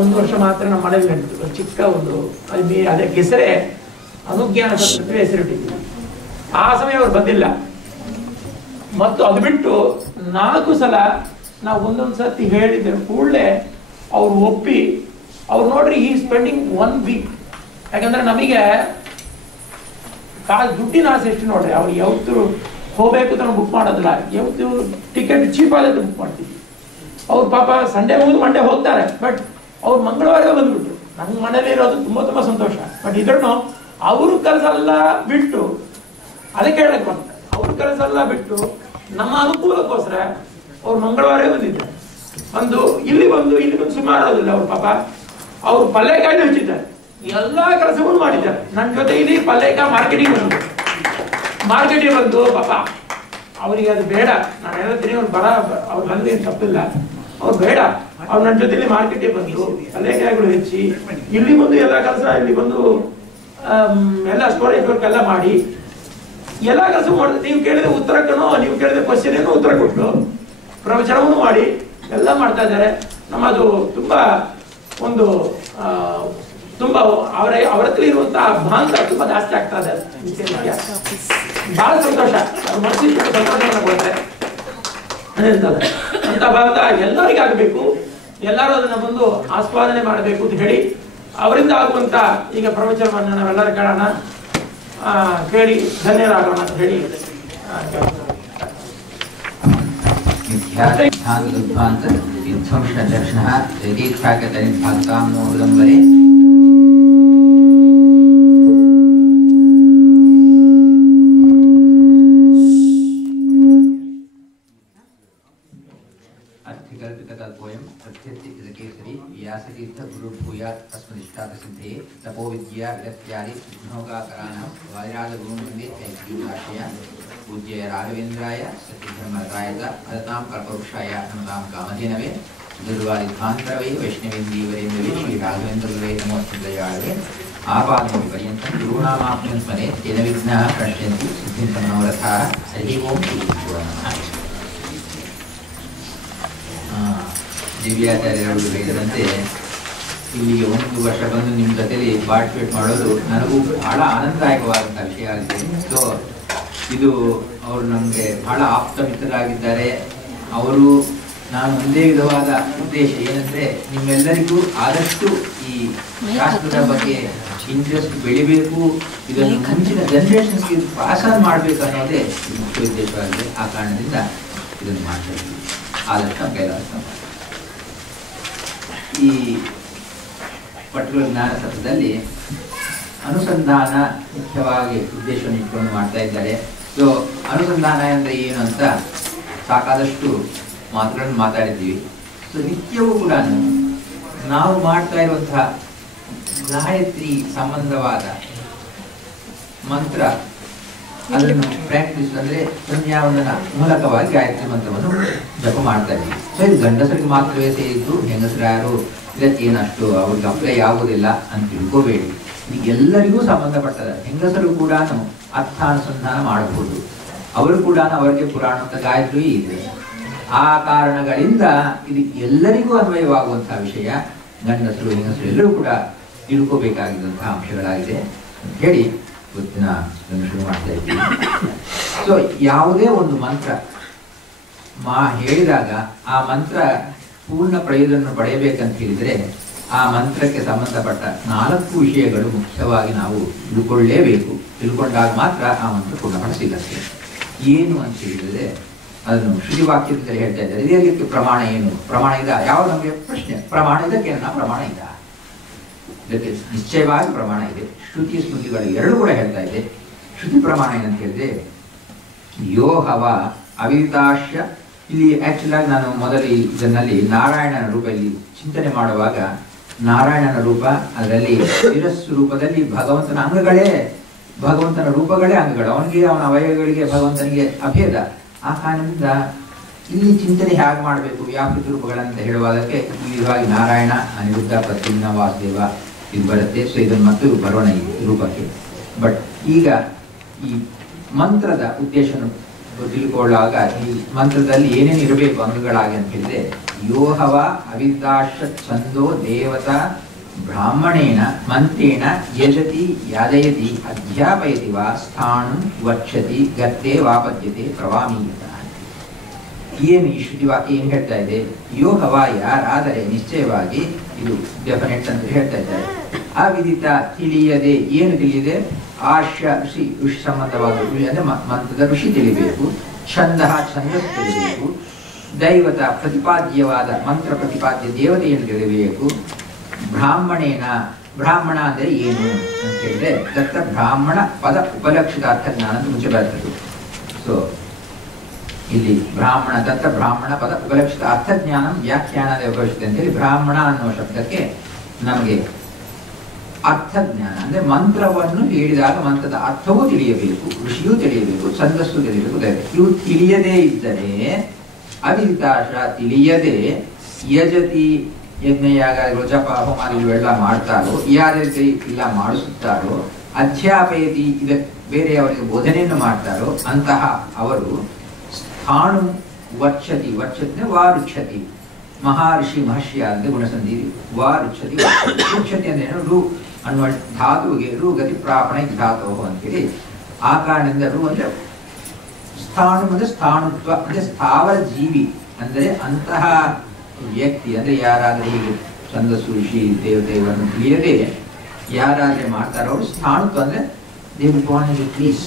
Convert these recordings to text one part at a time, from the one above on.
ಒಂದು ವರ್ಷ ಮಾತ್ರ ನಮ್ಮ ಮನೆಯಲ್ಲಿ ನಡೆದು ಚಿಕ್ಕ ಒಂದು ಅದಕ್ಕೆ ಹೆಸರೇ ಅನುಜ್ಞಾನ ಸತ್ಯ ಹೆಸರಿಟ್ಟಿದ್ದೀವಿ. ಆ ಸಮಯ ಅವ್ರು ಬಂದಿಲ್ಲ. ಮತ್ತು ಅದು ಬಿಟ್ಟು 4 ಸಲ ನಾವು ಒಂದೊಂದು ಸರ್ತಿ ಹೇಳಿದ್ರೆ ಕೂಡಲೇ ಅವ್ರು ಒಪ್ಪಿ ಅವ್ರು ನೋಡ್ರಿ ಈ ಸ್ಪೆಂಡಿಂಗ್ 1 ವೀಕ್. ಯಾಕಂದ್ರೆ ನಮಗೆ ದುಡ್ಡಿನ ಆಸೆ ಎಷ್ಟು ನೋಡ್ರಿ. ಅವ್ರು ಯಾವತ್ತು ಹೋಗ್ಬೇಕು ಅಂತ ಬುಕ್ ಮಾಡೋದಿಲ್ಲ, ಯಾವತ್ತು ಟಿಕೆಟ್ ಚೀಪ್ ಆದದ್ದು ಬುಕ್ ಮಾಡ್ತೀವಿ. ಅವ್ರು ಪಾಪ ಸಂಡೇ ಮುಗಿದು ಮಂಡೇ ಹೋಗ್ತಾರೆ, ಬಟ್ ಅವ್ರು ಮಂಗಳವಾರ ಬಂದ್ಬಿಟ್ರು. ನಮ್ಮ ಮನೇಲಿ ಇರೋದು ತುಂಬಾ ಸಂತೋಷ. ಬಟ್ ಇದನ್ನು ಅವ್ರ ಕೆಲಸ ಎಲ್ಲ ಬಿಟ್ಟು ಅದಕ್ಕೆ ಹೇಳಕ್ ಬಂದ, ಅವ್ರ ಕೆಲಸ ಎಲ್ಲ ಬಿಟ್ಟು ನಮ್ಮ ಅನುಕೂಲಕ್ಕೋಸ್ಕರ ಅವ್ರು ಮಂಗಳವಾರ ಬಂದಿದ್ದಾರೆ. ಇಲ್ಲಿ ಬಂದು ಸುಮಾರು ಆಗೋದಿಲ್ಲ. ಅವ್ರು ಪಾಪ ಅವ್ರು ಪಲ್ಯಕಾಯಿ ಹಚ್ಚಿದ್ದಾರೆ, ಎಲ್ಲಾ ಕೆಲಸಗಳು ಮಾಡಿದ್ದಾರೆ. ನನ್ನ ಜೊತೆ ಇಲ್ಲಿ ಪಲ್ಯಕಾಯಿ ಮಾರ್ಕೆಟಿಗೆ ಬಂದು ಪಾಪ ಅವರಿಗೆ ಅದು ಬೇಡ. ನಾನು ಹೇಳ್ತೀನಿ, ಅವ್ರು ಅವ್ರು ಬಂದು ಏನು ತಪ್ಪಿಲ್ಲ, ಅವ್ರು ಬೇಡ. ಅವ್ರು ನನ್ನ ಜೊತೆಲಿ ಮಾರ್ಕೆಟಿಗೆ ಬಂದು ಪಲ್ಯಕಾಯಿಗಳು ಹೆಚ್ಚಿ ಇಲ್ಲಿ ಬಂದು ಎಲ್ಲ ಕೆಲಸ, ಇಲ್ಲಿ ಬಂದು ಎಲ್ಲ ಸ್ಟೋರೇಜ್ ವರ್ಕ್ ಎಲ್ಲ ಮಾಡಿ ಎಲ್ಲ ಕೆಲಸ ಮಾಡಿದ್ರೆ ನೀವು ಕೇಳಿದ ಉತ್ತರಕ್ಕೂ, ನೀವು ಕೇಳಿದ ಕ್ವಶನ್ ಉತ್ತರ ಕೊಟ್ಟು ಪ್ರವಚನವನ್ನು ಮಾಡಿ ಎಲ್ಲ ಮಾಡ್ತಾ ಇದ್ದಾರೆ. ನಮ್ಮದು ತುಂಬಾ ಅವರ ಹತ್ರ ಇರುವಂತಹ ಬಾಂಧ ತುಂಬಾ ಜಾಸ್ತಿ ಆಗ್ತಾ ಇದೆ. ಬಹಳ ಸಂತೋಷ, ಮನಸ್ಸಿಗೆ ಸಂತೋಷವನ್ನು ಕೊಡುತ್ತೆ. ಅಂತ ಬಾಂಧ ಎಲ್ಲರಿಗೂ ಆಗಬೇಕು, ಎಲ್ಲರೂ ಅದನ್ನ ಬಂದು ಆಸ್ವಾದನೆ ಮಾಡಬೇಕು ಅಂತ ಹೇಳಿ ಅವರಿಂದ ಆಗುವಂತ ಈಗ ಪ್ರವಚನವನ್ನು ನಾವೆಲ್ಲರೂ ಕೇಳೋಣ, ಕೇಳಿ ಧನ್ಯರಾಗೋಣ ಅಂತ ಹೇಳಿ व्यासतीर्थ गुरु भूयात् अस्मदिष्टात् सिद्धे तपो विद्या विरक्त्यादि विघ्नोगाकराणां वादिराज गुरुमुनिन्दे जयगुरुदाशय पूज्य राघवेन्द्राय सत्यधर्मराय अदतां कल्पवृक्षाय नमतां कामधेनवे दुर्वादिध्वान्तरवे वैष्णवेन्दीवरेन्द्रवे श्री राघवेन्द्रगुरवे नमोस्तुतयाळवे आपादमपर्यन्तं गुरूणामाप्यं स्मरे तेन विघ्नाः प्रणश्यन्ति सिद्धिं मनोरथाः हरिः ओं श्री गुरुभ्यो नमः। ದಿವ್ಯಾಚಾರ್ಯರು ಹೇಳಿದಂತೆ ಇಲ್ಲಿಗೆ 1 ವರ್ಷ ಬಂದು ನಿಮ್ಮ ಜೊತೆಲಿ ಪಾರ್ಟಿಸಿಪೇಟ್ ಮಾಡೋದು ನನಗೂ ಬಹಳ ಆನಂದದಾಯಕವಾದಂಥ ವಿಷಯ ಆಗಿದೆ. ಸೊ ಇದು ಅವರು ನಮಗೆ ಬಹಳ ಆಪ್ತ ಮಿತ್ರರಾಗಿದ್ದಾರೆ. ಅವರು ನಾನು ಒಂದೇ ವಿಧವಾದ ಉದ್ದೇಶ ಏನಂದ್ರೆ ನಿಮ್ಮೆಲ್ಲರಿಗೂ ಆದಷ್ಟು ಈ ಶಾಸ್ತ್ರದ ಬಗ್ಗೆ ಇಂಟ್ರೆಸ್ಟ್ ಬೆಳಿಬೇಕು, ಇದನ್ನು ಮುಂಚಿನ ಜನರೇಷನ್ಸ್ಗೆ ಪಾಸ್ ಆನ್ ಮಾಡಬೇಕು ಅನ್ನೋದೇ ಮುಖ್ಯ ಉದ್ದೇಶವಾಗಿದೆ. ಆ ಕಾರಣದಿಂದ ಇದನ್ನು ಮಾಡ್ತಾ ಇದ್ದೀವಿ. ಆದಷ್ಟು ಕೈಲಾಸ ಈ ಪರ್ಟಿಕ್ಯುಲರ್ ಜ್ಞಾನ ಸತ್ಯದಲ್ಲಿ ಅನುಸಂಧಾನ ಮುಖ್ಯವಾಗಿ ಉದ್ದೇಶವನ್ನು ಇಟ್ಕೊಂಡು ಮಾಡ್ತಾ ಇದ್ದಾರೆ. ಸೊ ಅನುಸಂಧಾನ ಅಂದರೆ ಏನು ಅಂತ ಸಾಕಾದಷ್ಟು ಮಾತುಗಳನ್ನು ಮಾತಾಡಿದ್ದೀವಿ. ಸೊ ನಿತ್ಯವೂ ಕೂಡ ನಾವು ಮಾಡ್ತಾ ಇರುವಂತಹ ಗಾಯತ್ರಿ ಸಂಬಂಧವಾದ ಮಂತ್ರ ಅದನ್ನು ಪ್ರಾಕ್ಟೀಸ್ ಅಂದರೆ ಸಂಧ್ಯಾವಂದನ ಮೂಲಕವಾಗಿ ಗಾಯತ್ರಿ ಮಂತ್ರವನ್ನು ಜಪ ಮಾಡ್ತಾ ಇದ್ದೀವಿ. ಸೊ ಇದು ಗಂಡಸರಿಗೆ ಮಾತ್ರವೇ ಸೇರಿದ್ದು, ಹೆಂಗಸರು ಯಾರು ಇದಕ್ಕೇನಷ್ಟು ಅವ್ರಿಗೆ ಅಪ್ಲೈ ಆಗೋದಿಲ್ಲ ಅಂತ ತಿಳ್ಕೋಬೇಡಿ. ಇದು ಎಲ್ಲರಿಗೂ ಸಂಬಂಧಪಟ್ಟದ. ಹೆಂಗಸರು ಕೂಡ ಅರ್ಥಾನುಸಂಧಾನ ಮಾಡಬಹುದು, ಅವರು ಕೂಡ ಅವರಿಗೆ ಪುರಾಣದ ಗಾಯತ್ರಿ ಇದೆ. ಆ ಕಾರಣಗಳಿಂದ ಇದು ಎಲ್ಲರಿಗೂ ಅನ್ವಯವಾಗುವಂತಹ ವಿಷಯ. ಗಂಡಸರು ಹೆಂಗಸರು ಎಲ್ಲರೂ ಕೂಡ ತಿಳ್ಕೋಬೇಕಾಗಿದ್ದಂತಹ ಅಂಶಗಳಾಗಿದೆ ಅಂತ ಹೇಳಿ ಇವತ್ತಿನ ಶುರು ಮಾಡ್ತಾ ಇದ್ದೀವಿ. ಸೊ ಯಾವುದೇ ಒಂದು ಮಂತ್ರ ಹೇಳಿದಾಗ ಆ ಮಂತ್ರ ಪೂರ್ಣ ಪ್ರಯೋಜನ ಪಡೆಯಬೇಕಂತ ಹೇಳಿದ್ರೆ ಆ ಮಂತ್ರಕ್ಕೆ ಸಂಬಂಧಪಟ್ಟ 4 ವಿಷಯಗಳು ಮುಖ್ಯವಾಗಿ ನಾವು ತಿಳ್ಕೊಳ್ಳೇಬೇಕು. ತಿಳ್ಕೊಂಡಾಗ ಮಾತ್ರ ಆ ಮಂತ್ರ ಪೂರ್ಣಫಲ ಸಿಗತ್ತೆ. ಏನು ಅಂತ ಹೇಳಿದ್ರೆ ಅದನ್ನು ಶ್ರೀವಾಕ್ಯದಲ್ಲಿ ಹೇಳ್ತಾ ಇದ್ದಾರೆ. ಇದಕ್ಕೆ ಪ್ರಮಾಣ ಏನು? ಪ್ರಮಾಣ ಇದ? ಯಾವ ನಮಗೆ ಪ್ರಶ್ನೆ, ಪ್ರಮಾಣ ಇದಕ್ಕೆ ಪ್ರಮಾಣ ಇದ? ಇದಕ್ಕೆ ನಿಶ್ಚಯವಾಗಿ ಪ್ರಮಾಣ ಇದೆ. ಶ್ರುತಿ ಸ್ಮೃತಿಗಳು ಎರಡೂ ಕೂಡ ಹೇಳ್ತಾ ಇದೆ. ಶ್ರುತಿ ಪ್ರಮಾಣ ಏನಂತ ಹೇಳಿದ್ರೆ ಯೋಹವ ಅವಿತಾಶ್ಯ. ಇಲ್ಲಿ ಆಕ್ಚುಲ್ ಆಗಿ ನಾನು ಮೊದಲು ಇದನ್ನಲ್ಲಿ ನಾರಾಯಣನ ರೂಪ ಇಲ್ಲಿ ಚಿಂತನೆ ಮಾಡುವಾಗ ನಾರಾಯಣನ ರೂಪ, ಅದರಲ್ಲಿ ಶಿರಸ್ಸು ರೂಪದಲ್ಲಿ ಭಗವಂತನ ಅಂಗಗಳೇ, ಭಗವಂತನ ರೂಪಗಳೇ ಅಂಗಗಳು. ಅವನಿಗೆ ಅವನ ಅವಯವಗಳಿಗೆ ಭಗವಂತನಿಗೆ ಅಭೇದ. ಆ ಕಾರಣದಿಂದ ಇಲ್ಲಿ ಚಿಂತನೆ ಹೇಗೆ ಮಾಡಬೇಕು, ವ್ಯಾಪೃತ ರೂಪಗಳಂತ ಹೇಳುವುದಕ್ಕೆ ವಿಧವಾಗಿ ನಾರಾಯಣ, ಅನಿರುದ್ಧ, ಪ್ರದ್ಯುಮ್ನ, ವಾಸುದೇವ ಇದು ಬರುತ್ತೆ. ಸೊ ಇದನ್ನು ಮತ್ತು ಬರೋಣ ಈ ರೂಪಕ್ಕೆ. ಬಟ್ ಈಗ ಈ ಮಂತ್ರದ ಉದ್ದೇಶವನ್ನು ತಿಳ್ಕೊಳ್ಳುವಾಗ ಈ ಮಂತ್ರದಲ್ಲಿ ಏನೇನು ಇರಬೇಕು ಅಂಗಗಳಾಗಿ ಅಂತ ಹೇಳಿದ್ರೆ ಯೋಹವ ಅವಿದಾಶ ಛಂದೋ ದೇವತಾ ಬ್ರಾಹ್ಮಣೇನ ಮಂತ್ರೇಣ ಯಜತಿ ಯಾಜಯತಿ ಅಧ್ಯಾಪಯತಿ ವಾ ಸ್ಥಾಣು ವಕ್ಷತಿ ಗತ್ತೆ ವಾಪದ್ಯತೆ ಪ್ರವಾಮೀಯತ. ಏನು ಈ ಶ್ರುತಿ ವಾಕ್ಯ ಏನು ಹೇಳ್ತಾ ಇದೆ? ಯೋಹವ ಯಾರಾದರೆ ನಿಶ್ಚಯವಾಗಿ, ಇದು ಡೆಫಿನೆಟ್ ಅಂತ ಹೇಳ್ತಾ ಇದ್ದಾರೆ. ಅವಿದಿತ ತಿಳಿಯದೆ, ಏನು ತಿಳಿಯದೆ? ಆಶ್ಯ ಋಷಿ ಸಂಬಂಧವಾದ ಅಂದ್ರೆ ಮಂತ್ರದ ಋಷಿ ತಿಳಿಬೇಕು, ಛಂದ ಛಂದಸ್ಸು ತಿಳಿಬೇಕು, ದೈವತ ಪ್ರತಿಪಾದ್ಯವಾದ ಮಂತ್ರ ಪ್ರತಿಪಾದ್ಯ ದೇವತೆಯನ್ನು ತಿಳಿಬೇಕು, ಬ್ರಾಹ್ಮಣೇನ, ಬ್ರಾಹ್ಮಣ ಅಂದರೆ ಏನು ಅಂತ ಹೇಳಿದ್ರೆ ತತ್ರ ಬ್ರಾಹ್ಮಣ ಪದ ಉಪಲಕ್ಷಿತ ಅರ್ಥ ಜ್ಞಾನ ಅಂತ ಮುಂಚೆ ಬರ್ತದೆ. ಸೊ ಇಲ್ಲಿ ಬ್ರಾಹ್ಮಣ ತತ್ರ ಬ್ರಾಹ್ಮಣ ಪದ ಉಪಲಕ್ಷಿತ ಅರ್ಥ ಜ್ಞಾನ ವ್ಯಾಖ್ಯಾನದ ಉಪಲಕ್ಷಿತ ಅಂತೇಳಿ ಬ್ರಾಹ್ಮಣ ಅನ್ನುವ ಶಬ್ದಕ್ಕೆ ನಮಗೆ ಅರ್ಥ ಜ್ಞಾನ ಅಂದ್ರೆ ಮಂತ್ರವನ್ನು ಹೇಳಿದಾಗ ಮಂತ್ರದ ಅರ್ಥವೂ ತಿಳಿಯಬೇಕು, ಋಷಿಯೂ ತಿಳಿಯಬೇಕು, ಛಂದಸ್ಸು ತಿಳಿಯಬೇಕು. ಇವು ತಿಳಿಯದೇ ಇದ್ದರೆ ಅವಿದಿತಾಶ ತಿಳಿಯದೆ ಯಜತಿ ಯಜ್ಞಯಾಗಗಳು ಜಪ ಹೋಮಾದಿ ಇವೆಲ್ಲ ಮಾಡ್ತಾರೋ, ಯಾರ ಇಲ್ಲ ಮಾಡಿಸುತ್ತಾರೋ, ಅಧ್ಯಾಪಯತಿ ಇದಕ್ಕೆ ಬೇರೆಯವರಿಗೆ ಬೋಧನೆಯನ್ನು ಮಾಡ್ತಾರೋ ಅಂತಹ ಅವರು ಸ್ಥಾಣು ವಕ್ಷತಿ, ವಕ್ಷತಿ ವಾರುಚ್ಛತಿ, ಮಹರ್ಷಿ ಮಹರ್ಷಿ ಆದ ಗುಣಸಂಧಿ ವಾರುಚ್ಛತಿ. ವೃಕ್ಷತಿ ಅಂದ್ರೆ ರು ಅನ್ನುವ ಧಾತುವಿಗೆ ರು ಗತಿ ಪ್ರಾಪಣ ಧಾತು ಅಂತೇಳಿ ಆ ಕಾರಣದಿಂದ ರು ಅಂದ್ರೆ ಸ್ಥಾಣು ಅಂದ್ರೆ ಸ್ಥಾಣುತ್ವ ಅಂದ್ರೆ ಸ್ಥಾವರ ಜೀವಿ ಅಂದ್ರೆ ಅಂತಹ ವ್ಯಕ್ತಿ ಅಂದ್ರೆ ಯಾರಾದ್ರೆ ಹೀಗೆ ಛಂದಸ್ಸು ಋಷಿ ದೇವತೆಗಳನ್ನು ತಿಳಿಯದೆ ಯಾರಾದ್ರೆ ಮಾಡ್ತಾರೋ ಅವರು ಸ್ಥಾಣುತ್ವ ಅಂದ್ರೆ ಪ್ಲೀಸ್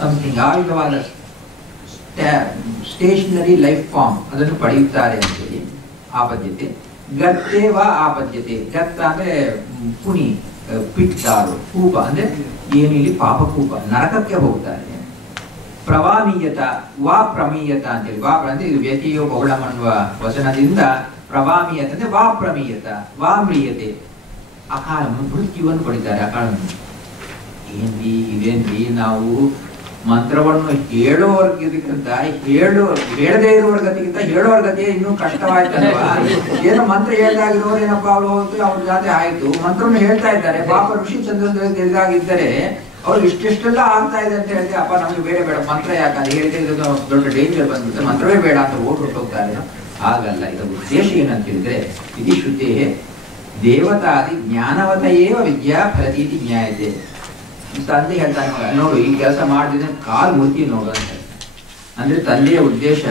ಸಮಥಿಂಗ್ ಆ ವಿಧವಾದ ಸ್ಟೇಷನರಿ ಲೈಫ್ ಫಾರ್ಮ್ ಅದನ್ನು ಪಡೆಯುತ್ತಾರೆ ಅಂತೇಳಿ ಆಪದ್ಯತೆ. ಗತ್ತೆ ವಾ ಆಪದ್ಯತೆ, ಗತ್ತ ಅಂದ್ರೆ ಪುಣಿ ಪಿಟ್ಟಾರು, ಕೂಪ ಅಂದ್ರೆ ಏನು ಇಲ್ಲಿ ಪಾಪಕೂಪ ನರಕಕ್ಕೆ ಹೋಗ್ತಾರೆ. ಪ್ರವಾಮೀಯತ ವಾ ಪ್ರಮೀಯತ ಅಂತೇಳಿ, ವಾ ಅಂದ್ರೆ ಇದು ವ್ಯತಿಯೋ ಬಹುಳಂ ಅನ್ನುವ ವಚನದಿಂದ ಪ್ರವಾಮೀಯತ ಅಂದ್ರೆ ವಾ ಪ್ರಮೀಯತ ವಾ ಮ್ರಿಯತೆ, ಅಕಾಲ ಮೃತ್ಯುವನ್ನು ಪಡಿತಾರೆ. ಅಕಾಲ ಏನ್ರಿ ಇದೇನ್ರಿ ನಾವು ಮಂತ್ರವನ್ನು ಹೇಳೋರ್ಗಕ್ಕಿಂತ ಹೇಳದೇ ಇರೋರ ಗತಿಗಿಂತ ಹೇಳೋರ್ ಗತಿ ಇನ್ನೂ ಕಷ್ಟವಾಯ್ತಲ್ವಾ? ಏನೋ ಮಂತ್ರ ಹೇಳ್ದಾಗಿರೋರು ಏನಪ್ಪ ಅವಳು ಹೋಗ್ತು ಅವ್ರ ಜಾತಿ ಆಯ್ತು, ಮಂತ್ರವನ್ನು ಹೇಳ್ತಾ ಇದ್ದಾರೆ. ಪಾಪ ಋಷಿ ಚಂದ್ರ ತಿಳಿದಾಗಿದ್ದರೆ ಅವ್ರು ಇಷ್ಟೆಲ್ಲ ಆಗ್ತಾ ಇದೆ ಅಂತ ಹೇಳಿದ್ರೆ ಅಪ್ಪ ನಮ್ಗೆ ಬೇಡ ಮಂತ್ರ ಯಾಕಂದ್ರೆ ಹೇಳಿದ್ರೆ ದೊಡ್ಡ ಡೇಂಜರ್ ಬಂದ್ಬಿಟ್ಟು ಮಂತ್ರವೇ ಬೇಡ ಅಂತ ಹೊರಟೋಗ್ತಾರೆ. ಹಾಗಲ್ಲ, ಇದರ ಉದ್ದೇಶ ಏನಂತ ಹೇಳಿದ್ರೆ ಇತಿ ಶ್ರುತೇ ದೇವತಾದಿ ಜ್ಞಾನವತೆಯೇವ ವಿದ್ಯಾ ಫಲತೀತಿ ಜ್ಞಾಯತೆ. ತಂದೆ ಹೇಳ್ತಾನೆ, ಮಗ ನೋಡು ಈ ಕೆಲಸ ಮಾಡಿದ್ರೆ ಕಾಲು ಮುರ್ತಿ ನೋಡು ಅಂತ. ಅಂದ್ರೆ ತಂದೆಯ ಉದ್ದೇಶ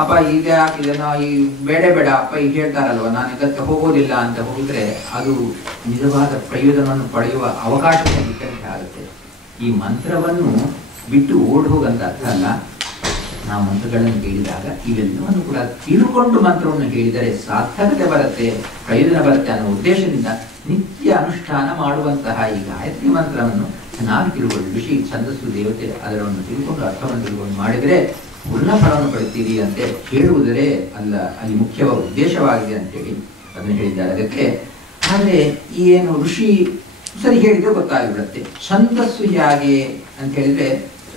ಅಪ್ಪ ಈಗ ಇದನ್ನ ಈ ಬೇಡ ಅಪ್ಪ ಈಗ ಹೇಳ್ತಾರಲ್ವ ನಾನು ಇದಕ್ಕೆ ಹೋಗೋದಿಲ್ಲ ಅಂತ ಹೋಗಿದ್ರೆ ಅದು ನಿಜವಾದ ಪ್ರಯೋಜನವನ್ನು ಪಡೆಯುವ ಅವಕಾಶವನ್ನು ಬಿಟ್ಟಂತೆ ಆಗುತ್ತೆ. ಈ ಮಂತ್ರವನ್ನು ಬಿಟ್ಟು ಓಡ್ ಹೋಗಂತ ಅರ್ಥ ಅಲ್ಲ. ನಾವು ಮಂತ್ರಗಳನ್ನು ಕೇಳಿದಾಗ ಇವೆಲ್ಲವನ್ನು ಕೂಡ ತಿಳ್ಕೊಂಡು ಮಂತ್ರವನ್ನು ಹೇಳಿದರೆ ಸಾರ್ಥಕತೆ ಬರುತ್ತೆ, ಪ್ರಯೋಜನ ಬರುತ್ತೆ ಅನ್ನೋ ಉದ್ದೇಶದಿಂದ ನಿತ್ಯ ಅನುಷ್ಠಾನ ಮಾಡುವಂತಹ ಈ ಗಾಯತ್ರಿ ಮಂತ್ರವನ್ನು ಚೆನ್ನಾಗಿ ತಿಳ್ಕೊಂಡು ಋಷಿ ಛಂದಸ್ಸು ದೇವತೆ ಅದರನ್ನು ತಿಳ್ಕೊಂಡು ಅರ್ಥವನ್ನು ತಿಳ್ಕೊಂಡು ಮಾಡಿದರೆ ಪೂರ್ಣ ಫಲವನ್ನು ಪಡಿತೀರಿ ಅಂತ ಹೇಳುವುದರೇ ಅಲ್ಲ ಅಲ್ಲಿ ಮುಖ್ಯವಾದ ಉದ್ದೇಶವಾಗಿದೆ ಅಂತೇಳಿ ಅದನ್ನು ಹೇಳಿದ್ದಾರೆ. ಅದಕ್ಕೆ ಆದರೆ ಏನು ಋಷಿ ಸರಿ ಹೇಳಿದ್ರೆ ಗೊತ್ತಾಗಿಬಿಡುತ್ತೆ. ಛಂದಸ್ಸು ಹೇಗೆ ಅಂತ ಹೇಳಿದ್ರೆ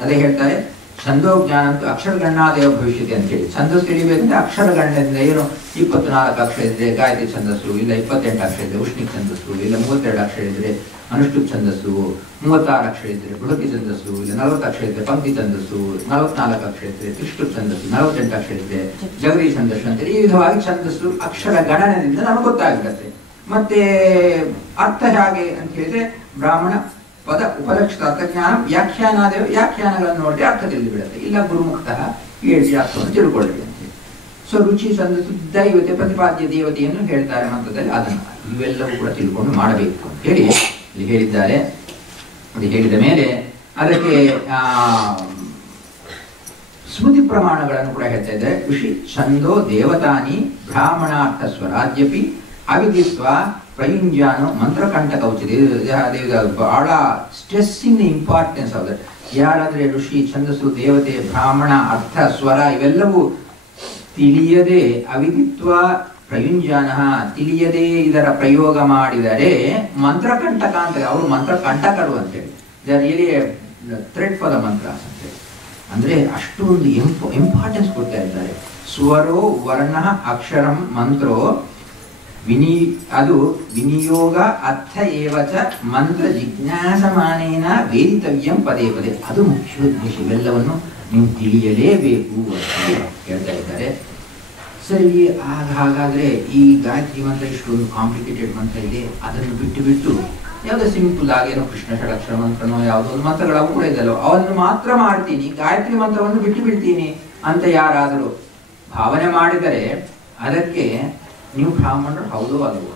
ಅದೇ ಹೇಳ್ತಾರೆ, ಛಂದೋಜ್ಞಾನ ಅಂತೂ ಅಕ್ಷರಗಣಾದೇವ ಭವಿಷ್ಯತೆ ಅಂತ ಹೇಳಿ. ಛಂದಸ್ಸು ತಿಳಿಬೇಕಂದ್ರೆ ಅಕ್ಷರಗಣದಿಂದ ಏನು 24 ಅಕ್ಷರ ಇದ್ರೆ ಗಾಯತ್ರಿ ಛಂದಸ್ಸು, ಇಲ್ಲ 28 ಅಕ್ಷರ ಇದ್ರೆ ಉಷ್ಣಿಕ್ ಛಂದಸ್ಸು, ಇಲ್ಲ 32 ಅಕ್ಷರ ಇದ್ರೆ ಅನುಷ್ಠುಪ್ ಛಂದಸ್ಸು, 36 ಅಕ್ಷರ ಇದ್ರೆ ಬೃಹತಿ ಛಂದಸ್ಸು, ಇಲ್ಲ 40 ಅಕ್ಷರ ಇದ್ರೆ ಪಂಕ್ತಿ ಛಂದಸ್ಸು, 44 ಅಕ್ಷರ ಇದ್ರೆ ತ್ರಿಷ್ಟುಪ್ ಛಂದಸ್ಸು, 48 ಅಕ್ಷರ ಇದ್ರೆ ಜಗರಿ ಛಂದಸ್ಸು ಅಂತೇಳಿ ಈ ವಿಧವಾಗಿ ಛಂದಸ್ಸು ಅಕ್ಷರ ಗಣನದಿಂದ ನಮಗೆ ಗೊತ್ತಾಗುತ್ತೆ. ಮತ್ತೆ ಅರ್ಥ ಹೇಗೆ ಅಂತ ಹೇಳಿದ್ರೆ ಬ್ರಾಹ್ಮಣ ಪದ ಉಪಲಕ್ಷಿತ ಅರ್ಥಜ್ಞಾನ ವ್ಯಾಖ್ಯಾನಾದೇವ, ವ್ಯಾಖ್ಯಾನಗಳನ್ನು ನೋಡಿದ್ರೆ ಅರ್ಥ ತಿಳಿದು ಬಿಡುತ್ತೆ. ಇಲ್ಲ ಗುರುಮುಖತಃ ಹೇಳಿ ಅರ್ಥವನ್ನು ತಿಳ್ಕೊಳ್ಳಿ ಅಂತೇಳಿ. ಸೊ ರುಚಿ ಛಂದಸ್ಸು ದೈವತೆ ಪ್ರತಿಪಾದ್ಯ ದೇವತೆಯನ್ನು ಹೇಳ್ತಾರೆ ಮಂತ್ರದಲ್ಲಿ. ಅದನ್ನು ಇವೆಲ್ಲವೂ ಕೂಡ ತಿಳ್ಕೊಂಡು ಮಾಡಬೇಕು ಅಂತ ಹೇಳಿ ಇಲ್ಲಿ ಹೇಳಿದ್ದಾರೆ. ಅದು ಹೇಳಿದ ಮೇಲೆ ಅದಕ್ಕೆ ಸ್ಮೃತಿ ಪ್ರಮಾಣಗಳನ್ನು ಕೂಡ ಹೇಳ್ತಾ ಇದ್ದಾರೆ. ಋಷಿ ಛಂದೋ ದೇವತಾನಿ ಬ್ರಾಹ್ಮಣಾರ್ಥ ಸ್ವರಾಜ್ಯಪಿ ಅವಿದಿತ್ವ ಪ್ರಯುಂಜಾನು ಮಂತ್ರಕಂಟಕ ಉಚಿತ. ಬಹಳ ಸ್ಟ್ರೆಸ್ಸಿಂಗ್ ಇಂಪಾರ್ಟೆನ್ಸ್ ಆಫ್ ದಟ್. ಯಾರಾದ್ರೆ ಋಷಿ ಛಂದಸ್ಸು ದೇವತೆ ಬ್ರಾಹ್ಮಣ ಅರ್ಥ ಸ್ವರ ಇವೆಲ್ಲವೂ ತಿಳಿಯದೆ ಅವಿದಿತ್ವ ಪ್ರಯುಂಜಾನ ತಿಳಿಯದೆ ಇದರ ಪ್ರಯೋಗ ಮಾಡಿದರೆ ಮಂತ್ರಕಂಟಕ ಅಂತಾರೆ. ಅವರು ಮಂತ್ರಕಂಟಕರು ಅಂತೇಳಿ, they are really threat for the ಮಂತ್ರ ಅಂತೇಳಿ. ಅಂದ್ರೆ ಅಷ್ಟೊಂದು ಇಂಪಾರ್ಟೆನ್ಸ್ ಕೊಡ್ತಾ ಇದ್ದಾರೆ. ಸ್ವರೋ ವರ್ಣ ಅಕ್ಷರಂ ಮಂತ್ರೋ ಅದು ವಿನಿಯೋಗ ಅರ್ಥ ಏವಚ ಮಂತ್ರ ಜಿಜ್ಞಾಸಮಾನೇನ ವೇದಿತವ್ಯಂ ಪದೇ ಪದೇ. ಅದು ಮುಖ್ಯ ಉದ್ದೇಶ. ಇವೆಲ್ಲವನ್ನು ನೀವು ತಿಳಿಯಲೇಬೇಕು ಅಂತ ಹೇಳ್ತಾ ಇದ್ದಾರೆ. ಸರಿ, ಹಾಗಾದರೆ ಈ ಗಾಯತ್ರಿ ಮಂತ್ರ ಇಷ್ಟೊಂದು ಕಾಂಪ್ಲಿಕೇಟೆಡ್ ಮಂತ್ರ ಇದೆ, ಅದನ್ನು ಬಿಟ್ಟು ಯಾವುದೋ ಸಿಂಪಲ್ ಆಗೇನೋ ಕೃಷ್ಣ ಷಡಕ್ಷರ ಮಂತ್ರನೋ ಯಾವುದೋ ಒಂದು ಮಂತ್ರಗಳು ಕೂಡ ಇದೆಯಲ್ಲ, ಅವನ್ನು ಮಾತ್ರ ಮಾಡ್ತೀನಿ, ಗಾಯತ್ರಿ ಮಂತ್ರವನ್ನು ಬಿಡ್ತೀನಿ ಅಂತ ಯಾರಾದರೂ ಭಾವನೆ ಮಾಡಿದರೆ ಅದಕ್ಕೆ ನೀವು ಬ್ರಾಹ್ಮಣರು ಹೌದೋ ಅಲ್ವೋ?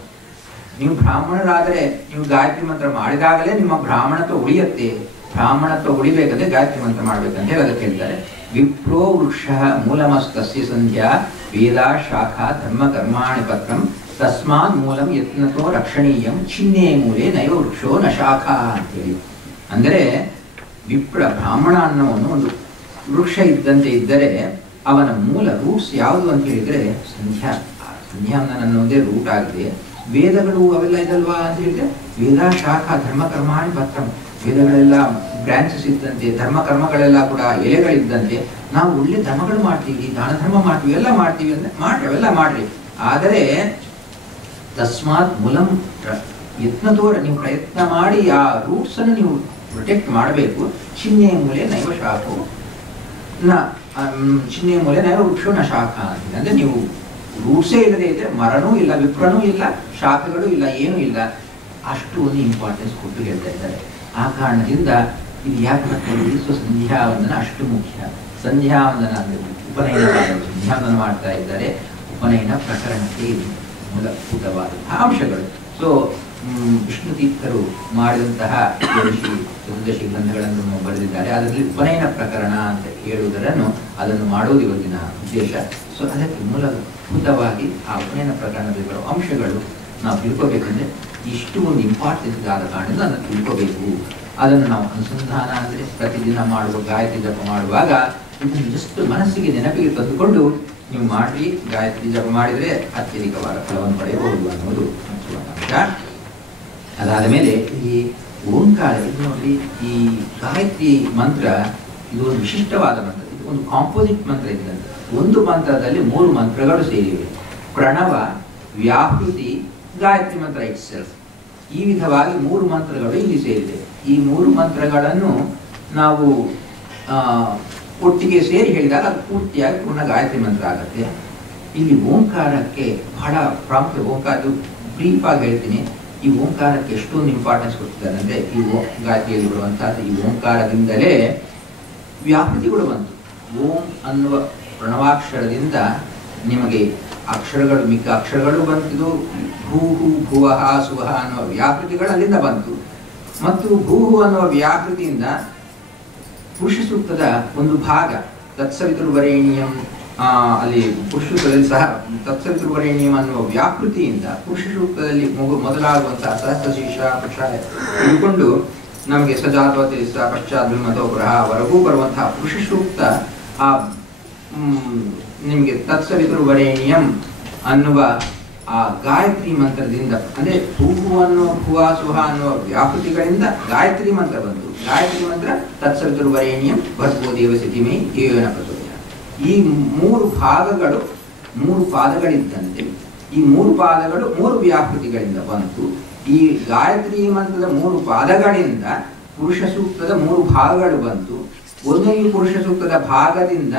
ನೀವು ಬ್ರಾಹ್ಮಣರಾದರೆ ನೀವು ಗಾಯತ್ರಿ ಮಂತ್ರ ಮಾಡಿದಾಗಲೇ ನಿಮ್ಮ ಬ್ರಾಹ್ಮಣತ್ವ ಉಳಿಯುತ್ತೆ. ಬ್ರಾಹ್ಮಣತ್ವ ಉಳಿಬೇಕಂದ್ರೆ ಗಾಯತ್ರಿ ಮಂತ್ರ ಮಾಡ್ಬೇಕಂತ ಹೇಳಿ ಅದಕ್ಕೆ ಹೇಳ್ತಾರೆ. ವಿಪ್ರೋ ವೃಕ್ಷ ಮೂಲಮಸ್ತಸ್ಯ ಸಂಧ್ಯಾ ವೇದ ಶಾಖಾ ಧರ್ಮ ಕರ್ಮಾಣಿ ಪತ್ರಂ ತಸ್ಮಾತ್ ಮೂಲಂ ಯತ್ನತೋ ರಕ್ಷಣೀಯಂ ಚಿಹ್ನೆ ಮೂಲೆ ನೈವ ವೃಕ್ಷೋ ನ ಶಾಖಾ ಅಂತೇಳಿ. ಅಂದರೆ ವಿಪ್ರ ಬ್ರಾಹ್ಮಣ ಅನ್ನೋನು ಒಂದು ವೃಕ್ಷ ಇದ್ದಂತೆ ಇದ್ದರೆ ಅವನ ಮೂಲ ರೂಟ್ಸ್ ಯಾವುದು ಅಂತ ಹೇಳಿದ್ರೆ ಸಂಧ್ಯಾವಂದನ ಅನ್ನೋದೇ ರೂಟ್ ಆಗಿದೆ. ವೇದಗಳು ಅವೆಲ್ಲ ಇದಲ್ವಾ ಅಂತ ಹೇಳಿದ್ರೆ ವೇದ ಶಾಖಾ ಧರ್ಮ ಕರ್ಮಾಣಿ ಪತ್ರಂ, ವೇದಗಳೆಲ್ಲ ಬ್ರಾಂಚಸ್ ಇದ್ದಂತೆ, ಧರ್ಮ ಕರ್ಮಗಳೆಲ್ಲ ಕೂಡ ಎಲೆಗಳಿದ್ದಂತೆ. ನಾವು ಒಳ್ಳೆ ಧರ್ಮಗಳು ಮಾಡ್ತೀವಿ, ದಾನ ಧರ್ಮ ಮಾಡ್ತೀವಿ, ಎಲ್ಲ ಮಾಡ್ತೀವಿ ಅಂದ್ರೆ ಮಾಡ್ರಿ, ಅವೆಲ್ಲ ಮಾಡ್ರಿ. ಆದರೆ ತಸ್ಮಾತ್ ಮೂಲಂ ಯತ್ನತೋರ, ನೀವು ಪ್ರಯತ್ನ ಮಾಡಿ ಆ ರೂಟ್ಸ್ ಅನ್ನು ನೀವು ಪ್ರೊಟೆಕ್ಟ್ ಮಾಡಬೇಕು. ಚಿಹ್ನೆ ಮೂಲೆ ನೈವ ಶಾಖೋ ಚಿಹ್ನೆ ಮೂಲೆ ನೈವ ವೃಕ್ಷೋ ನ ಶಾಖ ಅಂತಿದೆ. ಅಂದ್ರೆ ನೀವು ರೂಟ್ಸೇ ಇಲ್ಲದೆ ಇದ್ರೆ ಮರನೂ ಇಲ್ಲ, ವಿಪ್ರನೂ ಇಲ್ಲ, ಶಾಖೆಗಳು ಇಲ್ಲ, ಏನೂ ಇಲ್ಲ. ಅಷ್ಟು ಒಂದು ಇಂಪಾರ್ಟೆನ್ಸ್ ಕೊಟ್ಟು ಹೇಳ್ತಾ ಇದ್ದಾರೆ. ಆ ಕಾರಣದಿಂದ ಇದು ಯಾಕೆ ಮಾಡ್ತೀವಿ, ಸಂಧ್ಯಾವಂದನ ಅಷ್ಟು ಮುಖ್ಯ. ಸಂಧ್ಯಾವಂದನ ಅಂದರೆ ಉಪನಯನ ಸಂಧ್ಯಾವಂದನ ಮಾಡ್ತಾ ಇದ್ದಾರೆ. ಉಪನಯನ ಪ್ರಕರಣಕ್ಕೆ ಇದು ಮೂಲಭೂತವಾದಂತಹ ಅಂಶಗಳು. ಸೊ ವಿಷ್ಣು ತೀರ್ಥರು ಮಾಡಿದಂತಹ ಚತುರ್ದಶಿ ಗ್ರಂಥಗಳನ್ನು ಬರೆದಿದ್ದಾರೆ. ಅದರಲ್ಲಿ ಉಪನಯನ ಪ್ರಕರಣ ಅಂತ ಹೇಳುವುದನ್ನು ಅದನ್ನು ಮಾಡೋದು ಇವತ್ತಿನ ಉದ್ದೇಶ. ಸೊ ಅದಕ್ಕೆ ಮೂಲಭೂತವಾಗಿ ಆ ಉಪನಯನ ಪ್ರಕರಣದಲ್ಲಿ ಬರುವ ಅಂಶಗಳು ನಾವು ತಿಳ್ಕೋಬೇಕಂದ್ರೆ ಇಷ್ಟು ಒಂದು ಇಂಪಾರ್ಟೆನ್ಸ್ ಆದ ಕಾರಣದಿಂದ ಅದನ್ನು ತಿಳ್ಕೋಬೇಕು. ಅದನ್ನು ನಾವು ಅನುಸಂಧಾನ ಅಂದರೆ ಪ್ರತಿದಿನ ಮಾಡುವ ಗಾಯತ್ರಿ ಜಪ ಮಾಡುವಾಗ ಇದನ್ನು ಜಸ್ಟ್ ಮನಸ್ಸಿಗೆ ನೆನಪಿಗೆ ತಂದುಕೊಂಡು ನೀವು ಮಾಡಿ ಗಾಯತ್ರಿ ಜಪ ಮಾಡಿದರೆ ಅತ್ಯಧಿಕವಾದ ಫಲವನ್ನು ಪಡೆಯಬಹುದು ಅನ್ನೋದು ಅಂಶ. ಅದಾದ ಮೇಲೆ ಈ ಓಂಕಾರ, ಇದು ನೋಡಿ, ಈ ಗಾಯತ್ರಿ ಮಂತ್ರ ಇದು ಒಂದು ವಿಶಿಷ್ಟವಾದ ಮಂತ್ರ. ಇದು ಒಂದು ಕಾಂಪೋಸಿಟ್ ಮಂತ್ರ ಇದ್ದಂತೆ. ಒಂದು ಮಂತ್ರದಲ್ಲಿ 3 ಮಂತ್ರಗಳು ಸೇರಿವೆ. ಪ್ರಣವ, ವ್ಯಾಹೃತಿ, ಗಾಯತ್ರಿ ಮಂತ್ರ ಇಟ್ ಸೆಲ್ಫ್. ಈ ವಿಧವಾಗಿ 3 ಮಂತ್ರಗಳು ಇಲ್ಲಿ ಸೇರಿದೆ. ಈ 3 ಮಂತ್ರಗಳನ್ನು ನಾವು ಒಟ್ಟಿಗೆ ಸೇರಿ ಹೇಳಿದಾಗ ಅದು ಪೂರ್ತಿಯಾಗಿ ಪೂರ್ಣ ಗಾಯತ್ರಿ ಮಂತ್ರ ಆಗುತ್ತೆ. ಇಲ್ಲಿ ಓಂಕಾರಕ್ಕೆ ಬಹಳ ಪ್ರಾಮುಖ್ಯ. ಓಂಕಾರ ಬ್ರೀಫ್ ಆಗಿ ಹೇಳ್ತೀನಿ. ಈ ಓಂಕಾರಕ್ಕೆ ಎಷ್ಟೊಂದು ಇಂಪಾರ್ಟೆನ್ಸ್ ಕೊಡ್ತಿದ್ದಾರೆ ಅಂದರೆ ಈ ಗಾಯತ್ರಿಯಲ್ಲಿ ಬರುವಂತಹ ಈ ಓಂಕಾರದಿಂದಲೇ ವ್ಯಾಪೃತಿಗಳು ಬಂತು. ಓಂ ಅನ್ನುವ ಪ್ರಣವಾಕ್ಷರದಿಂದ ನಿಮಗೆ ಅಕ್ಷರಗಳು, ಮಿಕ್ಕ ಅಕ್ಷರಗಳು ಬಂತಿದ್ದು. ಭೂಹು, ಭುವಃ, ಸುವಃ ಅನ್ನುವ ವ್ಯಾಪೃತಿಗಳು ಅಲ್ಲಿಂದ ಬಂತು. ಮತ್ತು ಭೂಹು ಅನ್ನುವ ವ್ಯಾಪೃತಿಯಿಂದ ಪುರುಷ ಸೂಕ್ತದ ಒಂದು ಭಾಗ ತತ್ಸವಿತುರ್ವರೇಣ್ಯಂ, ಅಲ್ಲಿ ಪುರುಷ ಸೂಕ್ತದಲ್ಲಿ ಸಹ ತತ್ಸವಿತುರ್ವರೇಣ್ಯಂ ಅನ್ನುವ ವ್ಯಾಪೃತಿಯಿಂದ ಪುರುಷ ಸೂಕ್ತದಲ್ಲಿ ಮೊದಲಾಗುವಂತಹ ಸಹಸ್ರಶೀರ್ಷ ಪಕ್ಷ ತಿಳ್ಕೊಂಡು ನಮಗೆ ಸಜಾತವತಿ ಪಶ್ಚಾತ್ ಮತೋಗ್ರಹ ವರೆಗೂ ಬರುವಂತಹ ಪುರುಷ ಸೂಕ್ತ ಆ ನಿಮಗೆ ತತ್ಸವಿತುರ್ವರೇಣ್ಯಂ ಅನ್ನುವ ಆ ಗಾಯತ್ರಿ ಮಂತ್ರದಿಂದ, ಅಂದರೆ ಭೂಹು ಅನ್ನುವ ಭುವ ಸುಹ ಅನ್ನುವ ವ್ಯಾಪೃತಿಗಳಿಂದ ಗಾಯತ್ರಿ ಮಂತ್ರ ಬಂತು. ಗಾಯತ್ರಿ ಮಂತ್ರ ತತ್ಸವಿತುರ್ವರೇಣ್ಯಂ ಭರ್ಗೋ ದೇವಸಿತಿಮೈ ದೇವೇನ ಪ್ರಚೋದಯಾತ್. ಈ 3 ಭಾಗಗಳು 3 ಪಾದಗಳಿದ್ದಂತೆ ಈ 3 ಪಾದಗಳು 3 ವ್ಯಾಪೃತಿಗಳಿಂದ ಬಂತು. ಈ ಗಾಯತ್ರಿ ಮಂತ್ರದ 3 ಪಾದಗಳಿಂದ ಪುರುಷ ಸೂಕ್ತದ 3 ಭಾಗಗಳು ಬಂತು. ಒಂದೊಂದು ಪುರುಷ ಸೂಕ್ತದ ಭಾಗದಿಂದ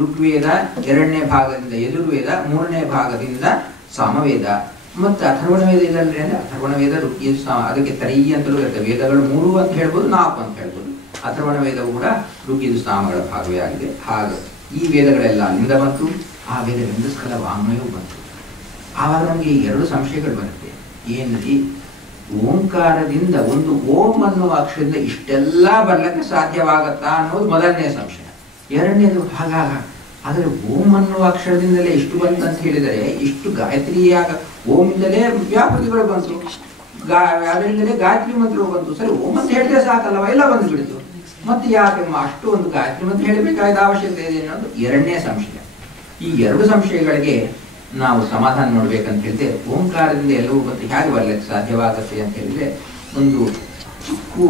ಋಗ್ವೇದ, 2ನೇ ಭಾಗದಿಂದ ಯಜುರ್ವೇದ, 3ನೇ ಭಾಗದಿಂದ ಸಾಮವೇದ ಮತ್ತು ಅಥರ್ವಣ ವೇದ ಇದಲ್ಲೇ ಅಂದರೆ ಅಥರ್ವಣ ವೇದ ಅದಕ್ಕೆ ತರೈ ಅಂತಲೂ ಇರುತ್ತೆ. ವೇದಗಳು 3 ಅಂತ ಹೇಳ್ಬೋದು, 4 ಅಂತ ಹೇಳ್ಬೋದು. ಅಥರ್ವಣ ವೇದವು ಕೂಡ ಋಗ್ಯಜು ಸಾಮಗಳ ಭಾಗವೇ ಆಗಿದೆ. ಹಾಗೆ ಈ ವೇದಗಳೆಲ್ಲ ಅಲ್ಲಿಂದ ಬಂತು. ಆ ವೇದಗಳಿಂದ ಸ್ಕಲ ವಾಂಗ್ಮಯವೂ ಬಂತು. ಆವಾಗ ನಮಗೆ 2 ಸಂಶಯಗಳು ಬರುತ್ತೆ. ಏನ್ರಿ, ಓಂಕಾರದಿಂದ ಒಂದು ಓಂ ಅನ್ನುವ ಅಕ್ಷರದಿಂದ ಇಷ್ಟೆಲ್ಲ ಬರ್ಲಿಕ್ಕೆ ಸಾಧ್ಯವಾಗತ್ತಾ ಅನ್ನೋದು ಮೊದಲನೇ ಸಂಶಯ. 2ನೇದು ಹಾಗಾಗ ಆದರೆ ಓಂ ಅನ್ನುವ ಅಕ್ಷರದಿಂದಲೇ ಇಷ್ಟು ಬಂತಂತ ಹೇಳಿದರೆ ಇಷ್ಟು ಗಾಯತ್ರಿಯಾಗ ಓಮಿಂದಲೇ ವ್ಯಾಪೃತಿಗಳು ಬಂತು, ಅದರಿಂದಲೇ ಗಾಯತ್ರಿ ಮಂತ್ರಗಳು ಬಂತು. ಸರಿ, ಓಂ ಅಂತ ಹೇಳಿದ್ರೆ ಸಾಕಲ್ಲವ, ಎಲ್ಲ ಬಂದು ಬಿಡ್ತು. ಮತ್ತೆ ಯಾಕೆ ಅಷ್ಟು ಒಂದು ಗಾಯತ್ರಿ ಮಂತ್ರ ಹೇಳಬೇಕಾದ ಅವಶ್ಯಕತೆ ಇದೆ ಅನ್ನೋದು 2ನೇ ಸಂಶಯ. ಈ 2 ಸಂಶಯಗಳಿಗೆ ನಾವು ಸಮಾಧಾನ ನೋಡ್ಬೇಕಂತ ಹೇಳಿದ್ರೆ ಓಂಕಾರದಿಂದ ಎಲ್ಲವೂ ಬಂತು ಹೇಗೆ ಬರ್ಲಿಕ್ಕೆ ಸಾಧ್ಯವಾಗುತ್ತೆ ಅಂತ ಹೇಳಿದ್ರೆ ಒಂದು ಚಿಕ್ಕು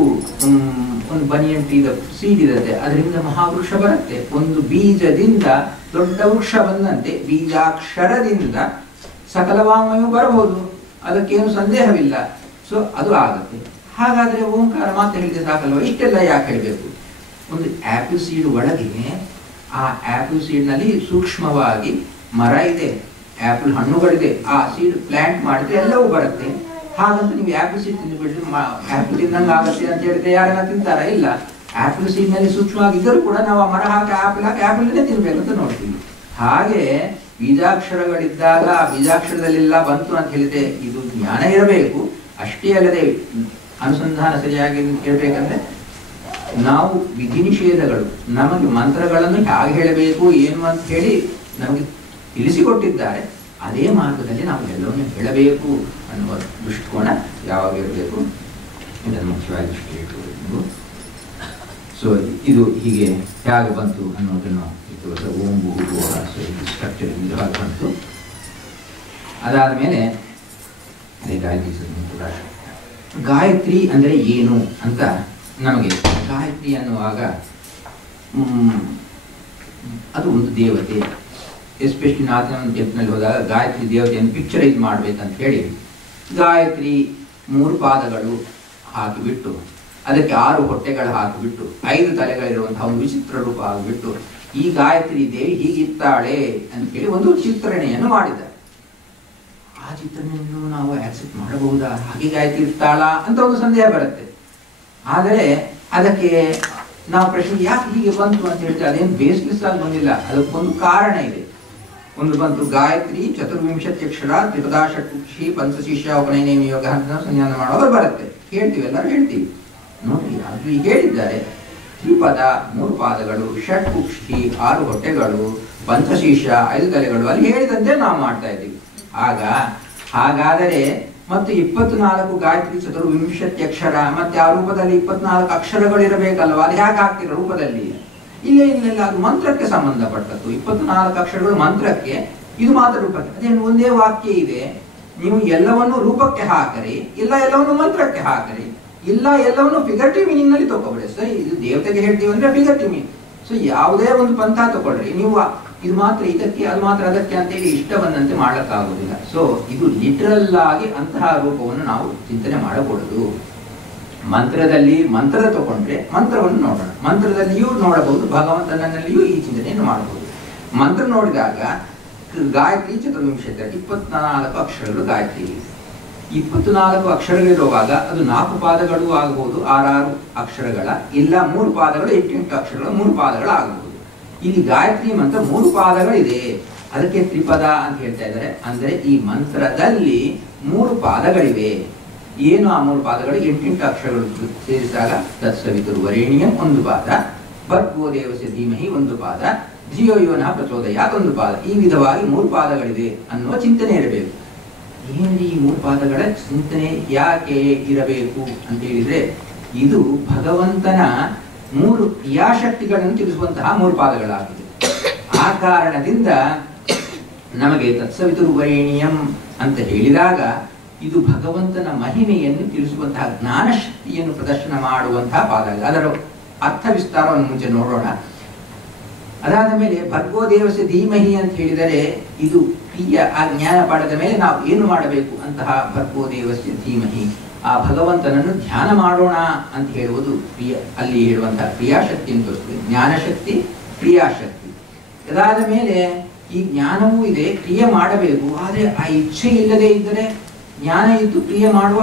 ಒಂದು ಬನಿಯನ್ ಟೀದ ಸೀಡ್ ಇರುತ್ತೆ, ಅದರಿಂದ ಮಹಾವೃಕ್ಷ ಬರುತ್ತೆ. ಒಂದು ಬೀಜದಿಂದ ದೊಡ್ಡ ವೃಕ್ಷ ಬಂದಂತೆ ಬೀಜಾಕ್ಷರದಿಂದ ಸಕಲ ವಾಂಗ್ಮಯೂ ಬರಬಹುದು, ಅದಕ್ಕೇನು ಸಂದೇಹವಿಲ್ಲ. ಸೊ ಅದು ಆಗುತ್ತೆ. ಹಾಗಾದ್ರೆ ಓಂಕಾರ ಮಾತ್ರ ಹೇಳಿದ್ರೆ ಸಾಕಲ್ವ, ಇಷ್ಟೆಲ್ಲ ಯಾಕೆ ಹೇಳಬೇಕು? ಒಂದು ಆ್ಯಪಲ್ ಸೀಡ್ ಒಳಗೆ ಆ ಆ್ಯಪಲ್ ಸೀಡ್ನಲ್ಲಿ ಸೂಕ್ಷ್ಮವಾಗಿ ಮರ ಇದೆ, ಆ್ಯಪಲ್ ಹಣ್ಣುಗಳಿದೆ. ಆ ಸೀಡ್ ಪ್ಲಾಂಟ್ ಮಾಡಿದ್ರೆ ಎಲ್ಲವೂ ಬರುತ್ತೆ. ಹಾಗಂತ ನೀವು ಆ್ಯಪಲ್ ಸೀಡ್ ತಿಂದುಬಿಟ್ರೆ ಆ್ಯಪಲ್ ತಿನ್ನಂಗೆ ಆಗುತ್ತೆ ಅಂತ ಹೇಳಿದ್ರೆ ಯಾರನ್ನ ತಿಂತಾರ? ಇಲ್ಲ. ಆ್ಯಪಲ್ ಸೀಡ್ನಲ್ಲಿ ಸೂಕ್ಷ್ಮವಾಗಿದ್ದರೂ ಕೂಡ ನಾವು ಆ ಮರ ಹಾಕಿ ಆ್ಯಪಲ್ನೇ ತಿನ್ಬೇಕಂತ ನೋಡ್ತೀವಿ. ಹಾಗೆ ಬೀಜಾಕ್ಷರಗಳಿದ್ದಾಗ ಆ ಬೀಜಾಕ್ಷರದಲ್ಲೆಲ್ಲ ಬಂತು ಅಂತ ಹೇಳಿದ್ರೆ ಇದು ಜ್ಞಾನ ಇರಬೇಕು. ಅಷ್ಟೇ ಅಲ್ಲದೆ ಅನುಸಂಧಾನ ಸರಿಯಾಗಿ ಕೇಳಬೇಕಂದ್ರೆ ನಾವು ವಿಧಿ ನಿಷೇಧಗಳು, ನಮಗೆ ಮಂತ್ರಗಳನ್ನು ಹೇಗೆ ಹೇಳಬೇಕು ಏನು ಅಂತ ಹೇಳಿ ನಮಗೆ ತಿಳಿಸಿಕೊಟ್ಟಿದ್ದಾರೆ. ಅದೇ ಮಾರ್ಗದಲ್ಲಿ ನಾವು ಎಲ್ಲವನ್ನೂ ಹೇಳಬೇಕು ಅನ್ನುವ ದೃಷ್ಟಿಕೋನ ಯಾವಾಗ ಇರಬೇಕು, ಇದನ್ನು ಮುಖ್ಯವಾಗಿ ದೃಷ್ಟಿ ಇಟ್ಟುಕೊಂಡು. ಸೊ ಇದು ಹೀಗೆ ಹೇಗೆ ಬಂತು ಅನ್ನೋದನ್ನು ಓಂ ಭೂ ಸ್ಟ್ರಕ್ಚರ್ ವಿಧವಾಗಿ ಬಂತು. ಅದಾದ ಮೇಲೆ ಗಾಯತ್ರಿ ಅಂದರೆ ಏನು ಅಂತ ನಮಗೆ ಗಾಯತ್ರಿ ಅನ್ನುವಾಗ ಅದು ಒಂದು ದೇವತೆ. ಎಸ್ಪೆಷಲಿ ನಾಥನ ಟೆಂಪ್ನಲ್ಲಿ ಹೋದಾಗ ಗಾಯತ್ರಿ ದೇವತೆಯನ್ನು ಪಿಕ್ಚರೈಸ್ ಮಾಡಬೇಕಂತ ಹೇಳಿ ಗಾಯತ್ರಿ 3 ಪಾದಗಳು ಹಾಕಿಬಿಟ್ಟು ಅದಕ್ಕೆ 6 ಹೊಟ್ಟೆಗಳು ಹಾಕಿಬಿಟ್ಟು 5 ತಲೆಗಳಿರುವಂತಹ ಒಂದು ವಿಚಿತ್ರ ರೂಪ ಆಗಿಬಿಟ್ಟು ಈ ಗಾಯತ್ರಿ ದೇವಿ ಹೀಗಿರ್ತಾಳೆ ಅಂತ ಹೇಳಿ ಒಂದು ಚಿತ್ರಣೆಯನ್ನು ಮಾಡಿದ್ದಾರೆ. ಆ ಚಿತ್ರಣೆಯನ್ನು ನಾವು ಆಕ್ಸೆಪ್ಟ್ ಮಾಡಬಹುದಾ? ಹಾಗೆ ಗಾಯತ್ರಿ ಇರ್ತಾಳ ಅಂತ ಒಂದು ಸಂದೇಹ ಬರುತ್ತೆ. ಆದರೆ ಅದಕ್ಕೆ ನಾವು ಪ್ರಶ್ನೆ ಯಾಕೆ ಹೀಗೆ ಬಂತು ಅಂತ ಹೇಳ್ತೀವಿ. ಅದೇನು ಬೇಸ್ಲೆಸ್ ಆಗಿ ಬಂದಿಲ್ಲ, ಅದಕ್ಕೊಂದು ಕಾರಣ ಇದೆ. ಒಂದು ಬಂತು ಗಾಯತ್ರಿ 24 ಅಕ್ಷರ ತ್ರಿಪದಾ ಷಟ್ಕುಕ್ಷಿ ಪಂಚಶಿಷ್ಯ ಉಪನಯನ ನಿಯೋಗ ಅಂತ ಸಂಧಾನ ಮಾಡೋದು ಬರುತ್ತೆ. ಹೇಳ್ತೀವಿ, ಎಲ್ಲರೂ ಹೇಳ್ತೀವಿ. ನೋಡಿ, ಅದು ಈಗ ಹೇಳಿದ್ದಾರೆ. ತ್ರಿಪದ 3 ಪಾದಗಳು, ಷಟ್ಕುಕ್ಷಿ 6 ಹೊಟ್ಟೆಗಳು, ಪಂಚಶೀರ್ಷ 5 ತಲೆಗಳು, ಅಲ್ಲಿ ಹೇಳಿದಂತೆ ನಾವು ಮಾಡ್ತಾ ಇದ್ದೀವಿ. ಹಾಗಾದರೆ ಮತ್ತು 24 ಗಾಯತ್ರಿ 24 ಅಕ್ಷರ ಮತ್ತೆ ಆ ರೂಪದಲ್ಲಿ 24 ಅಕ್ಷರಗಳು ಇರಬೇಕಲ್ವ? ಅದು ಹೇಗೆ ಹಾಕ್ತಿರೋ ರೂಪದಲ್ಲಿ? ಇಲ್ಲ, ಅದು ಮಂತ್ರಕ್ಕೆ ಸಂಬಂಧಪಟ್ಟದ್ದು. 24 ಅಕ್ಷರಗಳು ಮಂತ್ರಕ್ಕೆ, ಇದು ಮಾತ್ರ ರೂಪಕ್ಕೆ. ಅದೇನು ಒಂದೇ ವಾಕ್ಯ ಇದೆ. ನೀವು ಎಲ್ಲವನ್ನು ರೂಪಕ್ಕೆ ಹಾಕರಿ, ಇಲ್ಲ ಎಲ್ಲವನ್ನು ಮಂತ್ರಕ್ಕೆ ಹಾಕರಿ, ಇಲ್ಲ ಎಲ್ಲವನ್ನು ಫಿಗರ್ಟಿವ್ ಮೀನಿಂಗ್ ನಲ್ಲಿ ತಗೊಳ್ಳಿ. ಸರಿ, ಇದು ದೇವತೆಗೆ ಹೇಳ್ತೀವಿ ಅಂದ್ರೆ ಫಿಗರ್ಟಿವ್ ಮೀನಿಂಗ್. ಸೊ ಯಾವುದೇ ಒಂದು ಪಂಥ ತಗೊಳ್ರಿ ನೀವು, ಇದು ಮಾತ್ರ ಇದಕ್ಕೆ ಅದು ಮಾತ್ರ ಅದಕ್ಕೆ ಅಂತೇಳಿ ಇಷ್ಟ ಬಂದಂತೆ ಮಾಡ್ಲಿಕ್ಕಾಗೋದಿಲ್ಲ. ಸೊ ಇದು ಲಿಟರಲ್ ಆಗಿ ಅಂತಹ ರೂಪವನ್ನು ನಾವು ಚಿಂತನೆ ಮಾಡಕೂಡದು. ಮಂತ್ರದಲ್ಲಿ ಮಂತ್ರದ ತಗೊಂಡ್ರೆ ಮಂತ್ರವನ್ನು ನೋಡೋಣ, ಮಂತ್ರದಲ್ಲಿಯೂ ನೋಡಬಹುದು, ಭಗವಂತನಲ್ಲಿಯೂ ಈ ಚಿಂತನೆಯನ್ನು ಮಾಡಬಹುದು. ಮಂತ್ರ ನೋಡಿದಾಗ ಗಾಯತ್ರಿ 24 24 ಅಕ್ಷರಗಳು ಗಾಯತ್ರಿ. 24 ಅಕ್ಷರಗಳಿರುವಾಗ ಅದು 4 ಪಾದಗಳು ಆಗಬಹುದು, 6 ಅಕ್ಷರಗಳ, ಇಲ್ಲ 3 ಪಾದಗಳು 8 ಅಕ್ಷರಗಳು, 3 ಪಾದಗಳು ಆಗಬಹುದು. ಇಲ್ಲಿ ಗಾಯತ್ರಿ ಮಂತ್ರ 3 ಪಾದಗಳಿದೆ, ಅದಕ್ಕೆ ತ್ರಿಪದ ಅಂತ ಹೇಳ್ತಾ ಇದ್ದಾರೆ. ಅಂದ್ರೆ ಈ ಮಂತ್ರದಲ್ಲಿ 3 ಪಾದಗಳಿವೆ. ಏನು ಆ 3 ಪಾದಗಳು? 8 ಅಕ್ಷರಗಳು ಸೇರಿಸಿದಾಗ ತತ್ಸವಿತುರ್ವರೇಣ್ಯಂ 1 ಪಾದ, ಭರ್ಗೋ ದೇವಸ್ಯ ಧೀಮಹಿ 1 ಪಾದ, ಧಿಯೋ ಯೋ ನಃ ಪ್ರಚೋದಯಾತ್ 1 ಪಾದ. ಈ ವಿಧವಾಗಿ 3 ಪಾದಗಳಿವೆ ಅನ್ನುವ ಚಿಂತನೆ ಇರಬೇಕು. ಏನ್ರಿ ಈ 3 ಪಾದಗಳ ಚಿಂತನೆ ಯಾಕೆ ಇರಬೇಕು ಅಂತ ಹೇಳಿದ್ರೆ, ಇದು ಭಗವಂತನ 3 ಕ್ರಿಯಾಶಕ್ತಿಗಳನ್ನು ತಿಳಿಸುವಂತಹ 3 ಪಾದಗಳಾಗಿದೆ. ಆ ಕಾರಣದಿಂದ ನಮಗೆ ತತ್ಸವಿತುರ್ವರೇಣ್ಯಂ ಅಂತ ಹೇಳಿದಾಗ ಇದು ಭಗವಂತನ ಮಹಿಮೆಯನ್ನು ತಿಳಿಸುವಂತಹ ಜ್ಞಾನಶಕ್ತಿಯನ್ನು ಪ್ರದರ್ಶನ ಮಾಡುವಂತಹ ಪಾದ. ಅದರ ಅರ್ಥ ವಿಸ್ತಾರವನ್ನು ಮುಂಚೆ ನೋಡೋಣ. ಅದಾದ ಮೇಲೆ ಭರ್ಗೋ ದೇವಸ್ಯ ಧೀಮಹಿ ಅಂತ ಹೇಳಿದರೆ ಇದು ಆ ಜ್ಞಾನ ಪಡೆದ ಮೇಲೆ ನಾವು ಏನು ಮಾಡಬೇಕು ಅಂತಹ ಭರ್ಗೋ ದೇವಸ್ಯ ಧೀಮಹಿ, ಆ ಭಗವಂತನನ್ನು ಧ್ಯಾನ ಮಾಡೋಣ ಅಂತ ಹೇಳುವುದು ಅಲ್ಲಿ ಹೇಳುವಂತಹ ಕ್ರಿಯಾಶಕ್ತಿ ಅಂತ ತೋರಿಸ್ತದೆ. ಜ್ಞಾನಶಕ್ತಿ, ಕ್ರಿಯಾಶಕ್ತಿ. ಅದಾದ ಮೇಲೆ ಈ ಜ್ಞಾನವೂ ಇದೆ, ಕ್ರಿಯೆ ಮಾಡಬೇಕು. ಆದರೆ ಆ ಇಚ್ಛೆ ಇಲ್ಲದೆ ಇದ್ದರೆ ಜ್ಞಾನ ಇದ್ದು ಕ್ರಿಯೆ ಮಾಡುವ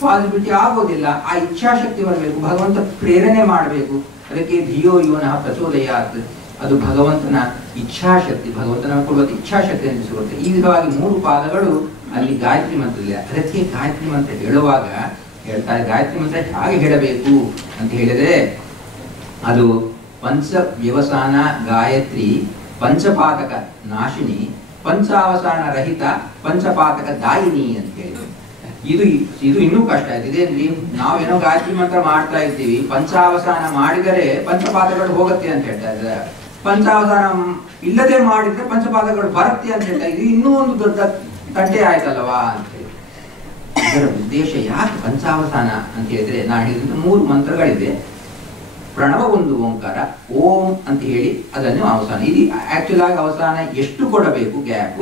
ಪಾಸಿಬಿಲಿಟಿ ಆಗೋದಿಲ್ಲ. ಆ ಇಚ್ಛಾಶಕ್ತಿ ಬರಬೇಕು, ಭಗವಂತ ಪ್ರೇರಣೆ ಮಾಡಬೇಕು. ಅದಕ್ಕೆ ಧಿಯೋ ಯೋ ನಃ ಪ್ರಚೋದಯಾತ್, ಅದು ಭಗವಂತನ ಇಚ್ಛಾಶಕ್ತಿ, ಭಗವಂತನ ಕೊಡುವ ಇಚ್ಛಾಶಕ್ತಿ ಅಂತ ಸಿಗುತ್ತೆ. ಈ ವಿಧವಾಗಿ 3 ಪಾದಗಳು ಅಲ್ಲಿ ಗಾಯತ್ರಿ ಮಂತ್ರದಲ್ಲಿ. ಅದಕ್ಕೆ ಗಾಯತ್ರಿ ಮಂತ್ರ ಹೇಳುವಾಗ ಹೇಳ್ತಾರೆ, ಗಾಯತ್ರಿ ಮಂತ್ರ ಹೇಗೆ ಹೇಳಬೇಕು ಅಂತ ಹೇಳಿದ್ರೆ ಅದು ಪಂಚ ವ್ಯವಸಾನ ಗಾಯತ್ರಿ, ಪಂಚಪಾತಕ ನಾಶಿನಿ, ಪಂಚಾವಸಾನ ರಹಿತ, ಪಂಚಪಾತಕ ದಾಯಿನಿ ಅಂತ ಹೇಳಿದ್ರು. ಇದು ಇನ್ನೂ ಕಷ್ಟ ಇದೆ. ನಾವೇನೋ ಗಾಯತ್ರಿ ಮಂತ್ರ ಮಾಡ್ತಾ ಇದ್ದೀವಿ, ಪಂಚಾವಸಾನ ಮಾಡಿದರೆ ಪಂಚಪಾದಗಳು ಹೋಗುತ್ತೆ ಅಂತ ಹೇಳ್ತಾ ಇದ್ದಾರೆ. ಪಂಚಾವಸಾನ ಇಲ್ಲದೆ ಮಾಡಿದ್ರೆ ಪಂಚಪಾದಗಳು ಬರುತ್ತೆ ಅಂತ ಹೇಳ್ತಾ ಇದು ಇನ್ನೂ ಒಂದು ದೊಡ್ಡ ತಂಟೆ ಆಯ್ತಲ್ವಾ ಅಂತ ಹೇಳಿ. ಇದರ ಉದ್ದೇಶ ಯಾಕೆ ಪಂಚಾವಸಾನ ಅಂತ ಹೇಳಿದ್ರೆ, ನಾನು ಹೇಳಿದ್ರೆ 3 ಮಂತ್ರಗಳಿದೆ. ಪ್ರಣವ ಒಂದು ಓಂಕಾರ, ಓಂ ಅಂತ ಹೇಳಿ ಅದನ್ನು ಅವಸಾನ. ಇದು ಆಕ್ಚುಲ್ ಆಗಿ ಅವಸಾನ ಎಷ್ಟು ಕೊಡಬೇಕು, ಗ್ಯಾಪ್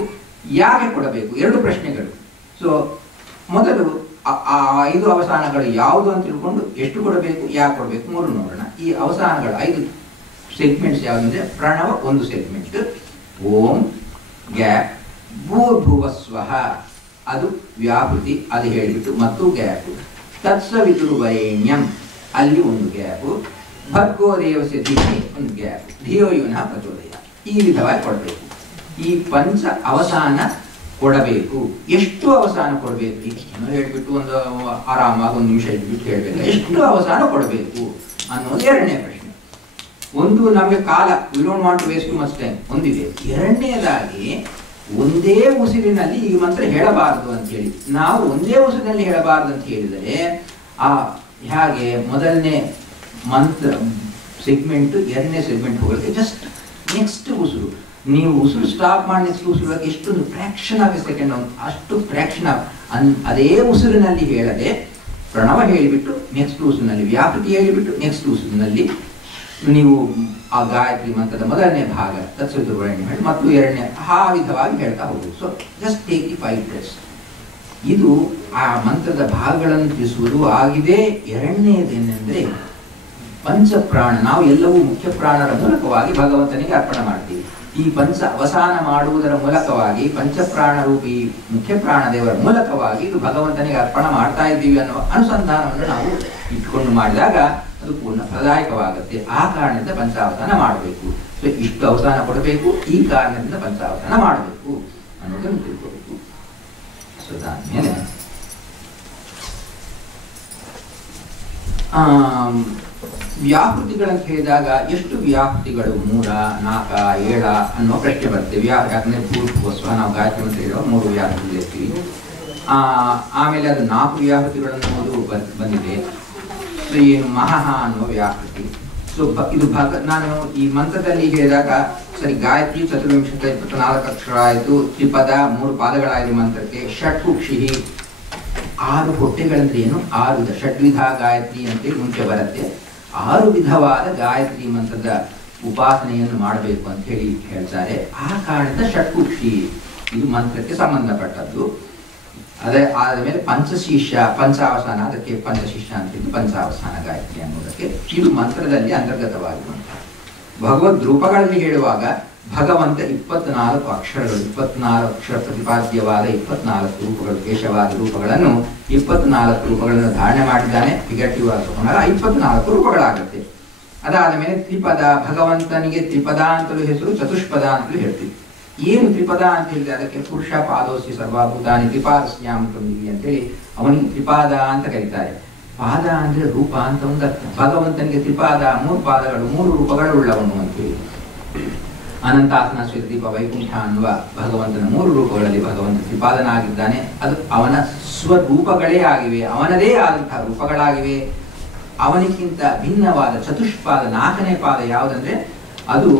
ಯಾಕೆ ಕೊಡಬೇಕು, 2 ಪ್ರಶ್ನೆಗಳು. ಸೊ ಮೊದಲು ಆ 5 ಅವಸಾನಗಳು ಯಾವುದು ಅಂತ ತಿಳ್ಕೊಂಡು ಎಷ್ಟು ಕೊಡಬೇಕು, ಯಾಕೆ ಕೊಡಬೇಕು 3 ನೋಡೋಣ. ಈ ಅವಸಾನಗಳು 5 ಸೆಗ್ಮೆಂಟ್ಸ್ ಯಾವುದಂದ್ರೆ ಪ್ರಣವ ಒಂದು ಸೆಗ್ಮೆಂಟ್, ಓಂ ಗ್ಯಾಪ್, ಭೂರ್ಭುವಸ್ವಃ ಅದು ವ್ಯಾಪೃತಿ ಅದು ಹೇಳಿಬಿಟ್ಟು ಮತ್ತು ಗ್ಯಾಪ್, ತತ್ಸವಿತುರ್ವರೆಣ್ಯಂ ಅಲ್ಲಿ ಒಂದು ಗ್ಯಾಪ್, ಭರ್ಗೋ ದೇವಸ್ಯ ಧೀಮಹಿ ಒಂದು ಗ್ಯಾಪ್, ಧಿಯೋ ಯೋನಃ ಪ್ರಚೋದಯಾತ್. ಈ ವಿಧವಾಗಿ ಕೊಡಬೇಕು. ಈ ಪಂಚ ಅವಸಾನ ಕೊಡಬೇಕು. ಎಷ್ಟು ಅವಸಾನ ಕೊಡಬೇಕು ಹೇಳ್ಬಿಟ್ಟು ಒಂದು ಆರಾಮಾಗಿ 1 ನಿಮಿಷ ಇಟ್ಬಿಟ್ಟು ಹೇಳ್ಬೇಕು. ಎಷ್ಟು ಅವಸಾನ ಕೊಡಬೇಕು ಅನ್ನೋದು ಎರಡನೇ ಪ್ರಶ್ನೆ. ಒಂದು ನಮಗೆ ಕಾಲ, we don't want to waste too much time ಒಂದಿದೆ. ಎರಡನೇದಾಗಿ ಒಂದೇ ಉಸಿರಿನಲ್ಲಿ ಈ ಮಂತ್ರ ಹೇಳಬಾರದು ಅಂತ ಹೇಳಿ, ನಾವು ಒಂದೇ ಉಸಿರಿನಲ್ಲಿ ಹೇಳಬಾರದು ಅಂತ ಹೇಳಿದರೆ ಹಾಗೆ ಮೊದಲನೇ ಮಂತ್ರ ಸೆಗ್ಮೆಂಟ್ ಎರಡನೇ ಸೆಗ್ಮೆಂಟ್ ಹೋಗಲಿಕ್ಕೆ ಜಸ್ಟ್ ನೆಕ್ಸ್ಟ್ ಉಸಿರು, ನೀವು ಉಸಿರು ಸ್ಟಾಪ್ ಮಾಡಿ ನೆಕ್ಸ್ಟ್ ಉಸಿರು ಎಷ್ಟೊಂದು ಫ್ರಾಕ್ಷನ್ ಆಫ್ ಎ ಸೆಕೆಂಡ್, ಅಷ್ಟು ಫ್ರಾಕ್ಷನ್ ಆಫ್ ಅದೇ ಉಸಿರಿನಲ್ಲಿ ಹೇಳದೆ ಪ್ರಣವ ಹೇಳಿಬಿಟ್ಟು ನೆಕ್ಸ್ಟ್ ಉಸಿರಿನಲ್ಲಿ ವ್ಯಾಪೃತಿ ಹೇಳಿಬಿಟ್ಟು ನೆಕ್ಸ್ಟ್ ಉಸಿರಿನಲ್ಲಿ ನೀವು ಆ ಗಾಯತ್ರಿ ಮಂತ್ರದ ಮೊದಲನೇ ಭಾಗ ತತ್ಸವಿತುರ್ವರೆಣ್ಯಂ ಹೇಳಿ ಮತ್ತು ಎರಡನೇ ಆ ವಿಧವಾಗಿ ಹೇಳ್ತಾ ಹೋಗುದು. So just take the 5 breaths. ಇದು ಆ ಮಂತ್ರದ ಭಾಗಗಳನ್ನು ತಿಳಿಸುವುದು ಆಗಿದೆ. ಎರಡನೇದೇನೆಂದ್ರೆ ಪಂಚಪ್ರಾಣ, ನಾವು ಎಲ್ಲವೂ ಮುಖ್ಯ ಪ್ರಾಣರ ಮೂಲಕವಾಗಿ ಭಗವಂತನಿಗೆ ಅರ್ಪಣೆ ಮಾಡ್ತೀವಿ. ಈ ಪಂಚ ಅವಸಾನ ಮಾಡುವುದರ ಮೂಲಕವಾಗಿ ಪಂಚಪ್ರಾಣ ರೂಪಿ ಮುಖ್ಯ ಪ್ರಾಣ ದೇವರ ಮೂಲಕವಾಗಿ ಇದು ಭಗವಂತನಿಗೆ ಅರ್ಪಣೆ ಮಾಡ್ತಾ ಇದ್ದೀವಿ ಅನ್ನುವ ಅನುಸಂಧಾನವನ್ನು ನಾವು ಇಟ್ಕೊಂಡು ಮಾಡಿದಾಗ ಅದು ಪೂರ್ಣ ಫಲದಾಯಕವಾಗುತ್ತೆ. ಆ ಕಾರಣದಿಂದ ಪಂಚಾವಸಾನ ಮಾಡಬೇಕು. ಸೊ ಇಷ್ಟು ಅವಸಾನ ಕೊಡಬೇಕು, ಈ ಕಾರಣದಿಂದ ಪಂಚಾವಸಾನ ಮಾಡಬೇಕು ಅನ್ನೋದನ್ನು ತಿಳ್ಕೋಬೇಕು. ಸೊ ಅದಾದ್ಮೇಲೆ ವ್ಯಾಪೃತಿಗಳಂತ ಹೇಳಿದಾಗ ಎಷ್ಟು ವ್ಯಾಪೃತಿಗಳು 3, 4, 7 ಅನ್ನೋ ಪ್ರಶ್ನೆ ಬರ್ತೇವೆ. ಯಾಕಂದ್ರೆ ಭೂರ್ಭುವಸ್ವ ನಾವು ಗಾಯತ್ರಿ ಮಂತ್ರ ಹೇಳುವ 3 ವ್ಯಾಪೃತಿಗಳು ಇರ್ತೀವಿ. ಆಮೇಲೆ ಅದು 4 ವ್ಯಾಪೃತಿಗಳನ್ನು ಬಂದಿದೆ. ಸೊ ಏನು ಮಹಃ ಅನ್ನೋ ವ್ಯಾಪೃತಿ. ಸೊ ಇದು ನಾನು ಈ ಮಂತ್ರದಲ್ಲಿ ಹೇಳಿದಾಗ ಸರಿ ಗಾಯತ್ರಿ 24 ಅಕ್ಷರ ಆಯಿತು, ತ್ರಿಪದ 3 ಪಾದಗಳಾಯಿತು ಮಂತ್ರಕ್ಕೆ, ಷಟ್ಕುಕ್ಷಿ 6 ಹೊಟ್ಟೆಗಳಂದ್ರೆ ಏನು 6 ಷಡ್ವಿಧ ಗಾಯತ್ರಿ ಅಂತೇಳಿ ಮುಂಚೆ ಬರುತ್ತೆ. 6 ವಿಧವಾದ ಗಾಯತ್ರಿ ಮಂತ್ರದ ಉಪಾಸನೆಯನ್ನು ಮಾಡಬೇಕು ಅಂತ ಹೇಳಿ ಹೇಳ್ತಾರೆ. ಆ ಕಾರಣದ ಷಟ್ಕುಕ್ಷಿ ಇದು ಮಂತ್ರಕ್ಕೆ ಸಂಬಂಧಪಟ್ಟದ್ದು. ಅದೇ ಆದ ಮೇಲೆ ಪಂಚಶೀರ್ಷ ಪಂಚಾವಸಾನ, ಅದಕ್ಕೆ ಪಂಚಶೀರ್ಷ ಅಂತ ಹೇಳಿ ಪಂಚಾವಸಾನ ಗಾಯತ್ರಿ ಅನ್ನೋದಕ್ಕೆ ಇದು ಮಂತ್ರದಲ್ಲಿ ಅಂತರ್ಗತವಾಗಿರುವಂತಹ. ಭಗವದ್ ರೂಪಗಳಲ್ಲಿ ಹೇಳುವಾಗ ಭಗವಂತ 24 ಅಕ್ಷರಗಳು, 24 ಅಕ್ಷರ ಪ್ರತಿಪಾದ್ಯವಾದ 24 ರೂಪಗಳು, ಕೇಶವಾದ ರೂಪಗಳನ್ನು 24 ರೂಪಗಳನ್ನು ಧಾರಣೆ ಮಾಡಿದ್ದಾನೆ. ಫಿಗರೇಟಿವ್ ಆಗಿ ತಗೊಂಡಾಗ 24 ರೂಪಗಳಾಗುತ್ತೆ. ಅದಾದ ಮೇಲೆ ತ್ರಿಪದ, ಭಗವಂತನಿಗೆ ತ್ರಿಪದ ಅಂತಲೂ ಹೆಸರು, ಚತುಷ್ಪದ ಅಂತಲೂ ಹೇಳ್ತೀವಿ. ಏನು ತ್ರಿಪದ ಅಂತ ಹೇಳಿದ್ರೆ ಅದಕ್ಕೆ ಪುರುಷ ಪಾದೋಸಿ ಸರ್ವಭೂತಾನಿ ತ್ರಿಪಾದಸ್ಯಾಂ ತಂದಿವಿ ಅಂತೇಳಿ ಅವನಿಗೆ ತ್ರಿಪಾದ ಅಂತ ಕರೀತಾರೆ. ಪಾದ ಅಂದ್ರೆ ರೂಪ ಅಂತ ಒಂದು ಅರ್ಥ. ಭಗವಂತನಿಗೆ ತ್ರಿಪಾದ 3 ಪಾದಗಳು 3 ರೂಪಗಳು ಉಳ್ಳವನು ಅಂತೇಳಿ. ಅನಂತಾಸನ ಶ್ವೇತದೀಪ ವೈಕುಂಠ ಅನ್ನುವ ಭಗವಂತನ 3 ರೂಪಗಳಲ್ಲಿ ಭಗವಂತ ತ್ರಿಪಾದನಾಗಿದ್ದಾನೆ. ಅದು ಅವನ ಸ್ವರೂಪಗಳೇ ಆಗಿವೆ, ಅವನದೇ ಆದಂತಹ ರೂಪಗಳಾಗಿವೆ. ಅವನಿಗಿಂತ ಭಿನ್ನವಾದ ಚತುಷ್ಪಾದ 4ನೇ ಪಾದ ಯಾವುದಂದ್ರೆ ಅದು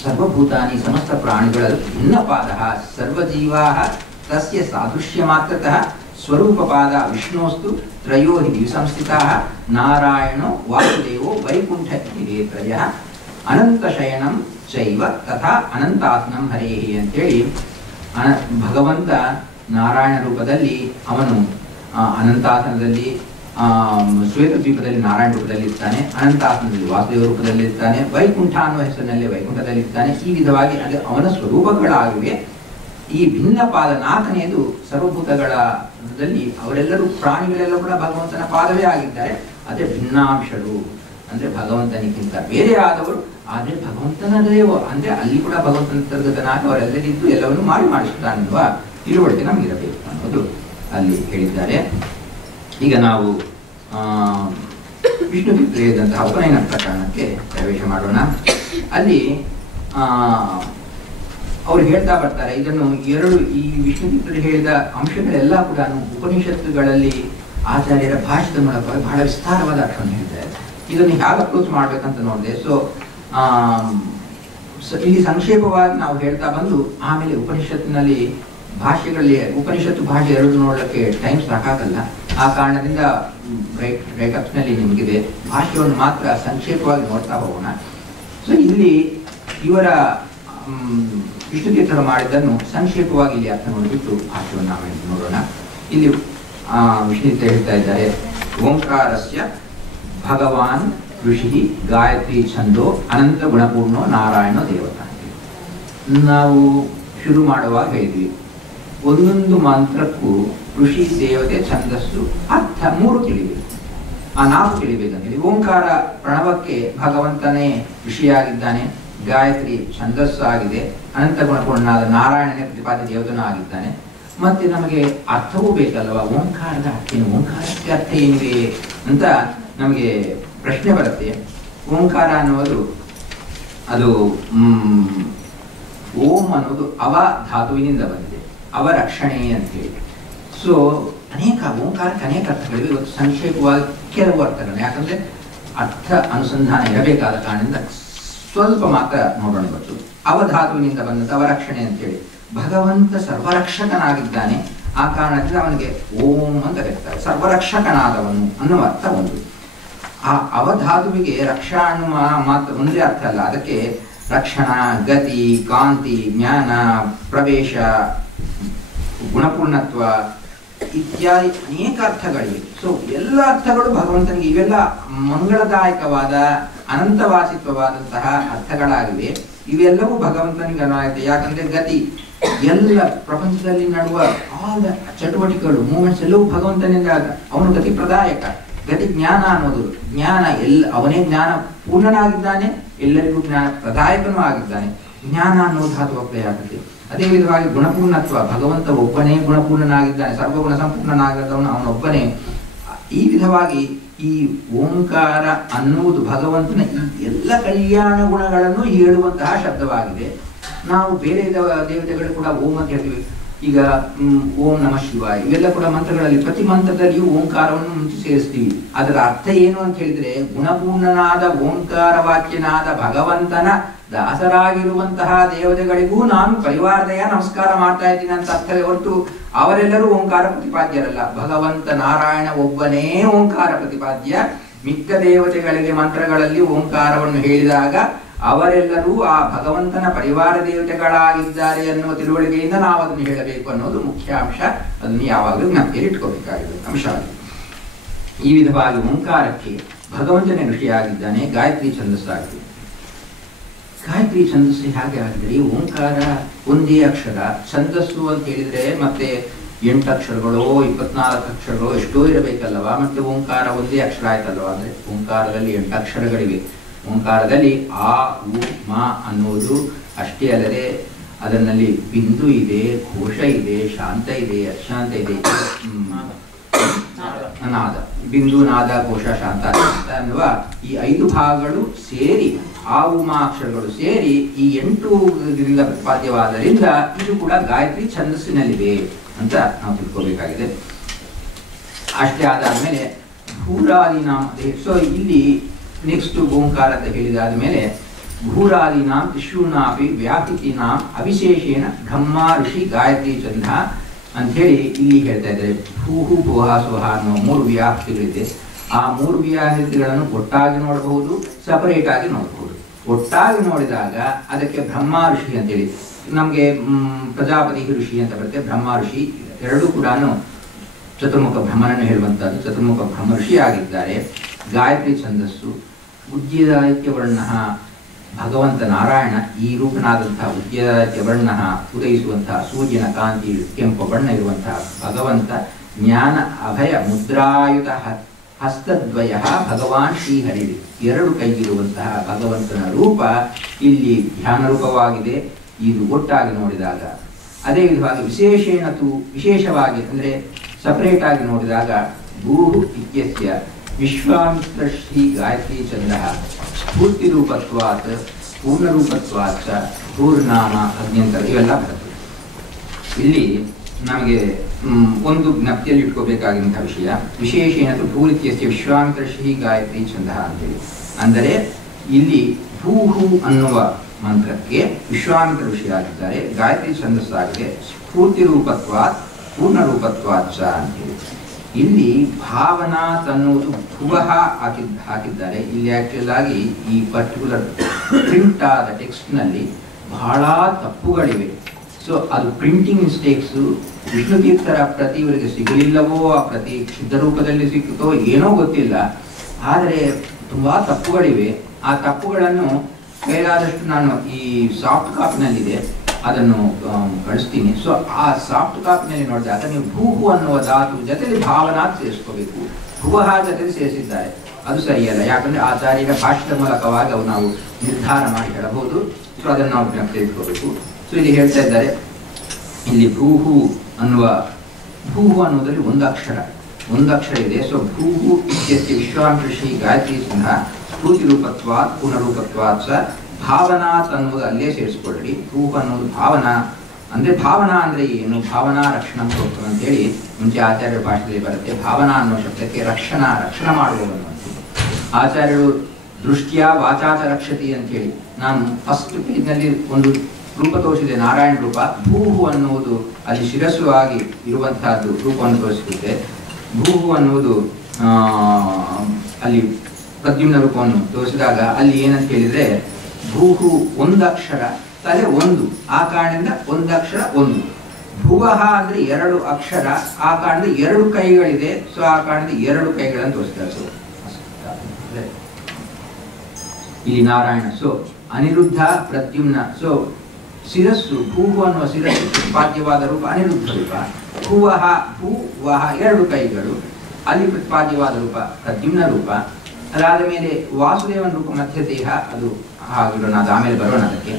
ಸರ್ವಭೂತಾನಿ ಸಮಸ್ತ ಪ್ರಾಣಿಗಳಲ್ಲಿ ಭಿನ್ನ ಪಾದ. ಸರ್ವಜೀವಾ ತಸ್ಯ ಸಾದೃಶ್ಯ ಮಾತ್ರತಃ ಸ್ವರೂಪಪಾದ ವಿಷ್ಣೋಸ್ತು ತ್ರಯೋ ಹಿ ದಿವಿಸಂಸ್ಥಿತಾಃ ನಾರಾಯಣೋ ವಾಸುದೇವೋ ವೈಕುಂಠ ಇತಿ ತ್ರಯಃ ಅನಂತಶಯನಂ ಚೈವ ತಥಾ ಅನಂತಾತ್ಮಂ ಹರೇಹಿ ಅಂತೇಳಿ ಭಗವಂತ ನಾರಾಯಣ ರೂಪದಲ್ಲಿ ಅವನು ಅನಂತಾಸನದಲ್ಲಿ ಶ್ವೇತದ್ವೀಪದಲ್ಲಿ ನಾರಾಯಣ ರೂಪದಲ್ಲಿ ಇರ್ತಾನೆ, ಅನಂತಾಸನದಲ್ಲಿ ವಾಸುದೇವ ರೂಪದಲ್ಲಿ ಇರ್ತಾನೆ, ವೈಕುಂಠ ಅನ್ನುವ ಹೆಸರಿನಲ್ಲಿ ವೈಕುಂಠದಲ್ಲಿ ಇರ್ತಾನೆ. ಈ ವಿಧವಾಗಿ ಅದು ಅವನ ಸ್ವರೂಪಗಳಾಗಿವೆ. ಈ ಭಿನ್ನ ಪಾದ 4ನೇದು ಸರ್ವಭೂತಗಳಲ್ಲಿ ಅವರೆಲ್ಲರೂ ಪ್ರಾಣಿಗಳೆಲ್ಲ ಕೂಡ ಭಗವಂತನ ಪಾದವೇ ಆಗಿದ್ದಾರೆ. ಅದೇ ಭಿನ್ನಾಂಶರು ಅಂದ್ರೆ ಭಗವಂತನಿಗಿಂತ ಬೇರೆ ಆದವರು, ಆದರೆ ಭಗವಂತನದೇ ಅಂದ್ರೆ ಅಲ್ಲಿ ಕೂಡ ಭಗವಂತನ ಅಂತರ್ಗತನಾಗಿ ಅವರೆಲ್ಲರಿದ್ದು ಎಲ್ಲವನ್ನು ಮಾಡಿಸುತ್ತಾನೆನ್ನುವ ತಿಳುವಳಿಕೆ ನಮಗಿರಬೇಕು ಅನ್ನೋದು ಅಲ್ಲಿ ಹೇಳಿದ್ದಾರೆ. ಈಗ ನಾವು ವಿಷ್ಣು ಹೇಳಿದಂತಹ ಉಪನಯನ ಪ್ರಕರಣಕ್ಕೆ ಪ್ರವೇಶ ಮಾಡೋಣ. ಅಲ್ಲಿ ಅವರು ಹೇಳ್ತಾ ಬರ್ತಾರೆ ಇದನ್ನು ಈ ವಿಷ್ಣು ತೀರ್ಥರು ಹೇಳಿದ ಅಂಶಗಳೆಲ್ಲ ಕೂಡ ಉಪನಿಷತ್ತುಗಳಲ್ಲಿ ಆಚಾರ್ಯರ ಭಾಷೆದ ಮೂಲಕ ಬಹಳ ವಿಸ್ತಾರವಾದ ಅರ್ಥವನ್ನು ಹೇಳ್ತಾರೆ. ಇದನ್ನು ಹೇಗೆ ಅಪ್ರೋಚ್ ಮಾಡ್ಬೇಕಂತ ನೋಡಿದೆ. ಸೊ ಇಲ್ಲಿ ಸಂಕ್ಷೇಪವಾಗಿ ನಾವು ಹೇಳ್ತಾ ಬಂದು ಆಮೇಲೆ ಉಪನಿಷತ್ತಿನಲ್ಲಿ ಭಾಷೆಗಳಲ್ಲಿ ಉಪನಿಷತ್ತು ಭಾಷೆ ಎರಡು ನೋಡಲಿಕ್ಕೆ ಟೈಮ್ ಸಾಕಾಗಲ್ಲ. ಆ ಕಾರಣದಿಂದ ರೈಟಪ್ಸ್ನಲ್ಲಿ ನಿಮಗಿದೆ, ಭಾಷೆಯನ್ನು ಮಾತ್ರ ಸಂಕ್ಷೇಪವಾಗಿ ನೋಡ್ತಾ ಹೋಗೋಣ. ಸೊ ಇಲ್ಲಿ ಇವರ ವಿಷ್ಣು ತೀರ್ಥರು ಮಾಡಿದ್ದನ್ನು ಸಂಕ್ಷೇಪವಾಗಿ ಇಲ್ಲಿ ಅರ್ಥ ನೋಡಿಬಿಟ್ಟು ಭಾಷೆಯನ್ನು ನಾವು ನೋಡೋಣ. ಇಲ್ಲಿ ವಿಷ್ಣುತ ಹೇಳ್ತಾ ಇದ್ದಾರೆ, ಓಂಕಾರಸ್ಯ ಭಗವಾನ್ ಋಷಿ ಗಾಯತ್ರಿ ಛಂದೋ ಅನಂತ ಗುಣಪೂರ್ಣೋ ನಾರಾಯಣ ದೇವತಾ. ನಾವು ಶುರು ಮಾಡುವಾಗ ಹೇಳಿದ್ವಿ, ಒಂದೊಂದು ಮಂತ್ರಕ್ಕೂ ಋಷಿ ದೇವತೆ ಛಂದಸ್ಸು ಅರ್ಥ 3 ತಿಳಿಬೇಕು, ಆ 4 ತಿಳಿಬೇಕಂತ ಹೇಳಿ. ಓಂಕಾರ ಪ್ರಣವಕ್ಕೆ ಭಗವಂತನೇ ಋಷಿಯಾಗಿದ್ದಾನೆ, ಗಾಯತ್ರಿ ಛಂದಸ್ಸು ಆಗಿದೆ, ಅನಂತ ಗುಣಪೂರ್ಣನಾದ ನಾರಾಯಣನೇ ಪ್ರತಿಪಾದ್ಯ ದೇವತನೂ ಆಗಿದ್ದಾನೆ. ಮತ್ತೆ ನಮಗೆ ಅರ್ಥವೂ ಬೇಕಲ್ವಾ, ಓಂಕಾರದ ಅರ್ಥ ಏನು, ಓಂಕಾರಕ್ಕೆ ಅರ್ಥ ಏನಿದೆ ಅಂತ ನಮಗೆ ಪ್ರಶ್ನೆ ಬರುತ್ತೆ. ಓಂಕಾರ ಅನ್ನೋದು ಅದು ಓಂ ಅನ್ನೋದು ಅವ ಧಾತುವಿನಿಂದ ಬಂದಿದೆ, ಅವ ರಕ್ಷಣೆ ಅಂತ ಹೇಳಿ. ಸೊ ಅನೇಕ ಓಂಕಾರಕ್ಕೆ ಅನೇಕ ಅರ್ಥಗಳಿವೆ. ಇವತ್ತು ಸಂಕ್ಷೇಪವಾಗಿ ಕೆಲವು ಅರ್ಥಗಳು, ಯಾಕಂದ್ರೆ ಅರ್ಥ ಅನುಸಂಧಾನ ಇರಬೇಕಾದ ಕಾರಣದಿಂದ ಸ್ವಲ್ಪ ಮಾತ್ರ ನೋಡೋಣ. ಇವತ್ತು ಅವಧಾತುವಿನಿಂದ ಬಂದಂತ ಅವರಕ್ಷಣೆ ಅಂತೇಳಿ, ಭಗವಂತ ಸರ್ವರಕ್ಷಕನಾಗಿದ್ದಾನೆ, ಆ ಕಾರಣದಿಂದ ಅವನಿಗೆ ಓಂ ಅಂತ ಕರೀತಾರೆ. ಸರ್ವರಕ್ಷಕನಾದವನು ಅನ್ನುವ ಅರ್ಥ ಒಂದು. ಆ ಅವಧಾತುವಿಗೆ ರಕ್ಷಾ ಅನ್ನುವ ಮಾತ್ರ ಒಂದೇ ಅರ್ಥ ಅಲ್ಲ, ಅದಕ್ಕೆ ರಕ್ಷಣಾ, ಗತಿ, ಕಾಂತಿ, ಜ್ಞಾನ, ಪ್ರವೇಶ, ಗುಣಪೂರ್ಣತ್ವ ಇತ್ಯಾದಿ ಅನೇಕ ಅರ್ಥಗಳಿವೆ. ಸೊ ಎಲ್ಲ ಅರ್ಥಗಳು ಭಗವಂತನಿಗೆ, ಇವೆಲ್ಲ ಮಂಗಳದಾಯಕವಾದ ಅನಂತವಾಸಿತ್ವವಾದಂತಹ ಅರ್ಥಗಳಾಗಿವೆ. ಇವೆಲ್ಲವೂ ಭಗವಂತನಿಗೆ ಅನ್ವಯಿತ. ಯಾಕಂದ್ರೆ ಗತಿ, ಎಲ್ಲ ಪ್ರಪಂಚದಲ್ಲಿ ನಡುವ ಆಲ್ ಚಟುವಟಿಕೆಗಳು, ಮೂಮೆಂಟ್ಸ್ ಎಲ್ಲವೂ ಭಗವಂತನಿಂದ, ಅವನು ಗತಿ ಪ್ರದಾಯಕ. ಗತಿ ಜ್ಞಾನ ಅನ್ನೋದು, ಜ್ಞಾನ ಅವನೇ ಜ್ಞಾನ ಪೂರ್ಣನಾಗಿದ್ದಾನೆ, ಎಲ್ಲರಿಗೂ ಜ್ಞಾನ ಪ್ರದಾಯಕನೂ ಆಗಿದ್ದಾನೆ. ಜ್ಞಾನ ಅನ್ನೋ ಧಾತು ಅಪ್ಲಯ ಆಗುತ್ತೆ. ಅದೇ ವಿಧವಾಗಿ ಗುಣಪೂರ್ಣತ್ವ, ಭಗವಂತ ಒಬ್ಬನೇ ಗುಣಪೂರ್ಣನಾಗಿದ್ದಾನೆ, ಸರ್ವಗುಣ ಸಂಪೂರ್ಣನಾಗಿದ್ದವನು ಅವನೊಬ್ಬನೇ. ಈ ವಿಧವಾಗಿ ಈ ಓಂಕಾರ ಅನ್ನುವುದು ಭಗವಂತನ ಈ ಎಲ್ಲ ಕಲ್ಯಾಣ ಗುಣಗಳನ್ನು ಹೇಳುವಂತಹ ಶಬ್ದವಾಗಿದೆ. ನಾವು ಬೇರೆ ದೇವತೆಗಳು ಕೂಡ ಓಂ ಅಂತ ಹೇಳ್ತೀವಿ. ಈಗ ಓಂ ನಮಃ ಶಿವಾಯ, ಇವೆಲ್ಲ ಕೂಡ ಮಂತ್ರಗಳಲ್ಲಿ ಪ್ರತಿ ಮಂತ್ರದಲ್ಲಿಯೂ ಓಂಕಾರವನ್ನು ಮುಂಚೆ ಸೇರಿಸ್ತೀವಿ. ಅದರ ಅರ್ಥ ಏನು ಅಂತ ಹೇಳಿದ್ರೆ, ಗುಣಪೂರ್ಣನಾದ ಓಂಕಾರ ವಾಕ್ಯನಾದ ಭಗವಂತನ ದಾಸರಾಗಿರುವಂತಹ ದೇವತೆಗಳಿಗೂ ನಾನು ಪರಿವಾರದಯ ನಮಸ್ಕಾರ ಮಾಡ್ತಾ ಇದ್ದೀನಿ ಅಂತ ಅರ್ಥವೇ ಹೊರತು ಅವರೆಲ್ಲರೂ ಓಂಕಾರ ಪ್ರತಿಪಾದ್ಯರಲ್ಲ. ಭಗವಂತ ನಾರಾಯಣ ಒಬ್ಬನೇ ಓಂಕಾರ ಪ್ರತಿಪಾದ್ಯ. ಮಿಕ್ಕ ದೇವತೆಗಳಿಗೆ ಮಂತ್ರಗಳಲ್ಲಿ ಓಂಕಾರವನ್ನು ಹೇಳಿದಾಗ ಅವರೆಲ್ಲರೂ ಆ ಭಗವಂತನ ಪರಿವಾರ ದೇವತೆಗಳಾಗಿದ್ದಾರೆ ಅನ್ನುವ ತಿಳುವಳಿಕೆಯಿಂದ ನಾವು ಅದನ್ನು ಹೇಳಬೇಕು ಅನ್ನೋದು ಮುಖ್ಯ ಅಂಶ. ಅದನ್ನು ಯಾವಾಗಲೂ ಜ್ಞಾಪಕದಲ್ಲಿ ಇಟ್ಕೋಬೇಕಾಗಿದೆ ಅಂಶ. ಈ ವಿಧವಾಗಿ ಓಂಕಾರಕ್ಕೆ ಭಗವಂತನೇ ಋಷಿಯಾಗಿದ್ದಾನೆ, ಗಾಯತ್ರಿ ಛಂದಸ್ಸಾಗಿದೆ. ಗಾಯತ್ರಿ ಛಂದಸ್ಸು ಹೇಗೆ ಆಗಿದ್ರೆ, ಓಂಕಾರ ಒಂದೇ ಅಕ್ಷರ, ಛಂದಸ್ಸು ಅಂತ ಹೇಳಿದ್ರೆ ಮತ್ತೆ 8 ಅಕ್ಷರಗಳು 24 ಅಕ್ಷರಗಳು ಎಷ್ಟೋ ಇರಬೇಕಲ್ವಾ. ಮತ್ತೆ ಓಂಕಾರ ಒಂದೇ ಅಕ್ಷರ ಆಯ್ತಲ್ವಾ. ಅಂದ್ರೆ ಓಂಕಾರದಲ್ಲಿ 8 ಅಕ್ಷರಗಳಿವೆ. ಓಂಕಾರದಲ್ಲಿ ಆ ಉ ಮ ಅನ್ನೋದು ಅಷ್ಟೇ ಅಲ್ಲದೆ ಅದರಲ್ಲಿ ಬಿಂದು ಇದೆ, ಘೋಷ ಇದೆ, ಶಾಂತ ಇದೆ, ಅಶಾಂತ ಇದೆ, ನಾದ, ಬಿಂದು, ನಾದ, ಘೋಷ, ಶಾಂತ ಅನ್ನುವ ಈ 5 ಭಾಗಗಳು ಸೇರಿ, ಆ ಉಮ ಅಕ್ಷರಗಳು ಸೇರಿ ಈ 8 ಪ್ರತಿಪಾದ್ಯವಾದ್ದರಿಂದ ಇದು ಕೂಡ ಗಾಯತ್ರಿ ಛಂದಸ್ಸಿನಲ್ಲಿದೆ ಅಂತ ನಾವು ತಿಳ್ಕೋಬೇಕಾಗಿದೆ. ಅಷ್ಟೇ ಆದಾದ್ಮೇಲೆ ಭೂರಾದಿನಾಂ, ಸೊ ಇಲ್ಲಿ ನೆಕ್ಸ್ಟ್ ಓಂಕಾರ ಅಂತ ಹೇಳಿದಾದ ಮೇಲೆ ಭೂರಾದಿನಾಂ ತಿಶೂನಾಪಿ ವ್ಯಾಪೃತಿನಾಂ ಅವಿಶೇಷೇಣ ಬ್ರಹ್ಮ ಋಷಿ ಗಾಯತ್ರಿ ಛಂದ ಅಂತ ಹೇಳಿ ಇಲ್ಲಿ ಹೇಳ್ತಾ ಇದ್ದಾರೆ. ಭೂಹು ಭುಹ ಸ್ವಹ ಅನ್ನೋ 3 ವ್ಯಾಪ್ತಿಗಳಿದೆ. ಆ 3 ವ್ಯಾಪ್ತಿಗಳನ್ನು ಒಟ್ಟಾಗಿ ನೋಡಬಹುದು, ಸಪರೇಟ್ ಆಗಿ ನೋಡಬಹುದು. ಒಟ್ಟಾಗಿ ನೋಡಿದಾಗ ಅದಕ್ಕೆ ಬ್ರಹ್ಮ ಋಷಿ ಅಂತೇಳಿ, ನಮಗೆ ಪ್ರಜಾಪತಿ ಋಷಿ ಅಂತ ಬರುತ್ತೆ, ಬ್ರಹ್ಮ ಋಷಿ ಎರಡೂ ಕೂಡ ಚತುರ್ಮುಖ ಬ್ರಹ್ಮನನ್ನು ಹೇಳುವಂತಹದ್ದು. ಚತುರ್ಮುಖ ಬ್ರಹ್ಮ ಋಷಿ ಆಗಿದ್ದಾರೆ. ಗಾಯತ್ರಿ ಛಂದಸ್ಸು ಉದ್ಯದಾದಿತ್ಯ ವರ್ಣ ಭಗವಂತ ನಾರಾಯಣ ಈ ರೂಪನಾದಂತಹ ಉದ್ಯದಾದಿತ್ಯ ವರ್ಣ ಉದಯಿಸುವಂತಹ ಸೂರ್ಯನ ಕಾಂತಿ ಕೆಂಪು ಬಣ್ಣ ಇರುವಂತಹ ಭಗವಂತ, ಜ್ಞಾನ ಅಭಯ ಮುದ್ರಾಯುತ ಹಸ್ತದ್ವಯ ಭಗವಾನ್ ಶ್ರೀಹರಿ, 2 ಕೈಗಿರುವಂತಹ ಭಗವಂತನ ರೂಪ ಇಲ್ಲಿ ಧ್ಯಾನ ರೂಪವಾಗಿದೆ. ಇದು ಒಟ್ಟಾಗಿ ನೋಡಿದಾಗ, ಅದೇ ವಿಧವಾಗಿ ವಿಶೇಷವಾಗಿ ಅಂದರೆ ಸಪರೇಟ್ ಆಗಿ ನೋಡಿದಾಗ ಭೂಹು ಇತ್ಯಸ್ಯ ವಿಶ್ವಾಮಿತ್ರ ಶ್ರೀ ಗಾಯತ್ರಿ ಛಂದ ಸ್ಫೂರ್ತಿ ರೂಪತ್ವಾತ್ ಪೂರ್ಣರೂಪತ್ವಾತ್ ಭೂರ್ನಾಮ ಅಜ್ಞಂತರ ಇವೆಲ್ಲ ಬರ್ತದೆ. ಇಲ್ಲಿ ನಮಗೆ ಒಂದು ಜ್ಞಪ್ತಿಯಲ್ಲಿ ಇಟ್ಕೋಬೇಕಾಗಿರುವಂತಹ ವಿಷಯ, ವಿಶೇಷೇಣ ಭೂರಿತ್ಯಸ್ಯ ವಿಶ್ವಾಮಿತ್ರ ಶ್ರೀ ಗಾಯತ್ರಿ ಛಂದ ಅಂತೇಳಿ. ಅಂದರೆ ಇಲ್ಲಿ ಭೂಹು ಅನ್ನುವ ಮಂತ್ರಕ್ಕೆ ವಿಶ್ವಾಮಿತ್ರ ಋಷಿ ಆಗಿದ್ದಾರೆ, ಗಾಯತ್ರಿ ಛಂದಸ್ಸಾಗಿದೆ, ಸ್ಫೂರ್ತಿ ರೂಪತ್ವಾತ್ ಪೂರ್ಣರೂಪತ್ವಾಚ ಅಂತೇಳಿ. ಇಲ್ಲಿ ಭಾವನಾತ್ ಅನ್ನುವುದು ಭುವಃ ಹಾಕಿದ್ದಾರೆ. ಇಲ್ಲಿ ಆಕ್ಚುಲ್ ಆಗಿ ಈ ಪರ್ಟಿಕ್ಯುಲರ್ ಪ್ರಿಂಟ್ ಆದ ಟೆಕ್ಸ್ಟ್ ನಲ್ಲಿ ಬಹಳ ತಪ್ಪುಗಳಿವೆ. ಸೊ ಅದು ಪ್ರಿಂಟಿಂಗ್ ಮಿಸ್ಟೇಕ್ಸು. ವಿಷ್ಣು ತೀರ್ಥರ ಪ್ರತಿ ಇವರಿಗೆ ಸಿಗಲಿಲ್ಲವೋ, ಆ ಪ್ರತಿ ಶುದ್ಧ ರೂಪದಲ್ಲಿ ಸಿಕ್ಕುತ್ತೋ ಏನೋ ಗೊತ್ತಿಲ್ಲ. ಆದರೆ ತುಂಬಾ ತಪ್ಪುಗಳಿವೆ. ಆ ತಪ್ಪುಗಳನ್ನು ಕೈಲಾದಷ್ಟು ನಾನು ಈ ಸಾಫ್ಟ್ ಕಾಪಿನಲ್ಲಿದೆ, ಅದನ್ನು ಕಳಿಸ್ತೀನಿ. ಸೊ ಆ ಸಾಫ್ಟ್ ಕಾಪಿನಲ್ಲಿ ನೋಡಿದಾಗ ನೀವು ಭೂಹು ಅನ್ನುವ ಧಾತು ಜೊತೆಲಿ ಭಾವನಾ ಸೇರಿಸ್ಕೋಬೇಕು. ಭುವಹ ಜೊತೆಲಿ ಸೇರಿಸಿದ್ದಾರೆ, ಅದು ಸರಿಯಲ್ಲ. ಯಾಕಂದ್ರೆ ಆಚಾರ್ಯರ ಭಾಷ್ಯದ ಮೂಲಕವಾಗಿ ಅವು ನಾವು ನಿರ್ಧಾರ ಮಾಡಿ ಹೇಳಬಹುದು. ಸೊ ಅದನ್ನು ನಾವು ತಿಳಿದುಕೋಬೇಕು. ಸೊ ಇಲ್ಲಿ ಹೇಳ್ತಾ ಇದ್ದಾರೆ, ಇಲ್ಲಿ ಭೂಹು ಅನ್ನುವುದರಲ್ಲಿ ಒಂದು ಅಕ್ಷರ ಇದೆ. ಸೊ ಭೂಹು ಇತ್ಯಸ್ಯ ವಿಶ್ವಾಂಶ ಶ್ರೀ ಗಾಯತ್ರಿ ಸಿಂಹ ಸ್ಫೂರ್ತಿ ರೂಪತ್ವಾತ್ ಪೂರ್ಣರೂಪತ್ವಾತ್ ಸ ಭಾವನಾತ್ ಅನ್ನೋದು ಅಲ್ಲೇ ಸೇರಿಸ್ಕೊಳ್ಳಿ. ಭೂಹು ಅನ್ನೋದು ಭಾವನಾ ಅಂದ್ರೆ, ಭಾವನಾ ಅಂದ್ರೆ ಏನು? ಭಾವನಾ ರಕ್ಷಣಾ ಅಂತೇಳಿ ಮುಂಚೆ ಆಚಾರ್ಯರ ಭಾಷೆಯಲ್ಲಿ ಬರುತ್ತೆ. ಭಾವನಾ ಅನ್ನೋ ಶಬ್ದಕ್ಕೆ ರಕ್ಷಣಾ ಮಾಡುವವನು ಅಂತ. ಆಚಾರ್ಯರು ದೃಷ್ಟಿಯ ವಾಚಾಚ ರಕ್ಷತಿ ಅಂತ ಹೇಳಿ ನಾನು ಫಸ್ಟ್ ಪೇಜ್ನಲ್ಲಿ ಒಂದು ರೂಪ ತೋರಿಸಿದೆ, ನಾರಾಯಣ ರೂಪ. ಭೂಹು ಅನ್ನುವುದು ಅಲ್ಲಿ ಶಿರಸ್ಸು ಆಗಿ ಇರುವಂತಹದ್ದು ರೂಪವನ್ನು ತೋರಿಸಿರುತ್ತೆ. ಭೂಹು ಅನ್ನುವುದು ಅಲ್ಲಿ ಪ್ರದ್ಯುಮ್ನ ರೂಪವನ್ನು ತೋರಿಸಿದಾಗ ಅಲ್ಲಿ ಏನಂತ ಹೇಳಿದ್ರೆ, ಭೂಹು ಒಂದಕ್ಷರ, ತಲೆ ಒಂದು, ಆ ಕಾರಣದಿಂದ ಒಂದಕ್ಷರ ಒಂದು. ಭುವಹ ಅಂದ್ರೆ 2 ಅಕ್ಷರ, ಆ ಕಾರಣದಿಂದ 2 ಕೈಗಳಿದೆ. ಸೊ ಆ ಕಾರಣದಿಂದ 2 ಕೈಗಳನ್ನು ತೋರಿಸ್ತಾರೆ. ಸೊ ಇಲ್ಲಿ ನಾರಾಯಣ. ಸೊ ಅನಿರುದ್ಧ ಪ್ರದ್ಯುಮ್ನ. ಸೊ ಶಿರಸ್ಸು, ಭೂಹು ಅನ್ನುವ ಶಿರಸ್ಸು ಪ್ರತಿಪಾದ್ಯವಾದ ರೂಪ ಅನಿರುದ್ಧ ರೂಪ. ಭುವಹ, ಭೂವಹ 2 ಕೈಗಳು, ಅಲ್ಲಿ ಪ್ರತಿಪಾದ್ಯವಾದ ರೂಪ ಪ್ರದ್ಯುಮ್ನ ರೂಪ. ಅದಾದ ಮೇಲೆ ವಾಸುದೇವನ ರೂಪ ಮಧ್ಯ ದೇಹ, ಅದು ಹಾಗಿರೋಣ, ಅದು ಆಮೇಲೆ ಬರೋಣ ಅದಕ್ಕೆ.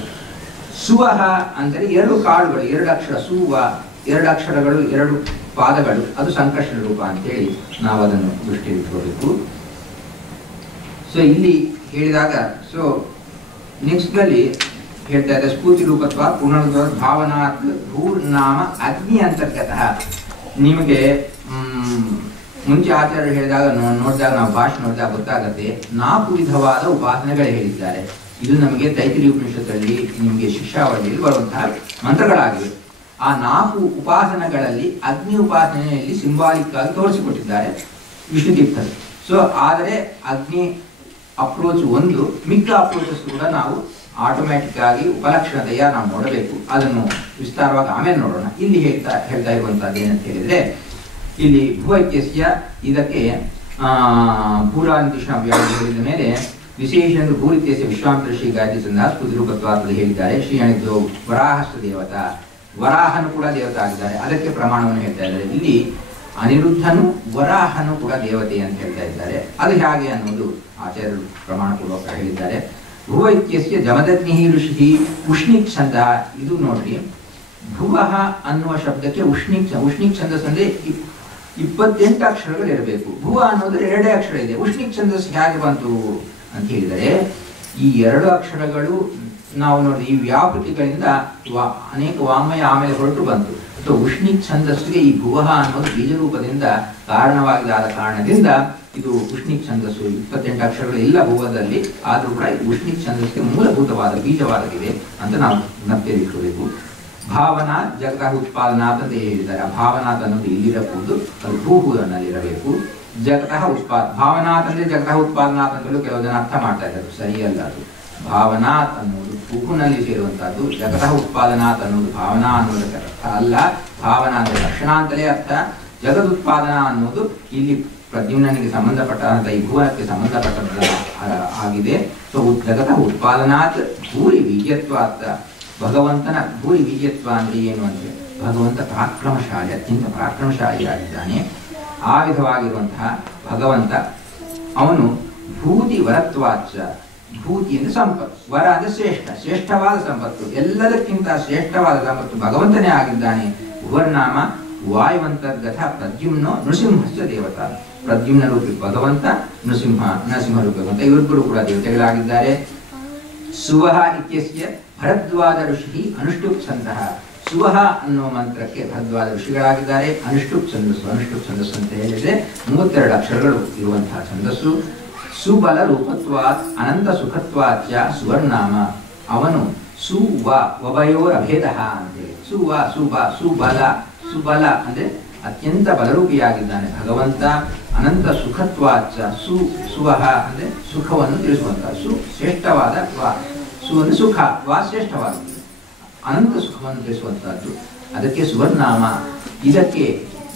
ಸುವಹ ಅಂದರೆ 2 ಕಾಳುಗಳು, 2 ಅಕ್ಷರ. ಸುವ 2 ಅಕ್ಷರಗಳು, 2 ಪಾದಗಳು, ಅದು ಸಂಕರ್ಷಣ ರೂಪ ಅಂತೇಳಿ ನಾವು ಅದನ್ನು ದೃಷ್ಟಿಯಲ್ಲಿ ಇಟ್ಕೋಬೇಕು. ಸೊ ಇಲ್ಲಿ ಹೇಳಿದಾಗ, ಸೊ ನೆಕ್ಸ್ಟ್ ಅಲ್ಲಿ ಹೇಳ್ತಾ ಇದ್ದಾರೆ, ಸ್ಫೂರ್ತಿ ರೂಪತ್ವ ಪೂರ್ಣರೂಪ ಭಾವನಾ ಭೂರ್ನಾಮ ಅಗ್ನಿ ಅಂತರ್ಗತಃ. ನಿಮಗೆ ಮುಂಚೆ ಆಚಾರ್ಯರು ಹೇಳಿದಾಗ ನೋಡಿದಾಗ, ನಾವು ಭಾಷೆ ನೋಡಿದಾಗ ಗೊತ್ತಾಗತ್ತೆ, 4 ವಿಧವಾದ ಉಪಾಸನೆಗಳು ಹೇಳಿದ್ದಾರೆ. ಇದು ನಮಗೆ ತೈತಿರೀಯ ಉಪನಿಷತ್ತಲ್ಲಿ ನಿಮಗೆ ಶಿಕ್ಷಾವಳಿಯಲ್ಲಿ ಬರುವಂತಹ ಮಂತ್ರಗಳಾಗಿವೆ. ಆ 4 ಉಪಾಸನೆಗಳಲ್ಲಿ ಅಗ್ನಿ ಉಪಾಸನೆಯಲ್ಲಿ ಸಿಂಬಾಲಿಕ್ ಆಗಿ ತೋರಿಸಿಕೊಟ್ಟಿದ್ದಾರೆ ವಿಷ್ಣು ತೀರ್ಥರು. ಸೊ ಆದರೆ ಅಗ್ನಿ ಅಪ್ರೋಚ್ ಒಂದು, ಮಿಕ್ಕ ಅಪ್ರೋಚಸ್ ಕೂಡ ನಾವು ಆಟೋಮ್ಯಾಟಿಕ್ ಆಗಿ ಉಪಲಕ್ಷಣತೆಯ ನಾವು ನೋಡಬೇಕು. ಅದನ್ನು ವಿಸ್ತಾರವಾಗಿ ಆಮೇಲೆ ನೋಡೋಣ. ಇಲ್ಲಿ ಹೇಳ್ತಾ ಇರುವಂತಹದ್ದು ಏನಂತ ಹೇಳಿದ್ರೆ, ಇಲ್ಲಿ ಭೂವೈತ್ಯಸ್ಯ ಇದಕ್ಕೆ ಪೂರ್ವಾಂತಿಷ್ಣ ಹೇಳಿದ ಮೇಲೆ ವಿಶೇಷ ಭೂರಿತ್ಯಸ್ಯ ವಿಶ್ವಾಂತರ ಶ್ರೀ ಗಾಯತ್ರಿ ಸಂಧ ಸ್ಫುತಿರೂಪತ್ವಾದ ಹೇಳಿದ್ದಾರೆ. ಶ್ರೀ ಅಣಿದ್ದು ವರಾಹಸ್ಥ ದೇವತಾ, ವರಾಹನು ಕೂಡ ದೇವತೆ ಆಗಿದ್ದಾರೆ. ಅದಕ್ಕೆ ಪ್ರಮಾಣವನ್ನು ಹೇಳ್ತಾ ಇದ್ದಾರೆ. ಇಲ್ಲಿ ಅನಿರುದ್ಧನು ವರಾಹನು ಕೂಡ ದೇವತೆ ಅಂತ ಹೇಳ್ತಾ ಇದ್ದಾರೆ. ಅದು ಹೇಗೆ ಅನ್ನೋದು ಆಚಾರ್ಯರು ಪ್ರಮಾಣ ಪೂರ್ವಕ ಹೇಳಿದ್ದಾರೆ. ಭುವೈತ್ಯಸ್ಯ ಜಮದಗ್ನಿ ಋಷಿ ಉಷ್ಣಿಕ್ ಛಂದ. ಇದು ನೋಡ್ರಿ, ಭುವಃ ಅನ್ನುವ ಶಬ್ದಕ್ಕೆ ಉಷ್ಣಿಕ್ ಛಂದಸ್ ಅಂದ್ರೆ 28 ಅಕ್ಷರಗಳು ಇರಬೇಕು. ಭುವ ಅನ್ನೋದ್ರೆ 2 ಅಕ್ಷರ ಇದೆ. ಉಷ್ಣಿಕ್ ಛಂದಸ್ ಹೇಗೆ ಬಂತು ಅಂತ ಹೇಳಿದರೆ, ಈ 2 ಅಕ್ಷರಗಳು ನಾವು ನೋಡಿ ಈ ವ್ಯಾಪೃತಿಗಳಿಂದ ಅನೇಕ ವಾಂಗ್ಮಯ ಆಮೇಲೆ ಹೊರಟು ಬಂತು. ಸೊ ಉಷ್ಣಿಕ್ ಛಂದಸ್ಸಿಗೆ ಈ ಭುವಃ ಅನ್ನೋದು ಬೀಜ ರೂಪದಿಂದ ಕಾರಣವಾದ ಕಾರಣದಿಂದ ಇದು ಉಷ್ಣಿಕ್ ಛಂದಸ್ಸು. 28 ಅಕ್ಷರಗಳು ಇಲ್ಲ ಭುವದಲ್ಲಿ, ಆದ್ರೂ ಕೂಡ ಉಷ್ಣಿಕ್ ಛಂದಸ್ಸಿಗೆ ಮೂಲಭೂತವಾದ ಬೀಜವಾಗಿದೆ ಅಂತ ನಾವು ಜ್ಞಾಪಕವಿಟ್ಕೋಬೇಕು. ಭಾವನಾ ಜಗತಃ ಉತ್ಪಾದನಾತ್ ಅಂತ ಹೇಳಿದ್ದಾರೆ. ಆ ಭಾವನಾತ್ ಅನ್ನೋದು ಇಲ್ಲಿರಬಹುದು, ಅದು ಭೂಹೂನಲ್ಲಿರಬೇಕು. ಜಗತಃ ಭಾವನಾತ್ ಅಂದ್ರೆ ಜಗತಃ ಉತ್ಪಾದನಾತ್ ಅಂತಲೂ ಕೆಲವು ಜನ ಅರ್ಥ ಮಾಡ್ತಾ ಇದ್ದಾರೆ. ಸರಿಯಲ್ಲ. ಅದು ಭಾವನಾತ್ ಅನ್ನೋದು ಭೂಹುನಲ್ಲಿ ಸೇರುವಂತಹದ್ದು. ಜಗತಃ ಉತ್ಪಾದನಾತ್ ಅನ್ನೋದು ಭಾವನಾ ಅನ್ನೋದಕ್ಕೆ ಅರ್ಥ ಅಲ್ಲ. ಭಾವನಾ ಅಂದ್ರೆ ಲಕ್ಷಣ ಅಂತಲೇ ಅರ್ಥ. ಜಗದುತ್ಪಾದನಾ ಅನ್ನೋದು ಇಲ್ಲಿ ಪ್ರದ್ಯುಮ್ನಿಗೆ ಸಂಬಂಧಪಟ್ಟಂತ ಈ ಭುವನಕ್ಕೆ ಸಂಬಂಧಪಟ್ಟ ಆಗಿದೆ. ಸೊ ಜಗತಃ ಉತ್ಪಾದನಾತ್ ಭೂರಿ ಬೀಜತ್ವಾತ್. ಭಗವಂತನ ಭೂರಿ ಬೀಜತ್ವ ಅಂದ್ರೆ ಏನು ಅಂದ್ರೆ, ಭಗವಂತ ಪರಾಕ್ರಮಶಾಲಿ, ಅತ್ಯಂತ ಪರಾಕ್ರಮಶಾಲಿಯಾಗಿದ್ದಾನೆ. ಆ ವಿಧವಾಗಿರುವಂತಹ ಭಗವಂತ ಅವನು ಭೂತಿ ವರತ್ವಾಚ. ಭೂತಿ ಅಂದ್ರೆ ಸಂಪತ್ತು, ವರ ಅಂದ್ರೆ ಶ್ರೇಷ್ಠವಾದ ಸಂಪತ್ತು, ಎಲ್ಲದಕ್ಕಿಂತ ಶ್ರೇಷ್ಠವಾದ ಸಂಪತ್ತು ಭಗವಂತನೇ ಆಗಿದ್ದಾನೆ. ಭುವರ್ನಾಮ ವಾಯುವಂತರ್ಗತ ಪ್ರದ್ಯುಮ್ನೋ ನೃಸಿಂಹಸ್ಯ ದೇವತಾ. ಪ್ರದ್ಯುಮ್ನ ರೂಪಿ ಭಗವಂತ, ನರಸಿಂಹ ರೂಪಿ ಭಗವಂತ, ಇವರಿಬ್ಬರು ಕೂಡ ದೇವತೆಗಳಾಗಿದ್ದಾರೆ. ಸುವಹ ಇತ್ಯಸ್ಯ ಭರದ್ವಾಜ ಋಷಿ ಅನುಷ್ಠುಪ್ ಛಂದಃ. ಸುವಹ ಅನ್ನುವ ಮಂತ್ರಕ್ಕೆ ಭರದ್ವಾಜ ಋಷಿಗಳಾಗಿದ್ದಾರೆ. ಅನುಷ್ಠುಪ್ ಛಂದಸ್ಸು ಅಂತ ಹೇಳಿದ್ರೆ 32 ಅಕ್ಷರಗಳು ಇರುವಂತಹ ಛಂದಸ್ಸು. ಸುಬಲ ರೂಪತ್ವಾತ್ ಅನಂತ ಸುಖತ್ವಾಚ ಸುವರ್ನಾಮ. ಅವನು ಸುವ ವಭಯೋರ ಅಭೇದ ಅಂತೇಳಿ ಸುಬಲ ಅಂದ್ರೆ ಅತ್ಯಂತ ಬಲರೂಪಿಯಾಗಿದ್ದಾನೆ ಭಗವಂತ. ಅನಂತ ಸುಖತ್ವಾಚ ಸುವಹ ಅಂದ್ರೆ ಸುಖವನ್ನು ತಿಳಿಸುವಂತಹ. ಶ್ರೇಷ್ಠವಾದ ವಾ. ಸು ಅಂದ್ರೆ ಸುಖ, ವಾ ಶ್ರೇಷ್ಠವಾದದ್ದು. ಅನಂತ ಸುಖವನ್ನು ತಿಳಿಸುವಂತಹದ್ದು. ಅದಕ್ಕೆ ಸುವರ್ಣನಾಮ. ಇದಕ್ಕೆ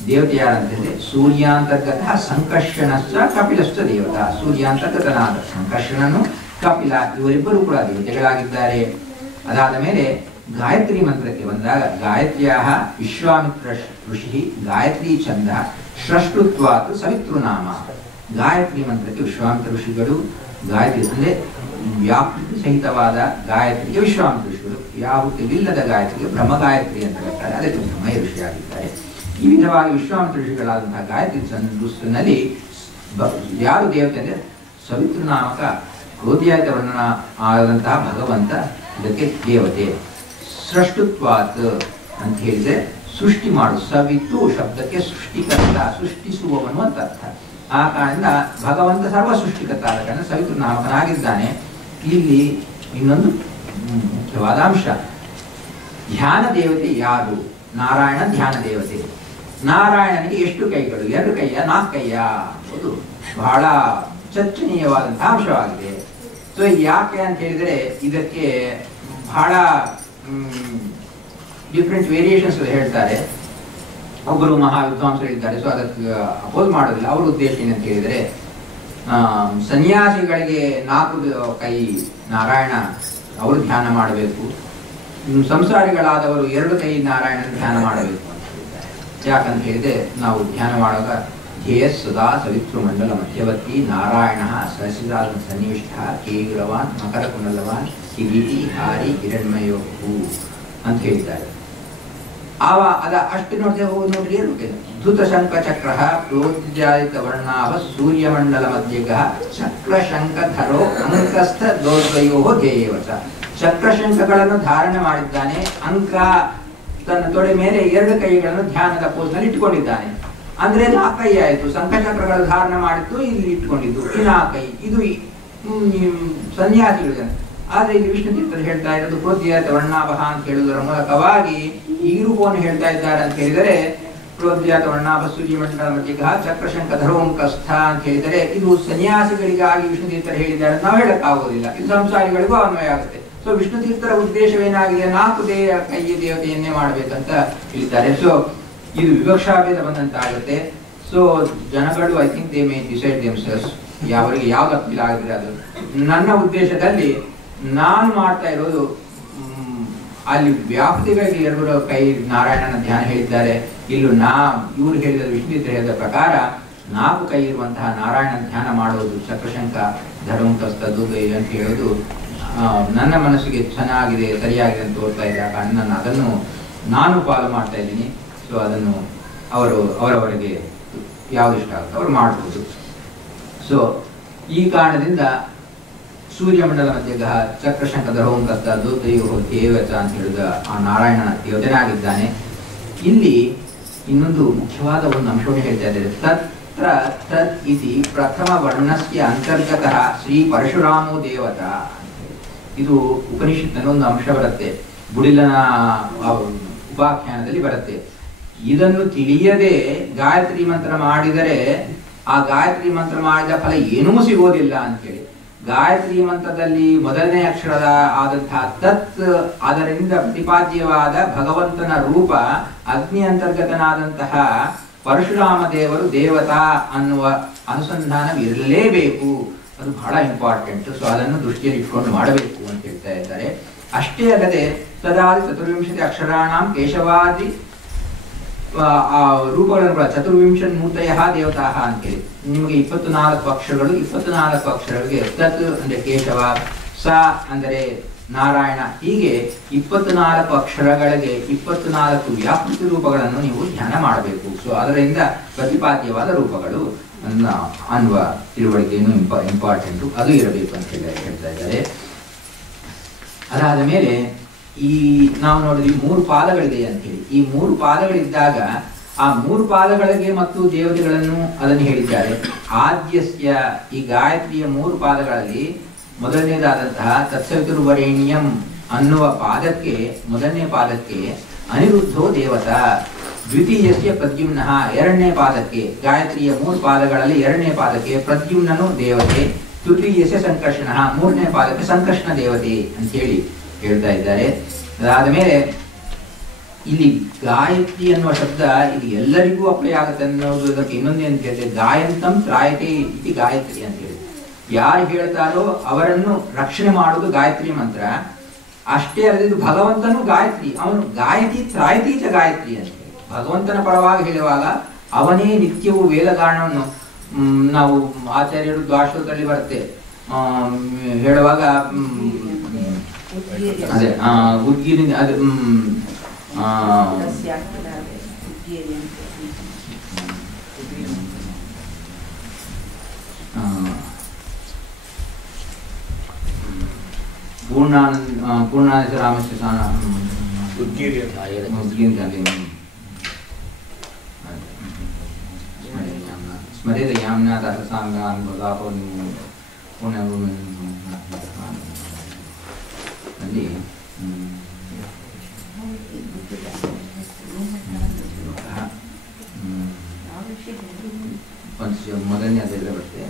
ದೇವತೆ ಯಾರಂತಂದ್ರೆ ಸೂರ್ಯಾಂತರ್ಗತ ಸಂಕರ್ಷಣಶ್ಚ ಕಪಿಲಶ್ಚ ದೇವತಾ. ಸೂರ್ಯಾಂತರ್ಗತನಾದ ಸಂಕರ್ಷಣನು ಕಪಿಲ ಇವರಿಬ್ಬರು ಕೂಡ ದೇವತೆಗಳಾಗಿದ್ದಾರೆ. ಅದಾದ ಮೇಲೆ ಗಾಯತ್ರಿ ಮಂತ್ರಕ್ಕೆ ಬಂದಾಗ ಗಾಯತ್ರ್ಯಾ ವಿಶ್ವಾಮಿತ್ರ ಋಷಿ ಗಾಯತ್ರಿ ಛಂದ ಷಷ್ಠುತ್ವಾತ್ ಸವಿತೃನಾಮ. ಗಾಯತ್ರಿ ಮಂತ್ರಕ್ಕೆ ವಿಶ್ವಾಮಿತ್ರ ಋಷಿಗಳು, ಗಾಯತ್ರಿ ಅಂದರೆ ವ್ಯಾಪ್ತಿ ಸಹಿತವಾದ ಗಾಯತ್ರಿಗೆ ವಿಶ್ವಾಮಿತ್ರ ಋಷಿಗಳು, ಯಾವುದಿಲ್ಲದ ಗಾಯತ್ರಿಗೆ ಬ್ರಹ್ಮ ಗಾಯತ್ರಿ ಅಂತ ಹೇಳ್ತಾರೆ, ಅದಕ್ಕೆ ಬ್ರಹ್ಮ ಋಷಿಯಾಗಿದ್ದಾರೆ. ಈ ವಿಧವಾಗಿ ವಿಶ್ವಾಮಿತ್ರ ಋಷಿಗಳಾದಂತಹ ಗಾಯತ್ರಿ ಛಂದಸ್ಸಿನಲ್ಲಿ ಯಾರು ದೇವತೆ ಅಂದರೆ ಸವಿತೃನಾಮಕ ಕ್ರೋಧ್ಯಾಯತ ವರ್ಣನ ಆದಂತಹ ಭಗವಂತ ಇದಕ್ಕೆ ದೇವತೆ. ಸೃಷ್ಟುತ್ವಾತ್ ಅಂತ ಹೇಳಿದ್ರೆ ಸೃಷ್ಟಿ ಮಾಡು. ಸವಿತು ಶಬ್ದಕ್ಕೆ ಸೃಷ್ಟಿಕರ್ತ, ಸೃಷ್ಟಿಸುವವನು ಅಂತ ಅರ್ಥ. ಆ ಕಾರಣದಿಂದ ಭಗವಂತ ಸರ್ವ ಸೃಷ್ಟಿಕರ್ತ ಆದ ಕಾರಣ ಸವಿತೃನಾಮಕನಾಗಿದ್ದಾನೆ. ಇಲ್ಲಿ ಇನ್ನೊಂದು ಮುಖ್ಯವಾದ ಅಂಶ, ಧ್ಯಾನ ದೇವತೆ ಯಾರು? ನಾರಾಯಣ ಧ್ಯಾನ ದೇವತೆ. ನಾರಾಯಣನಿಗೆ ಎಷ್ಟು ಕೈಗಳು? 2 ಕೈಯ 4 ಕೈಯ? ಅದು ಬಹಳ ಚರ್ಚನೀಯವಾದಂತಹ ಅಂಶವಾಗಿದೆ. ಸೊ ಯಾಕೆ ಅಂತ ಹೇಳಿದ್ರೆ ಇದಕ್ಕೆ ಬಹಳ ಡಿಫ್ರೆಂಟ್ ವೇರಿಯೇಷನ್ಸ್ ಹೇಳ್ತಾರೆ. ಒಬ್ಬರು ಮಹಾವಿದ್ವಾಂಸರಿದ್ದಾರೆ, ಸೊ ಅದಕ್ಕೆ ಅಪೋಸ್ ಮಾಡೋದಿಲ್ಲ. ಅವ್ರ ಉದ್ದೇಶ ಏನಂತ ಹೇಳಿದ್ರೆ ಸನ್ಯಾಸಿಗಳಿಗೆ 4 ಕೈ ನಾರಾಯಣ ಅವರು ಧ್ಯಾನ ಮಾಡಬೇಕು, ಸಂಸಾರಿಗಳಾದವರು 2 ಕೈ ನಾರಾಯಣನ ಧ್ಯಾನ ಮಾಡಬೇಕು ಅಂತ ಹೇಳಿದ್ದಾರೆ. ಯಾಕಂತ ಹೇಳಿದ್ರೆ ನಾವು ಧ್ಯಾನ ಮಾಡುವಾಗ ಧ್ಯೇಯ ಸದಾ ಸವಿತೃ ಮಂಡಲ ಮಧ್ಯವರ್ತಿ ನಾರಾಯಣ ಸಹಸಿದಾದ ಸನ್ನಿವಿಷ್ಟ ಕೇಗಿರವಾನ್ ಮಕರ ಕುಂಡಲವಾನ್ ಕಿರೀಟಿ ಹಾರಿ ಹಿರಣ್ಮಯೋ ಅಂತ ಹೇಳಿದ್ದಾರೆ. ಅದ ಅಷ್ಟು ನೋಡ್ರಿ ಧೃತ ಶಂಕ ಚಕ್ರ ಪ್ರೋಜ್ಜಾಯಿತ ವರ್ಣಾಭ ಸೂರ್ಯಮಂಡಲ ಮಧ್ಯಗ ಚಕ್ರ ಶಂಕ ಧರೋ ಅಂಕಸ್ಥ ದೋರ್ವಯೋ ಧ್ಯೇಯವಚ. ಚಕ್ರಶಂಕಗಳನ್ನು ಧಾರಣೆ ಮಾಡಿದ್ದಾನೆ. ಅಂಕ ತನ್ನ ತೊಡೆ ಮೇಲೆ 2 ಕೈಗಳನ್ನು ಧ್ಯಾನದ ಪೋಸ್ನಲ್ಲಿ ಇಟ್ಟುಕೊಂಡಿದ್ದಾನೆ. ಅಂದ್ರೆ 4 ಕೈ ಆಯಿತು. ಶಂಖಚಕ್ರಗಳ ಧಾರಣ ಮಾಡಿದ್ದು ಇಲ್ಲಿ ಇಟ್ಕೊಂಡಿದ್ದು ಈ 4 ಕೈ. ಇದು ಸನ್ಯಾಸಿಗಳು. ಆದ್ರೆ ಇಲ್ಲಿ ವಿಷ್ಣು ತೀರ್ಥರು ಹೇಳ್ತಾ ಇರೋದು ಪ್ರೋಜ್ಜಾಯಿತ ವರ್ಣಾಭ ಅಂತ ಹೇಳುವುದರ ಮೂಲಕವಾಗಿ ಈ ರೂಪವನ್ನು ಹೇಳ್ತಾ ಇದ್ದಾರೆ ಅಂತ ಹೇಳಿದರೆ ಪ್ರೋಜ್ಜಾಯಿತ ವರ್ಣಾಭ ಸೂರ್ಯಮಂಡಲ ಮಧ್ಯಗ ಚಕ್ರಶಂಕ ಧರೋಂಕಸ್ಥ ಅಂತ ಹೇಳಿದರೆ ಇದು ಸನ್ಯಾಸಿಗಳಿಗಾಗಿ ವಿಷ್ಣು ತೀರ್ಥರು ಹೇಳಿದ್ದಾರೆ ನಾವು ಹೇಳಕ್ಕಾಗೋದಿಲ್ಲ. ಇದು ಸಂಸಾರಿಗಳಿಗೂ ಅನ್ವಯ ಆಗುತ್ತೆ. ಸೊ ವಿಷ್ಣು ತೀರ್ಥರ ಉದ್ದೇಶವೇನಾಗಿದೆ? 4 ಕೈ ದೇವತೆಯನ್ನೇ ಮಾಡ್ಬೇಕಂತ ಹೇಳಿದ್ದಾರೆ. ಸೊ ಇದು ವಿವಕ್ಷಾಭೇದ ಬಂದಂತಾಗುತ್ತೆ. ಸೊ ಜನಗಳು I think they may decide themselves ಯಾವರಿಗೆ ಯಾವ್ದು ಅಪೀಲ್ ಆಗಿದ್ರೆ ಅದು. ನನ್ನ ಉದ್ದೇಶದಲ್ಲಿ ನಾನು ಮಾಡ್ತಾ ಇರೋದು ಅಲ್ಲಿ ವ್ಯಾಪ್ತಿಗಳಿಗೆ 2 ಕೈ ನಾರಾಯಣನ ಧ್ಯಾನ ಹೇಳಿದ್ದಾರೆ. ಇಲ್ಲೂ ಇವರು ಹೇಳಿದ ವಿಷ್ಣು ಹೇಳಿದ ಪ್ರಕಾರ 4 ಕೈ ಇರುವಂತಹ ನಾರಾಯಣನ ಧ್ಯಾನ ಮಾಡೋದು ಚಕ್ರಶಂಕ ಧರ್ಮಕಸ್ತದ್ದು ಅಂತ ಹೇಳೋದು ನನ್ನ ಮನಸ್ಸಿಗೆ ಚೆನ್ನಾಗಿದೆ, ಸರಿಯಾಗಿದೆ ಅಂತ ತೋರ್ತಾ ಇದ್ದ ಕಾರಣ ಅದನ್ನು ನಾನು ಫಾಲೋ ಮಾಡ್ತಾ ಇದ್ದೀನಿ. ಸೊ ಅದನ್ನು ಅವರವರಿಗೆ ಯಾವ್ದು ಇಷ್ಟ ಆಗುತ್ತೆ ಅವರು ಮಾಡ್ಬೋದು. ಸೊ ಈ ಕಾರಣದಿಂದ ಸೂರ್ಯಮಂಡಲ ಮಧ್ಯಗ ಚಕ್ರಶಂಕ ಧರೋಂಕಸ್ತದ್ದು ದೇವತ ಅಂತ ಹೇಳಿದ ಆ ನಾರಾಯಣ ದೇವತೆನಾಗಿದ್ದಾನೆ. ಇಲ್ಲಿ ಇನ್ನೊಂದು ಮುಖ್ಯವಾದ ಒಂದು ಅಂಶವನ್ನು ಹೇಳ್ತಾ ಇದ್ದಾರೆ. ತತ್ರ ತತ್ ಇತಿ ಪ್ರಥಮ ವರ್ಣಸ್ಯ ಅಂತರ್ಗತಃ ಶ್ರೀ ಪರಶುರಾಮೋ ದೇವತಾ. ಇದು ಉಪನಿಷತ್ನಲ್ಲಿ ಒಂದು ಅಂಶ ಬರುತ್ತೆ, ಬುಡಿಲನ ಉಪಾಖ್ಯಾನದಲ್ಲಿ ಬರುತ್ತೆ. ಇದನ್ನು ತಿಳಿಯದೆ ಗಾಯತ್ರಿ ಮಂತ್ರ ಮಾಡಿದರೆ ಆ ಗಾಯತ್ರಿ ಮಂತ್ರ ಮಾಡಿದ ಫಲ ಏನೂ ಸಿಗೋದಿಲ್ಲ ಅಂತೇಳಿ. ಗಾಯತ್ರಿ ಮಂತ್ರದಲ್ಲಿ ಮೊದಲನೇ ಅಕ್ಷರದ ಆದಂತಹ ತತ್, ಅದರಿಂದ ಪ್ರತಿಪಾದ್ಯವಾದ ಭಗವಂತನ ರೂಪ ಅಗ್ನಿ ಅಂತರ್ಗತನಾದಂತಹ ಪರಶುರಾಮ ದೇವರು ದೇವತಾ ಅನ್ನುವ ಅನುಸಂಧಾನವಿರಲೇಬೇಕು. ಅದು ಬಹಳ ಇಂಪಾರ್ಟೆಂಟ್. ಸೊ ಅದನ್ನು ದೃಷ್ಟಿಯಲ್ಲಿ ಇಟ್ಕೊಂಡು ಮಾಡಬೇಕು ಅಂತ ಹೇಳ್ತಾ ಇದ್ದಾರೆ. ಅಷ್ಟೇ ಅಲ್ಲದೆ ತದಾದಿ 24 ಅಕ್ಷರಾಣಾಂ ಕೇಶವಾದಿ ರೂಪಗಳನ್ನು ಕೂಡ 24 ಮೂರ್ತಯ ದೇವತಾ ಅಂತೇಳಿ ನಿಮಗೆ 24 ಅಕ್ಷರಗಳು. 24 ಅಕ್ಷರಗಳಿಗೆ ತತ್ ಅಂದ್ರೆ ಕೇಶವ, ಸ ಅಂದರೆ ನಾರಾಯಣ, ಹೀಗೆ 24 ಅಕ್ಷರಗಳಿಗೆ 24 ವ್ಯಾಪೃತಿ ರೂಪಗಳನ್ನು ನೀವು ಧ್ಯಾನ ಮಾಡಬೇಕು. ಸೊ ಅದರಿಂದ ಪ್ರತಿಪಾದ್ಯವಾದ ರೂಪಗಳು ಅನ್ನುವ ತಿಳುವಳಿಕೆಯನ್ನು ಇಂಪಾರ್ಟೆಂಟು ಅದು ಇರಬೇಕು ಅಂತ ಹೇಳ್ತಾ ಇದ್ದಾರೆ. ಅದಾದ ಮೇಲೆ ಈ ನಾವು ನೋಡಿದ್ವಿ 3 ಪಾದಗಳಿದೆ ಅಂತ ಹೇಳಿ. ಈ 3 ಪಾದಗಳಿದ್ದಾಗ ಆ 3 ಪಾದಗಳಿಗೆ ಮತ್ತು ದೇವತೆಗಳನ್ನು ಅದನ್ನು ಹೇಳಿದ್ದಾರೆ. ಆದ್ಯಸ್ಯ ಈ ಗಾಯತ್ರಿಯ 3 ಪಾದಗಳಲ್ಲಿ ಮೊದಲನೇದಾದಂತಹ ತತ್ಸವಿತುರ್ವರೇಣ್ಯಂ ಅನ್ನುವ ಪಾದಕ್ಕೆ, ಮೊದಲನೇ ಪಾದಕ್ಕೆ ಅನಿರುದ್ಧೋ ದೇವತಾ. ದ್ವಿತೀಯಸ್ಯ ಪ್ರದ್ಯುಮ್ನಃ, 2ನೇ ಪಾದಕ್ಕೆ ಗಾಯತ್ರಿಯ 3 ಪಾದಗಳಲ್ಲಿ 2ನೇ ಪಾದಕ್ಕೆ ಪ್ರದ್ಯುಮ್ನನು ದೇವತೆ. ತೃತೀಯಸ್ಯ ಸಂಕರ್ಷಣಃ, 3ನೇ ಪಾದಕ್ಕೆ ಸಂಕರ್ಷಣ ದೇವತೆ ಅಂತ ಹೇಳಿ ಹೇಳ್ತಾ ಇದ್ದಾರೆ. ಅದಾದ ಮೇಲೆ ಇಲ್ಲಿ ಗಾಯತ್ರಿ ಅನ್ನುವ ಶಬ್ದ ಇದು ಎಲ್ಲರಿಗೂ ಅಪ್ಲೈ ಆಗುತ್ತೆ ಅನ್ನೋದಕ್ಕೆ ಇನ್ನೊಂದು ಏನು ಕೇಳಿದೆ, ಗಾಯಂತಂ ತ್ರಾಯತೆ ಇತಿ ಗಾಯತ್ರಿ ಅಂತ ಹೇಳಿ. ಯಾರು ಹೇಳ್ತಾರೋ ಅವರನ್ನು ರಕ್ಷಣೆ ಮಾಡುವುದು ಗಾಯತ್ರಿ ಮಂತ್ರ. ಅಷ್ಟೇ ಅಲ್ಲದೆ ಭಗವಂತನು ಗಾಯತ್ರಿ, ಅವನು ಗಾಯತಿ ತ್ರಾಯತಿ ಚ ಗಾಯತ್ರಿ ಅಂತ ಹೇಳಿ ಭಗವಂತನ ಪರವಾಗಿ ಹೇಳುವಾಗ ಅವನೇ ನಿತ್ಯವೂ ವೇದಗಾನವನ್ನು ನಾವು ಆಚಾರ್ಯರು ದ್ವಾಶ್ವತದಲ್ಲಿ ಬರುತ್ತೆ ಹೇಳುವಾಗ ಅದೇ ಉದ್ಗೀರಿನ ಅದು ಪೂರ್ಣಾನಂದ ರಾಮಸ್ಯ ಸ್ಮರೇದ ಯಾಮ್ನಾ ದಾಸಸಾಂಗಾನ್ ಭಗಾಪೋನಿ ಅಲ್ಲಿ ಮೊದಲನೇ ಅದೆಲ್ಲ ಬರುತ್ತೆ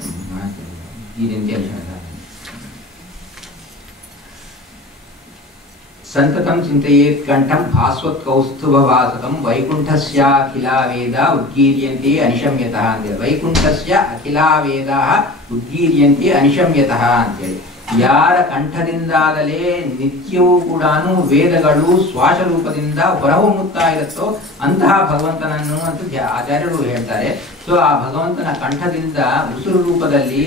ಈ ರೀತಿ ಸಂತತಂ ಚಿಂತೆಯೇತ್ ಕಂಠಂ ಭಾಸ್ವತ್ ಕೌಸ್ತುಭವಾಸಕಂ ವೈಕುಂಠಸ್ಯಾಖಿಲಾ ವೇದ ಉದ್ಗೀರ್ಯಂತೆ ಅನಿಶಮ್ಯತಃ ಅಂತೇಳಿ. ವೈಕುಂಠಸ್ಯ ಅಖಿಲಾ ವೇದ ಉದ್ಗೀರ್ಯಂತೆ ಅನಿಶಮ್ಯತಃ ಅಂತೇಳಿ ಯಾರ ಕಂಠದಿಂದಾದಲೇ ನಿತ್ಯವೂ ಕೂಡ ವೇದಗಳು ಶ್ವಾಸ ರೂಪದಿಂದ ಹೊರಹೊಮ್ಮುತ್ತಾ ಇರುತ್ತೋ ಅಂತಹ ಭಗವಂತನನ್ನು ಅಂತ ಆಚಾರ್ಯರು ಹೇಳ್ತಾರೆ. ಸೊ ಆ ಭಗವಂತನ ಕಂಠದಿಂದ ಉಸಿರು ರೂಪದಲ್ಲಿ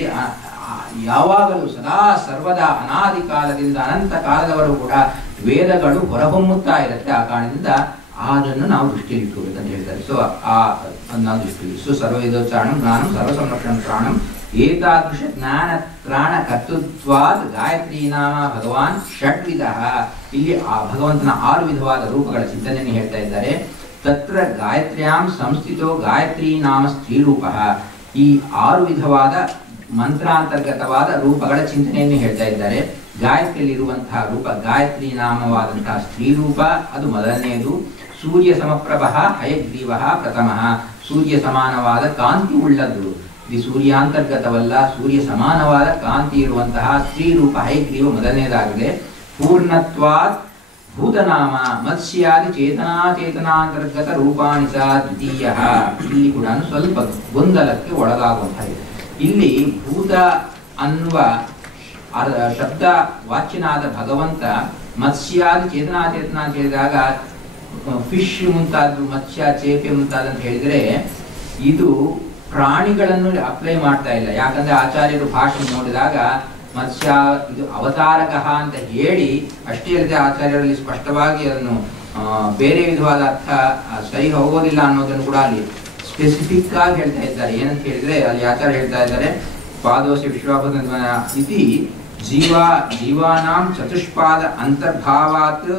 ಯಾವಾಗಲೂ ಸದಾ ಸರ್ವದಾ ಅನಾದಿ ಕಾಲದಿಂದ ಅನಂತ ಕಾಲದವರು ಕೂಡ ವೇದಗಳು ಹೊರಹೊಮ್ಮುತ್ತಾ ಇರುತ್ತೆ. ಆ ಕಾರಣದಿಂದ ಅದನ್ನು ನಾವು ದೃಷ್ಟಿಯಲ್ಲಿ ಇಟ್ಕೋಬೇಕು ಅಂತ ಹೇಳ್ತಾರೆ. ಸೊ ನಾವು ದೃಷ್ಟಿಯಲ್ಲಿ ಸೊ ಸರ್ವವೇದೋಚ್ಚಾರಣಂ ಜ್ಞಾನಂ ಸರ್ವಸಂರಕ್ಷಣಂ ಪ್ರಾಣಂ ಏತಾದೃಶ ಜ್ಞಾನ ತ್ರಾಣ ಕರ್ತೃತ್ವಾದ್ ಗಾಯತ್ರಿ ನಾಮ ಭಗವಾನ್ ಷಡ್ವಿಧ. ಇಲ್ಲಿ ಆ ಭಗವಂತನ 6 ವಿಧವಾದ ರೂಪಗಳ ಚಿಂತನೆಯನ್ನು ಹೇಳ್ತಾ ಇದ್ದಾರೆ. ತತ್ರ ಗಾಯತ್ರ್ಯಾಂ ಸಂಸ್ಥಿತೋ ಗಾಯತ್ರಿ ನಾಮ ಸ್ತ್ರೀ ರೂಪ. ಈ 6 ವಿಧವಾದ ಮಂತ್ರಾಂತರ್ಗತವಾದ ರೂಪಗಳ ಚಿಂತನೆಯನ್ನು ಹೇಳ್ತಾ ಇದ್ದಾರೆ. ಗಾಯತ್ರಿಯಲ್ಲಿರುವಂತಹ ರೂಪ ಗಾಯತ್ರಿ ನಾಮವಾದಂತಹ ಸ್ತ್ರೀ ರೂಪ, ಅದು ಮೊದಲನೆಯದು. ಸೂರ್ಯ ಸಮಪ್ರಭ ಹಯಗ್ರೀವ ಪ್ರಥಮ. ಸೂರ್ಯ ಸಮಾನವಾದ ಕಾಂತಿ ಉಳ್ಳದ್ದು, ಇದು ಸೂರ್ಯಾಂತರ್ಗತವಲ್ಲ, ಸೂರ್ಯ ಸಮಾನವಾದ ಕಾಂತಿ ಇರುವಂತಹ ಸ್ತ್ರೀ ರೂಪ ಹಯಗ್ರೀವ ಮೊದಲನೇದಾಗಿದೆ. ಪೂರ್ಣತ್ವಾತ್ ಭೂತನಾಮ ಮತ್ಸ್ಯಾದಿ ಚೇತನಾಂತರ್ಗತ ರೂಪಾಣಿ ಸ ದ್ವಿತೀಯ. ಇಲ್ಲಿ ಕೂಡ ಸ್ವಲ್ಪ ಗೊಂದಲಕ್ಕೆ ಒಳಗಾಗುವಂತಹ ಇದೆ. ಇಲ್ಲಿ ಭೂತ ಅನ್ನುವ ಶಬ್ದ ವಾಚ್ಯನಾದ ಭಗವಂತ ಮತ್ಸ್ಯಾದಿ ಚೇತನಾಚೇತನ ಅಂತ ಹೇಳಿದಾಗ ಫಿಶ್ ಮುಂತಾದ ಮತ್ಸ್ಯ ಚೇಪೆ ಮುಂತಾದ ಅಂತ ಹೇಳಿದ್ರೆ ಇದು ಪ್ರಾಣಿಗಳನ್ನು ಅಪ್ಲೈ ಮಾಡ್ತಾ ಇಲ್ಲ. ಯಾಕಂದ್ರೆ ಆಚಾರ್ಯರು ಭಾಷೆ ನೋಡಿದಾಗ ಮತ್ಸ್ಯ ಇದು ಅವತಾರಕಃ ಅಂತ ಹೇಳಿ ಅಷ್ಟೇ ಅಲ್ಲದೆ ಆಚಾರ್ಯರಲ್ಲಿ ಸ್ಪಷ್ಟವಾಗಿ ಅದನ್ನು ಬೇರೆ ವಿಧವಾದ ಅರ್ಥ ಸರಿ ಹೋಗೋದಿಲ್ಲ ಅನ್ನೋದನ್ನು ಕೂಡ ಅಲ್ಲಿ ಸ್ಪೆಸಿಫಿಕ್ ಆಗಿ ಹೇಳ್ತಾ ಇದ್ದಾರೆ. ಏನಂತ ಹೇಳಿದ್ರೆ ಅಲ್ಲಿ ಆಚಾರ್ಯ ಹೇಳ್ತಾ ಇದ್ದಾರೆ, ಪಾದೋಸಿ ವಿಶ್ವಾಭೂತ ಇತಿ ಜೀವಾನಾಂ ಚತುಷ್ಪಾದ ಅಂತರ್ಭಾವಾತ್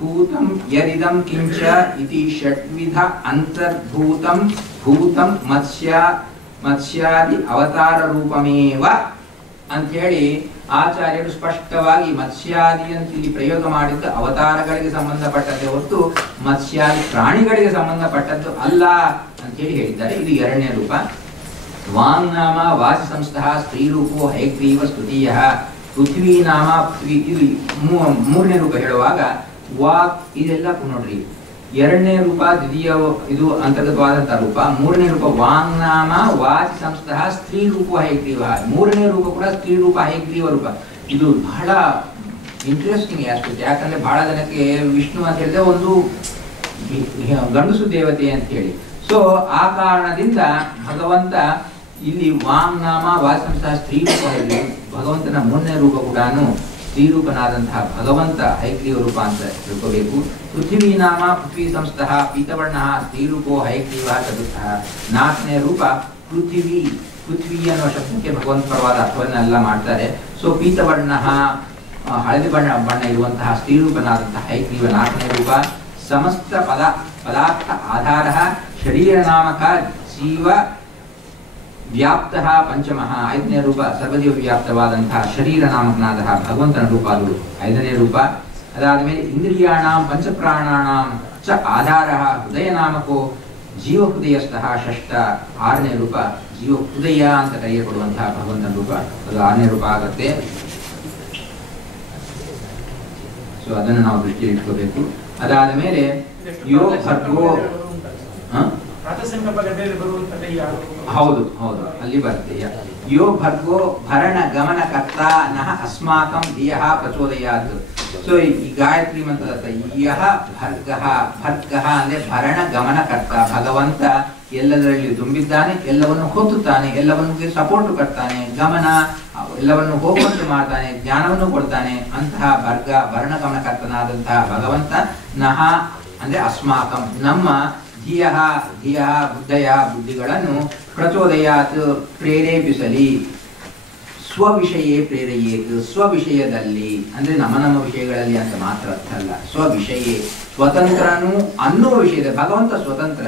ಭೂತಂ ಯದಿದಂ ಕಿಂಚ ಇತಿ ಷಡ್ವಿಧ ಅಂತರ್ಭೂತಂ ಭೂತಂ ಮತ್ಸ್ಯಾದಿ ಅವತಾರ ರೂಪಮೇವ ಅಂತ ಹೇಳಿ ಆಚಾರ್ಯರು ಸ್ಪಷ್ಟವಾಗಿ ಮತ್ಸ್ಯಾದಿ ಅಂತ ಇಲ್ಲಿ ಪ್ರಯೋಗ ಮಾಡಿದ್ದು ಅವತಾರಗಳಿಗೆ ಸಂಬಂಧಪಟ್ಟದ್ದೇ ಹೊರತು ಮತ್ಸ್ಯಾದಿ ಪ್ರಾಣಿಗಳಿಗೆ ಸಂಬಂಧಪಟ್ಟದ್ದು ಅಲ್ಲ ಅಂತ ಹೇಳಿ ಹೇಳಿದ್ದಾರೆ. ಇದು 2ನೇ ರೂಪ. ವಾಂಗ್ನಾಮ ವಾಚ ಸಂಸ್ಥಃ ಸ್ತ್ರೀ ರೂಪೋ ಹಯಗ್ರೀವ ಸ್ತುತೀಯ. ಪೃಥ್ವಿ ನಾಮ ಇದು 3ನೇ ರೂಪ ಹೇಳುವಾಗ ವಾಕ್ ಇದೆಲ್ಲ ನೋಡ್ರಿ. 2ನೇ ರೂಪ ದ್ವಿತೀಯ ಇದು ಅಂತರ್ಗತವಾದಂತಹ ರೂಪ. 3ನೇ ರೂಪ ವಾಂಗ್ನಾಮ ವಾಚ ಸಂಸ್ಥಃ ಸ್ತ್ರೀ ರೂಪ ಹಯಗ್ರೀವ. 3ನೇ ರೂಪ ಕೂಡ ಸ್ತ್ರೀ ರೂಪ ಹಯಗ್ರೀವ ರೂಪ. ಇದು ಬಹಳ ಇಂಟ್ರೆಸ್ಟಿಂಗ್ ಆಸ್ಪೆಕ್ಟ್. ಯಾಕಂದ್ರೆ ಬಹಳ ಜನಕ್ಕೆ ವಿಷ್ಣು ಅಂತ ಹೇಳಿದ್ರೆ ಒಂದು ಗಂಡಸು ದೇವತೆ ಅಂತ ಹೇಳಿ. ಸೊ ಆ ಕಾರಣದಿಂದ ಭಗವಂತ ಇಲ್ಲಿ ವಾಂಗ್ನಾಮ ವಾಚ ಸಂಸ್ಥಃ ಸ್ತ್ರೀ ರೂಪ ಭಗವಂತನ 3ನೇ ರೂಪ ಕೂಡ ಸ್ತ್ರೀರೂಪನಾದಂತಹ ಭಗವಂತ ಹಯಗ್ರೀವ ರೂಪ ಅಂತ ತಿಳ್ಕೋಬೇಕು. ಪೃಥ್ವಿ ನಾಮ ಪೃಥ್ವಿ ಸಂಸ್ಥಃ ಪೀತವರ್ಣ ಸ್ತ್ರೀರೂಪೋ ಹಯಗ್ರೀವ ಚತುರ್ಥ. 4ನೇ ರೂಪ ಪೃಥ್ವಿ. ಪೃಥ್ವಿ ಅನ್ನುವ ಶಬ್ದಕ್ಕೆ ಭಗವಂತ ಪರವಾದ ಅರ್ಥವನ್ನೆಲ್ಲ ಮಾಡ್ತಾರೆ. ಸೊ ಪೀತವರ್ಣ ಹಳದಿ ಬಣ್ಣ ಇರುವಂತಹ ಸ್ತ್ರೀರೂಪನಾದಂತಹ ಹಯಗ್ರೀವ 4ನೇ ರೂಪ. ಸಮಸ್ತ ಪದಾರ್ಥ ಆಧಾರ ಶರೀರ ನಾಮಕ ಜೀವ ವ್ಯಾಪ್ತ ಪಂಚಮಃ. 5ನೇ ರೂಪ ಸರ್ವಜೀವ ವ್ಯಾಪ್ತವಾದಂತಹ ಶರೀರ ನಾಮಕನಾದ ಭಗವಂತನ ರೂಪ, ಅದು 5ನೇ ರೂಪ. ಅದಾದ್ಮೇಲೆ ಇಂದ್ರಿಯಾಣಾಂ ಪಂಚಪ್ರಾಣಾಣಾಂ ಚ ಆಧಾರ ಹೃದಯ ನಾಮಕೋ ಜೀವ ಹೃದಯಸ್ಥಃ ಷಷ್ಠ. 6ನೇ ರೂಪ ಜೀವ ಹೃದಯ ಅಂತ ಕರೆಯಲ್ಪಡುವಂತಹ ಭಗವಂತನ ರೂಪ, ಅದು 6ನೇ ರೂಪ ಆಗುತ್ತೆ. ಸೊ ಸೊ ಅದನ್ನು ನಾವು ದೃಷ್ಟಿಯಲ್ಲಿ ಇಟ್ಕೋಬೇಕು. ಅದಾದ ಮೇಲೆ ಯೋ ಭರ್ಗೋ ಹೌದು ಹೌದು ಅಲ್ಲಿ ಬರ್ತೀಯ. ಯೋ ಭರ್ಗೋ ಭರಣ ಗಮನ ಕರ್ತ ನಹ ಅಸ್ಮಾಕಂ ಧಿಯಃ ಪ್ರಚೋದಯಾತ್. ಸೊ ಈ ಗಾಯತ್ರಿ ಮಂತ್ರದ ಯಹ ಭರ್ಗಃ, ಭರ್ಗಃ ಅಂದ್ರೆ ಭರಣ ಗಮನ ಕರ್ತ, ಭಗವಂತ ಎಲ್ಲದರಲ್ಲಿ ತುಂಬಿದ್ದಾನೆ, ಎಲ್ಲವನ್ನು ಹೊತ್ತುತ್ತಾನೆ, ಎಲ್ಲವನ್ನು ಸಪೋರ್ಟ್ ಕೊಡ್ತಾನೆ, ಗಮನ ಎಲ್ಲವನ್ನು ಹೋಗುವಂತೆ ಮಾಡ್ತಾನೆ, ಜ್ಞಾನವನ್ನು ಕೊಡ್ತಾನೆ. ಅಂತಹ ಭರಣ ಗಮನ ಕರ್ತನಾದಂತಹ ಭಗವಂತ ನಹ ಅಂದ್ರೆ ಅಸ್ಮಾಕಂ ನಮ್ಮ ಧಿಯಃ ಬುದ್ಧಯ ಬುದ್ಧಿಗಳನ್ನು ಪ್ರಚೋದಯಾತ್ ಪ್ರೇರೇಪಿಸಲಿ. ಸ್ವವಿಷಯೇ ಪ್ರೇರೆಯೇತ್, ಸ್ವವಿಷಯದಲ್ಲಿ ಅಂದ್ರೆ ನಮ್ಮ ವಿಷಯಗಳಲ್ಲಿ ಅಂತ ಮಾತ್ರ ಅರ್ಥ ಅಲ್ಲ, ಸ್ವವಿಷಯೇ ಸ್ವತಂತ್ರನು ಅನ್ನುವ ವಿಷಯದ ಭಗವಂತ ಸ್ವತಂತ್ರ,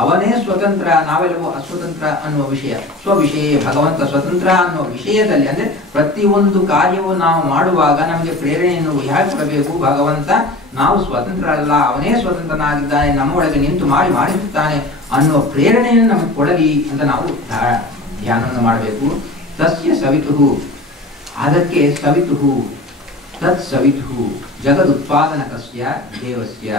ಅವನೇ ಸ್ವತಂತ್ರ, ನಾವೆಲ್ಲವೂ ಅಸ್ವತಂತ್ರ ಅನ್ನುವ ವಿಷಯ. ಸ್ವವಿಷಯ ಭಗವಂತ ಸ್ವತಂತ್ರ ಅನ್ನುವ ವಿಷಯದಲ್ಲಿ ಅಂದ್ರೆ ಪ್ರತಿಯೊಂದು ಕಾರ್ಯವು ನಾವು ಮಾಡುವಾಗ ನಮಗೆ ಪ್ರೇರಣೆಯನ್ನು ಯಾಕೆ ಕೊಡಬೇಕು? ಭಗವಂತ ನಾವು ಸ್ವತಂತ್ರ ಅಲ್ಲ, ಅವನೇ ಸ್ವತಂತ್ರನಾಗಿದ್ದಾನೆ, ನಮ್ಮೊಳಗೆ ನಿಂತು ಮಾಡಿಸುತ್ತಾನೆ ಅನ್ನುವ ಪ್ರೇರಣೆಯನ್ನು ನಮಗೆ ಕೊಡಲಿ ಅಂತ ನಾವು ಧ್ಯಾನವನ್ನು ಮಾಡಬೇಕು. ತಸ್ಯ ಸವಿತುಹು, ಅದಕ್ಕೆ ಸವಿತುಹು, ತತ್ ಸವಿತುಹು ಜಗದುತ್ಪಾದನಕಸ್ಯ ದೇವಸ್ಯ,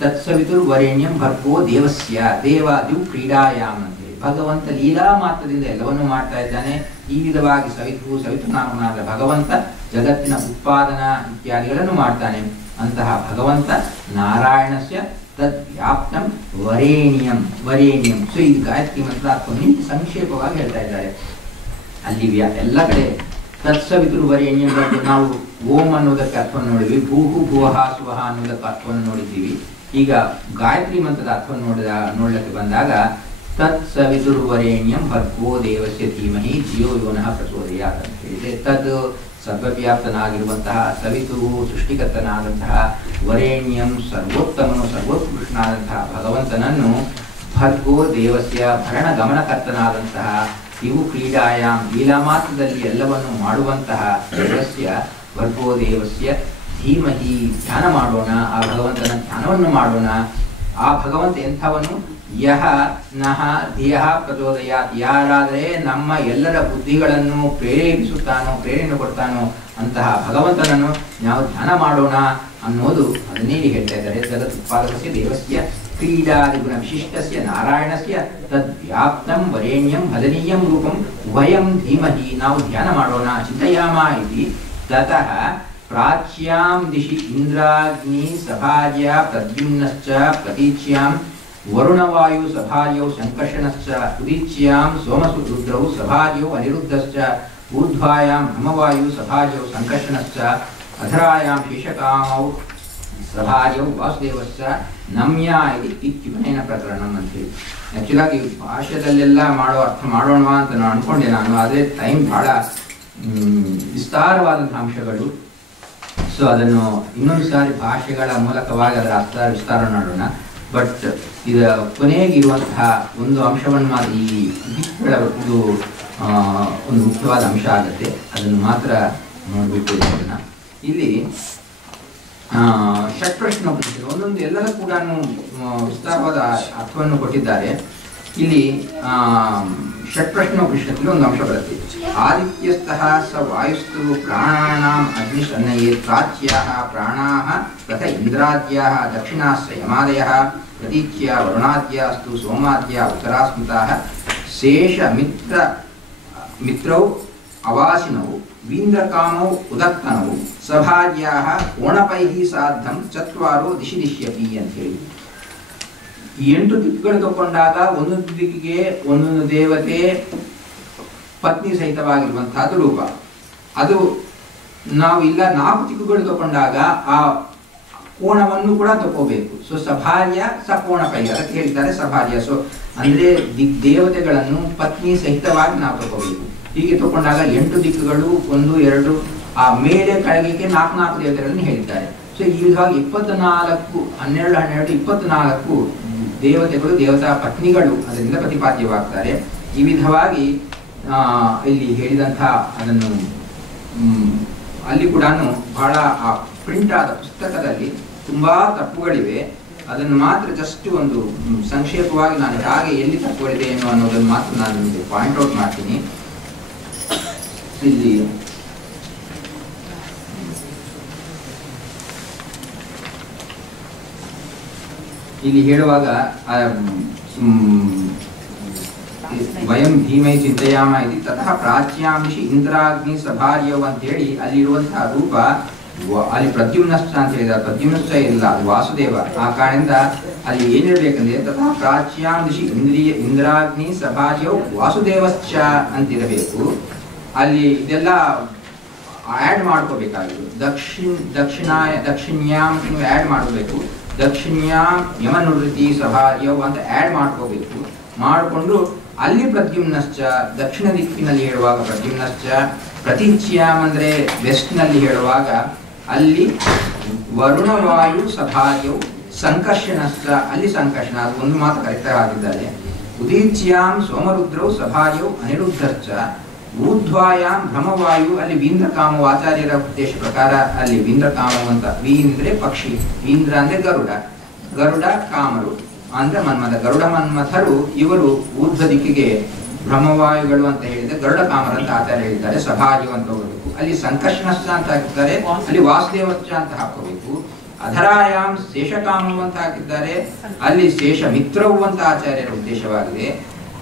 ತತ್ಸವಿತುರ್ವರೆಣ್ಯಂ ಭರ್ಗೋ ದೇವಸ್ಯ, ದೇವಾದಿವು ಕ್ರೀಡಾಯಾಮಂತೆ. ಭಗವಂತ ಲೀಲಾ ಮಾತ್ರದಿಂದ ಎಲ್ಲವನ್ನೂ ಮಾಡ್ತಾ ಇದ್ದಾನೆ. ಈ ವಿಧವಾಗಿ ಸವಿತುನಾಮನಾದ ಭಗವಂತ ಜಗತ್ತಿನ ಉತ್ಪಾದನಾ ಇತ್ಯಾದಿಗಳನ್ನು ಮಾಡ್ತಾನೆ. ಅಂತಹ ಭಗವಂತ ನಾರಾಯಣಸ್ಯ ತದ್ ವ್ಯಾಪ್ತಂ ವರೇಣ್ಯಂ. ಸೊ ಈ ಗಾಯತ್ರಿ ಮಂತ್ರ ಸಂಕ್ಷೇಪವಾಗಿ ಹೇಳ್ತಾ ಇದ್ದಾರೆ. ಅಲ್ಲಿ ಎಲ್ಲ ಕಡೆ ತತ್ಸವಿತುರ್ವರೇಣ್ಯಂ ನಾವು ಓಂ ಅನ್ನೋದಕ್ಕೆ ಅರ್ಥವನ್ನು ನೋಡಿದ್ವಿ, ಭೂಹು ಭುವಃ ಸುವಹ ಅನ್ನೋದಕ್ಕೆ ಅರ್ಥವನ್ನು ನೋಡಿದ್ದೀವಿ. ಈಗ ಗಾಯತ್ರಿ ಮಂತ್ರದ ಅರ್ಥವನ್ನು ನೋಡಲಿಕ್ಕೆ ಬಂದಾಗ ತತ್ಸವಿತುರ್ವರೇಣ್ಯಂ ಭರ್ಗೋ ದೇವಸ್ಯ ಧೀಮಹಿ ಧಿಯೋ ಯೋ ನಃ ಪ್ರಚೋದಯಾತ್ ಅಂತ ಹೇಳಿದೆ. ತದ್ ಸರ್ವವ್ಯಾಪ್ತನಾಗಿರುವಂತಹ, ಸವಿತು ಸೃಷ್ಟಿಕರ್ತನಾದಂತಹ, ವರೇಣ್ಯಂ ಸರ್ವೋತ್ತಮನು ಸರ್ವೋತ್ಕೃಷ್ಟನಾದಂತಹ ಭಗವಂತನನ್ನು ಭರ್ಗೋ ದೇವಸ್ಯ ಭರಣ ಗಮನಕರ್ತನಾದಂತಹ, ಇವು ಕ್ರೀಡಾಯಾಮ್ ಲೀಲಾ ಮಾತ್ರದಲ್ಲಿ ಎಲ್ಲವನ್ನು ಮಾಡುವಂತಹ ದೇವಸ್ಯ ಭರ್ಗೋ ದೇವಸ್ಯ ಧೀಮಹಿ ಧ್ಯಾನ ಮಾಡೋಣ, ಆ ಭಗವಂತನ ಧ್ಯಾನವನ್ನು ಮಾಡೋಣ. ಆ ಭಗವಂತ ಎಂಥವನು? ಯಹ ನಹ ಧಿಯಃ ಪ್ರಚೋದಯಾತ್, ಯಾರಾದರೆ ನಮ್ಮ ಎಲ್ಲರ ಬುದ್ಧಿಗಳನ್ನು ಪ್ರೇರೇಪಿಸುತ್ತಾನೋ, ಪ್ರೇರಣೆ ಕೊಡ್ತಾನೋ ಅಂತಹ ಭಗವಂತನನ್ನು ನಾವು ಧ್ಯಾನ ಮಾಡೋಣ ಅನ್ನೋದು ಅದನ್ನೇ ಹೇಳ್ತಾ ಇದ್ದಾರೆ. ಜಗದುತ್ಪಾದಕಸ್ಯ ದೇವಸ್ಯ ಕ್ರೀಡಾದಿಗುಣ ವಿಶಿಷ್ಟಸ್ಯ ನಾರಾಯಣಸ್ಯ ತದ್ವ್ಯಾಪ್ತಂ ವರೇಣ್ಯಂ ಭಜನೀಯಂ ರೂಪಂ ವಯಂ ಧೀಮಹಿ, ನಾವು ಧ್ಯಾನ ಮಾಡೋಣ. ಚಿಂತಯಾಮ ಇತಿ ತತಃ ಪ್ರಾಚ್ಯಾಂ ದಿಶಿ ಇಂದ್ರಾಗ್ನಿ ಸಭಾರ್ಯ ಪ್ರದ್ಯುಮ್ನಶ್ಚ ಪ್ರತೀಚ್ಯಾಂ ವರುಣವಾಯು ಸಭಾರ್ಯೌ ಸಂಕರ್ಷಣಶ್ಚ ಉದೀಚ್ಯಾಂ ಸೋಮಸು ರುದ್ರೌ ಸಭಾರ್ಯೌ ಅನಿರುದ್ಧಶ್ಚ ಊರ್ಧ್ವಾಯಾಂ ಬ್ರಹ್ಮವಾಯು ಸಭಾರ್ಯೌ ಸಂಕರ್ಷಣಶ್ಚ ಅಧರಾಯಾಂ ಶೇಷಕಾಮೌ ಸಭಾರ್ಯೌ ವಾಸುದೇವಶ್ಚ ನಮ್ಯ ಇತ್ಯುಪನಯನ ಪ್ರಕರಣಂ ಅಂತೇಳಿ. ಆ್ಯಕ್ಚುಲಾಗಿ ಭಾಷ್ಯದಲ್ಲೆಲ್ಲ ಅರ್ಥ ಮಾಡೋಣ ಅಂತ ನಾನು ಅನ್ಕೊಂಡೆ ಆದರೆ ಟೈಮ್ ಬಹಳ ವಿಸ್ತಾರವಾದಂಥ ಅಂಶಗಳು. ಸೊ ಅದನ್ನು ಇನ್ನೊಂದು ಸಾರಿ ಭಾಷೆಗಳ ಮೂಲಕವಾಗಿ ಅದರ ಅರ್ಥ ವಿಸ್ತಾರ ಮಾಡೋಣ. ಬಟ್ ಇದರ ಕೊನೆಗಿರುವಂತಹ ಒಂದು ಅಂಶವನ್ನು ಮಾತ್ರ ಈ ಇದು ಒಂದು ಮುಖ್ಯವಾದ ಅಂಶ ಆಗುತ್ತೆ, ಅದನ್ನು ಮಾತ್ರ ನೋಡಬೇಕು. ಇದನ್ನು ಇಲ್ಲಿ ಷಟ್ಪ್ರಶ್ನೋಪನಿಷತ್ತು ಒಂದೊಂದು ಎಲ್ಲರೂ ಕೂಡ ವಿಸ್ತಾರವಾದ ಅರ್ಥವನ್ನು ಕೊಟ್ಟಿದ್ದಾರೆ. ಇಲ್ಲಿ ಷಟ್ಪ್ರಶ್ನೋಪನಿಷತ್ತಲ್ಲಿ ಒಂದು ಅಂಶ ಬರುತ್ತೆ. ಆದಿತ್ಯಸ್ಥಃ ಸ ವಾಯುಸ್ತು ಪ್ರಾಣಾನಾಂ ಅಗ್ನಿಶನ್ನಯೇ ಪ್ರಾಚ್ಯಾಃ ಪ್ರಾಣಾಃ ತಥ ಇಂದ್ರಾದ್ಯಾಃ ದಕ್ಷಿಣಾಶ್ಚ ಯಮಾದಯಃ ಪ್ರತೀಚ್ಯ ವರುಣಾದ್ಯಾಸ್ತು ಸೋಮಾದ್ಯ ಉತ್ತರಾಸ್ಮೃತಾಃ ಶೇಷ ಮಿತ್ರೌ ಅವಾಸಿನೌ ವೀಂದ್ರಕಾಮೌ ಉದತ್ತನೌ ಸಭಾರ್ಯಾಃ ಕೋಣಪೈಃ ಸಾರ್ಧಂ ಚತ್ವಾರೋ ದಿಶಿ ದಿಶ್ಯತಿ ಅಂತ ಹೇಳಿ. 8 ದಿಕ್ಕುಗಳು ತಗೊಂಡಾಗ ಒಂದೊಂದು ದಿಕ್ಕಿಗೆ ಒಂದೊಂದು ದೇವತೆ ಪತ್ನಿ ಸಹಿತವಾಗಿರುವಂತಹದ್ದು ರೂಪ. ಅದು ನಾವು ಇಲ್ಲ 4 ದಿಕ್ಕುಗಳು ತಗೊಂಡಾಗ ಆ ಕೋಣವನ್ನು ಕೂಡ ತಗೋಬೇಕು. ಸೊ ಸಭಾರ್ಯ ಸಕೋಣಪೈ ಅದಕ್ಕೆ ಹೇಳ್ತಾರೆ ಸಭಾರ್ಯ. ಸೊ ಅಂದ್ರೆ ದೇವತೆಗಳನ್ನು ಪತ್ನಿ ಸಹಿತವಾಗಿ ನಾವು ತಗೋಬೇಕು. ಹೀಗೆ ತಗೊಂಡಾಗ 8 ದಿಕ್ಕುಗಳು 1 2 ಆ ಮೇಲೆ ಕೆಳಗೆ 4 ದೇವತೆಗಳನ್ನು ಹೇಳಿದ್ದಾರೆ. ಸೊ ಈ ವಿಧವಾಗಿ 24 12 12 24 ದೇವತೆಗಳು ದೇವತಾ ಪತ್ನಿಗಳು ಅದರಿಂದ ಪ್ರತಿಪಾದ್ಯವಾಗ್ತಾರೆ. ಈ ವಿಧವಾಗಿ ಇಲ್ಲಿ ಹೇಳಿದಂತಹ ಅದನ್ನು ಅಲ್ಲಿ ಕೂಡ ಬಹಳ ಆ ಪ್ರಿಂಟ್ ಆದ ಪುಸ್ತಕದಲ್ಲಿ ತುಂಬಾ ತಪ್ಪುಗಳಿವೆ. ಅದನ್ನು ಮಾತ್ರ ಜಸ್ಟ್ ಒಂದು ಸಂಕ್ಷೇಪವಾಗಿ ನಾನು ಹಾಗೆ ಎಲ್ಲಿ ತಪ್ಪುಗಳಿದೆ ಅನ್ನೋದನ್ನು ಮಾತ್ರ ನಾನು ನಿಮಗೆ ಪಾಯಿಂಟ್ ಔಟ್ ಮಾಡ್ತೀನಿ. ಇಲ್ಲಿ ಇಲ್ಲಿ ಹೇಳುವಾಗ ವಯಂ ಧೀಮೈ ಚಿಂತೆಯಾಮ ಇದು ತತಃ ಪ್ರಾಚ್ಯಾಂಶಿ ಇಂದ್ರಾಗ್ನಿ ಸಭಾರ್ಯವ್ ಅಂತ ಹೇಳಿ ಅಲ್ಲಿರುವಂತಹ ರೂಪ ಅಲ್ಲಿ ಪ್ರದ್ಯುಮ್ನಶ್ಚ ಅಂತ ಹೇಳಿದ ಪ್ರದ್ಯುಮ್ನಶ್ಚ ಇಲ್ಲ ಅದು ವಾಸುದೇವ. ಆ ಕಾರಣದಿಂದ ಅಲ್ಲಿ ಏನಿರಬೇಕಂದ್ರೆ ತಥಾ ಪ್ರಾಚ್ಯಾಂ ದಿಶಿ ಇಂದ್ರಾಗ್ನಿ ಸಭಾರ್ಯವ್ ವಾಸುದೇವಶ್ಚ ಅಂತಿರಬೇಕು. ಅಲ್ಲಿ ಇದೆಲ್ಲ ಆ್ಯಡ್ ಮಾಡ್ಕೋಬೇಕಾಗಿತ್ತು. ದಕ್ಷಿಣ್ಯಾಂ ನೀವು ಆ್ಯಡ್ ಮಾಡಬೇಕು. ದಕ್ಷಿಣ್ಯಾಂ ಯಮನುವೃತ್ತಿ ಸಭಾರ್ಯವ್ ಅಂತ ಆ್ಯಡ್ ಮಾಡ್ಕೋಬೇಕು. ಮಾಡಿಕೊಂಡು ಅಲ್ಲಿ ಪ್ರದ್ಯುಮ್ನಶ್ಚ ದಕ್ಷಿಣ ದಿಕ್ಕಿನಲ್ಲಿ ಹೇಳುವಾಗ ಪ್ರದ್ಯುಮ್ನಶ್ಚ, ಪ್ರತೀಚ್ಯಾಂ ಅಂದರೆ ವೆಸ್ಟ್ನಲ್ಲಿ ಹೇಳುವಾಗ ಅಲ್ಲಿ ವರುಣವಾಯು ಸಭಾರ್ಯವು ಸಂಕರ್ಷಣಶ್ಚ ಅಲ್ಲಿ ಸಂಕರ್ಷಣ ಅದು ಒಂದು ಮಾತು ಕರೆಕ್ಟಾಗಿ ಆಗಿದ್ದಾರೆ. ಉದೀಚ್ಯಾಂ ಸೋಮರುದ್ರವು ಸಭಾರ್ಯವು ಅನಿರುದ್ಧಶ್ಚ, ಊರ್ಧ್ವಾಯಾಂ ಭ್ರಮವಾಯು ಅಲ್ಲಿ ವೀಂದ್ರಕಾಮ ಆಚಾರ್ಯರ ಉದ್ದೇಶ ಪ್ರಕಾರ ಅಲ್ಲಿ ವೀಂದ್ರಕಾಮ ಅಂತ, ವಿ ಅಂದ್ರೆ ಪಕ್ಷಿ, ವೀಂದ್ರ ಅಂದ್ರೆ ಗರುಡ, ಗರುಡ ಕಾಮರು ಅಂದ್ರೆ ಮನ್ಮಥ, ಗರುಡ ಮನ್ಮಥರು ಇವರು ಊರ್ಧ್ವ ದಿಕ್ಕಿಗೆ ಬ್ರಹ್ಮವಾಯುಗಳು ಅಂತ ಹೇಳಿದ್ರೆ ಗರುಡ ಕಾಮರ ಅಂತ ಆಚಾರ್ಯ ಹೇಳಿದ್ದಾರೆ. ಸಭಾರ್ಯವು ಅಂತ ಹೋಗಬೇಕು. ಅಲ್ಲಿ ಸಂಕರ್ಷಣಶ್ಚ ಅಂತ ಹಾಕಿದ್ದಾರೆ, ಅಲ್ಲಿ ವಾಸುದೇವಶ್ಚ ಅಂತ ಹಾಕೋಬೇಕು. ಅಧರಾಯಾಂ ಶೇಷಕಾಮವು ಅಂತ ಹಾಕಿದ್ದಾರೆ, ಅಲ್ಲಿ ಶೇಷ ಮಿತ್ರವು ಅಂತ ಆಚಾರ್ಯರ ಉದ್ದೇಶವಾಗಿದೆ.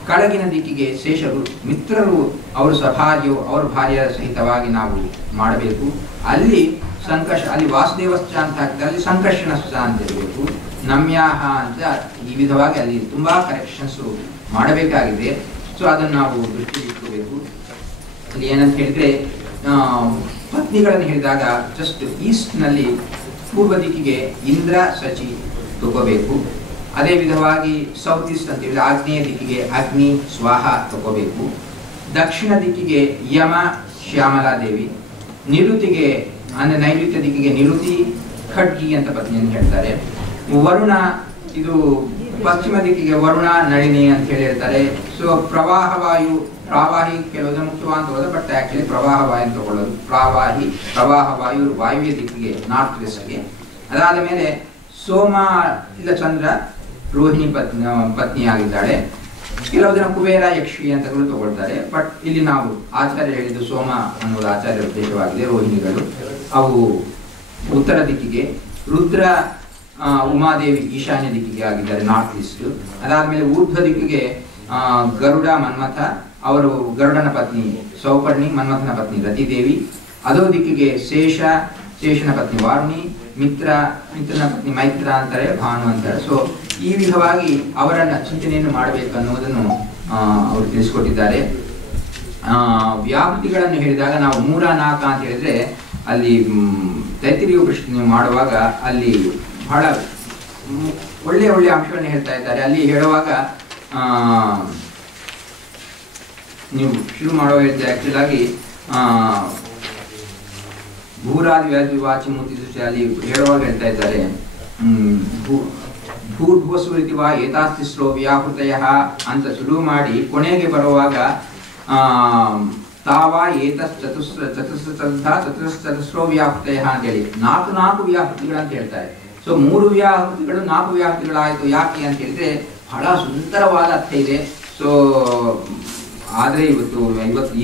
ಕೆಳಗಿನ ದಿಕ್ಕಿಗೆ ಶೇಷರು ಮಿತ್ರರು ಅವರು ಸಭಾರ್ಯವು ಅವರ ಭಾರ್ಯರ ಸಹಿತವಾಗಿ ನಾವು ಮಾಡಬೇಕು. ಅಲ್ಲಿ ಅಲ್ಲಿ ವಾಸುದೇವಶ್ಚ ಅಂತ ಹಾಕಿದ್ದಾರೆ, ಅಲ್ಲಿ ಸಂಕರ್ಷಣಶ್ಚ ಅಂತ ಇರಬೇಕು. ನಮ್ಯಾಹ ಅಂತ ಈ ವಿಧವಾಗಿ ಅಲ್ಲಿ ತುಂಬಾ ಕರೆಕ್ಷನ್ಸ್ ಮಾಡಬೇಕಾಗಿದೆ. ಸೊ ಅದನ್ನು ನಾವು ದೃಷ್ಟಿಯಲ್ಲಿ ಇಟ್ಕೋಬೇಕು. ಅಲ್ಲಿ ಏನಂತ ಹೇಳಿದ್ರೆ ಪತ್ನಿಗಳನ್ನು ಹೇಳಿದಾಗ ಜಸ್ಟ್ ಈಸ್ಟ್ನಲ್ಲಿ ಪೂರ್ವ ದಿಕ್ಕಿಗೆ ಇಂದ್ರ ಸಚಿ ತಗೋಬೇಕು. ಅದೇ ವಿಧವಾಗಿ ಸೌತ್ ಈಸ್ಟ್ ಅಂತ ಹೇಳಿದ್ರೆ ಆಗ್ನೇಯ ದಿಕ್ಕಿಗೆ ಅಗ್ನಿ ಸ್ವಾಹ ತಗೋಬೇಕು. ದಕ್ಷಿಣ ದಿಕ್ಕಿಗೆ ಯಮ ಶ್ಯಾಮಲಾದೇವಿ, ನಿರುತಿಗೆ ಅಂದರೆ ನೈಋತ್ಯ ದಿಕ್ಕಿಗೆ ನಿರುತಿ ಖಡ್ಗಿ ಅಂತ ಪತ್ನಿಯನ್ನು ಹೇಳ್ತಾರೆ. ವರುಣ ಇದು ಪಶ್ಚಿಮ ದಿಕ್ಕಿಗೆ ವರುಣ ನಳಿನಿ ಅಂತ ಹೇಳಿರ್ತಾರೆ. ಸೊ ಪ್ರವಾಹವಾಯು ಪ್ರವಾಹಿ ಕೆಲವು ಮುಖ್ಯವಾದ ಹೋದ, ಬಟ್ ಆಕ್ಚುಲಿ ಪ್ರವಾಹವಾಯು ಅಂತ ತಗೊಳ್ಳೋದು. ಪ್ರವಾಹವಾಯು ವಾಯುವ್ಯ ದಿಕ್ಕಿಗೆ ನಾರ್ತ್ ವೆಸ್ಟ್ಗೆ. ಅದಾದ ಮೇಲೆ ಸೋಮ ಇಲ್ಲ ಚಂದ್ರ ರೋಹಿಣಿ ಪತ್ನಿಯಾಗಿದ್ದಾಳೆ. ಕೆಲವು ಜನ ಕುಬೇರ ಯಕ್ಷಿ ಅಂತ ತಗೊಳ್ತಾರೆ. ಬಟ್ ಇಲ್ಲಿ ನಾವು ಆಚಾರ್ಯ ಹೇಳಿದ್ದು ಸೋಮ ಅನ್ನೋದು ಆಚಾರ್ಯ ಉದ್ದೇಶವಾಗಿದೆ. ರೋಹಿಣಿಗಳು ಅವು ಉತ್ತರ ದಿಕ್ಕಿಗೆ, ರುದ್ರ ಉಮಾದೇವಿ ಈಶಾನ್ಯ ದಿಕ್ಕಿಗೆ ಆಗಿದ್ದಾರೆ, ನಾರ್ತ್ ಈಸ್ಟ್. ಅದಾದ್ಮೇಲೆ ಊರ್ಧ್ವ ದಿಕ್ಕಿಗೆ ಗರುಡ ಮನ್ಮಥ, ಅವರು ಗರುಡನ ಪತ್ನಿ ಸೌಪರ್ಣಿ, ಮನ್ಮಥನ ಪತ್ನಿ ರತಿದೇವಿ. ಅದೋ ದಿಕ್ಕಿಗೆ ಶೇಷನ ಪತ್ನಿ ವಾರುಣಿ, ಮಿತ್ರನ ಪತ್ನಿ ಮೈತ್ರ ಅಂತಾರೆ, ಭಾನು ಅಂತಾರೆ. ಸೊ ಈ ವಿಧವಾಗಿ ಅವರನ್ನ ಚಿಂತನೆಯನ್ನು ಮಾಡಬೇಕು ಅನ್ನೋದನ್ನು ಅವರು ತಿಳಿಸ್ಕೊಟ್ಟಿದ್ದಾರೆ. ವ್ಯಾಪೃತಿಗಳನ್ನು ಹೇಳಿದಾಗ ನಾವು 3, 4 ಅಂತ ಹೇಳಿದ್ರೆ ಅಲ್ಲಿ ತೈತ್ತಿರೀಯ ಉಪನಿಷತ್ತು ಮಾಡುವಾಗ ಅಲ್ಲಿ ಬಹಳ ಒಳ್ಳೆಯ ಅಂಶಗಳನ್ನು ಹೇಳ್ತಾ ಇದ್ದಾರೆ. ಅಲ್ಲಿ ಹೇಳುವಾಗ ನೀವು ಶುರು ಮಾಡುವ ಹೇಳ್ತಾರೆ ಆಕ್ಚುಲ್ ಆಗಿ ಭೂರಾದಿ ವ್ಯಾಧಿ ವಾಚಿ ಮೂರ್ತಿ ಅಲ್ಲಿ ಹೇಳುವಾಗ ಹೇಳ್ತಾ ಇದ್ದಾರೆ ಭೂರ್ಭುವಸುರಿತಿವ ಏತಾಸ್ತಿಸ್ರೋ ವ್ಯಾಹೃತಯ ಅಂತ ಶುರು ಮಾಡಿ ಕೊನೆಗೆ ಬರುವಾಗ ತಾವ ಏತಸ್ ಚತುಸ್ರೋ ವ್ಯಾಹೃತಯ ಅಂತೇಳಿ 4 ವ್ಯಾಹೃತಿಗಳು ಅಂತ ಹೇಳ್ತಾರೆ. ಸೊ 3 ವ್ಯಾಹೃತಿಗಳು 4 ವ್ಯಾಹೃತಿಗಳಾಯಿತು. ಯಾಕೆ ಅಂತ ಹೇಳಿದ್ರೆ ಬಹಳ ಸುಂದರವಾದ ಅರ್ಥ ಇದೆ. ಸೊ ಆದರೆ ಇವತ್ತು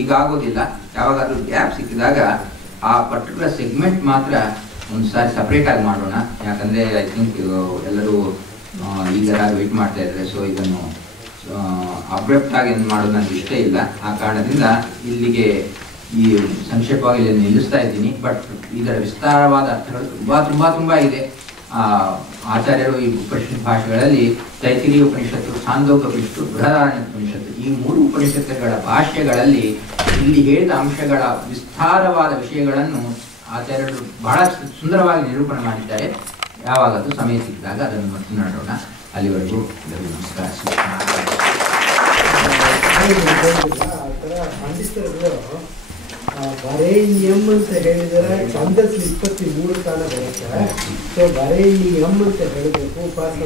ಈಗಾಗೋದಿಲ್ಲ. ಯಾವಾಗಾದ್ರೂ ಗ್ಯಾಪ್ ಸಿಕ್ಕಿದಾಗ ಆ ಪರ್ಟಿಕ್ಯುಲರ್ ಸೆಗ್ಮೆಂಟ್ ಮಾತ್ರ ಒಂದು ಸಾರಿ ಸಪ್ರೇಟ್ ಆಗಿ ಮಾಡೋಣ. ಯಾಕಂದರೆ ಐ ಥಿಂಕ್ ಎಲ್ಲರೂ ಈಗ ವೆಯ್ಟ್ ಮಾಡ್ತಾ ಇದ್ದಾರೆ. ಸೊ ಇದನ್ನು ಅಬ್ರಪ್ಟ್ ಆಗಿ ಮಾಡೋದು ನನಗೆ ಇಷ್ಟ ಇಲ್ಲ. ಆ ಕಾರಣದಿಂದ ಇಲ್ಲಿಗೆ ಈ ಸಂಕ್ಷೇಪವಾಗಿ ಇಲ್ಲಿ ನಿಲ್ಲಿಸ್ತಾ ಇದ್ದೀನಿ. ಬಟ್ ಇದರ ವಿಸ್ತಾರವಾದ ಅರ್ಥಗಳು ತುಂಬ ಇದೆ. ಆಚಾರ್ಯರು ಈ ಉಪನಿಷತ್ ಭಾಷೆಗಳಲ್ಲಿ ತೈತ್ತಿರೀಯ ಉಪನಿಷತ್ತು, ಛಾಂದೋಗ್ಯ ಉಪನಿಷತ್ತು, ಬೃಹದಾರಣ್ಯಕ ಉಪನಿಷತ್ತು ಈ 3 ಉಪನಿಷತ್ತುಗಳ ಭಾಷೆಗಳಲ್ಲಿ ಇಲ್ಲಿ ಹೇಳಿದ ಅಂಶಗಳ ವಿಸ್ತಾರವಾದ ವಿಷಯಗಳನ್ನು ಆಚಾರ್ಯರು ಬಹಳ ಸುಂದರವಾಗಿ ನಿರೂಪಣೆ ಮಾಡಿದ್ದಾರೆ. ಯಾವಾಗಲೂ ಸಮಯ ಸಿಕ್ಕಿದಾಗ ಅದನ್ನು ಮಾತನಾಡೋಣ. ಅಲ್ಲಿವರೆಗೂ ನಮಸ್ಕಾರ. ಬರೇಣ್ಯಂ ಅಂತ ಹೇಳಿದರೆ ಛಂದಸ್ 23 ಸ್ಥಾನ ಬರುತ್ತೆ. ಸೊ ಬರೇಣ್ಯಂ ಅಂತ ಹೇಳಬೇಕು, ಉಪಾಸನ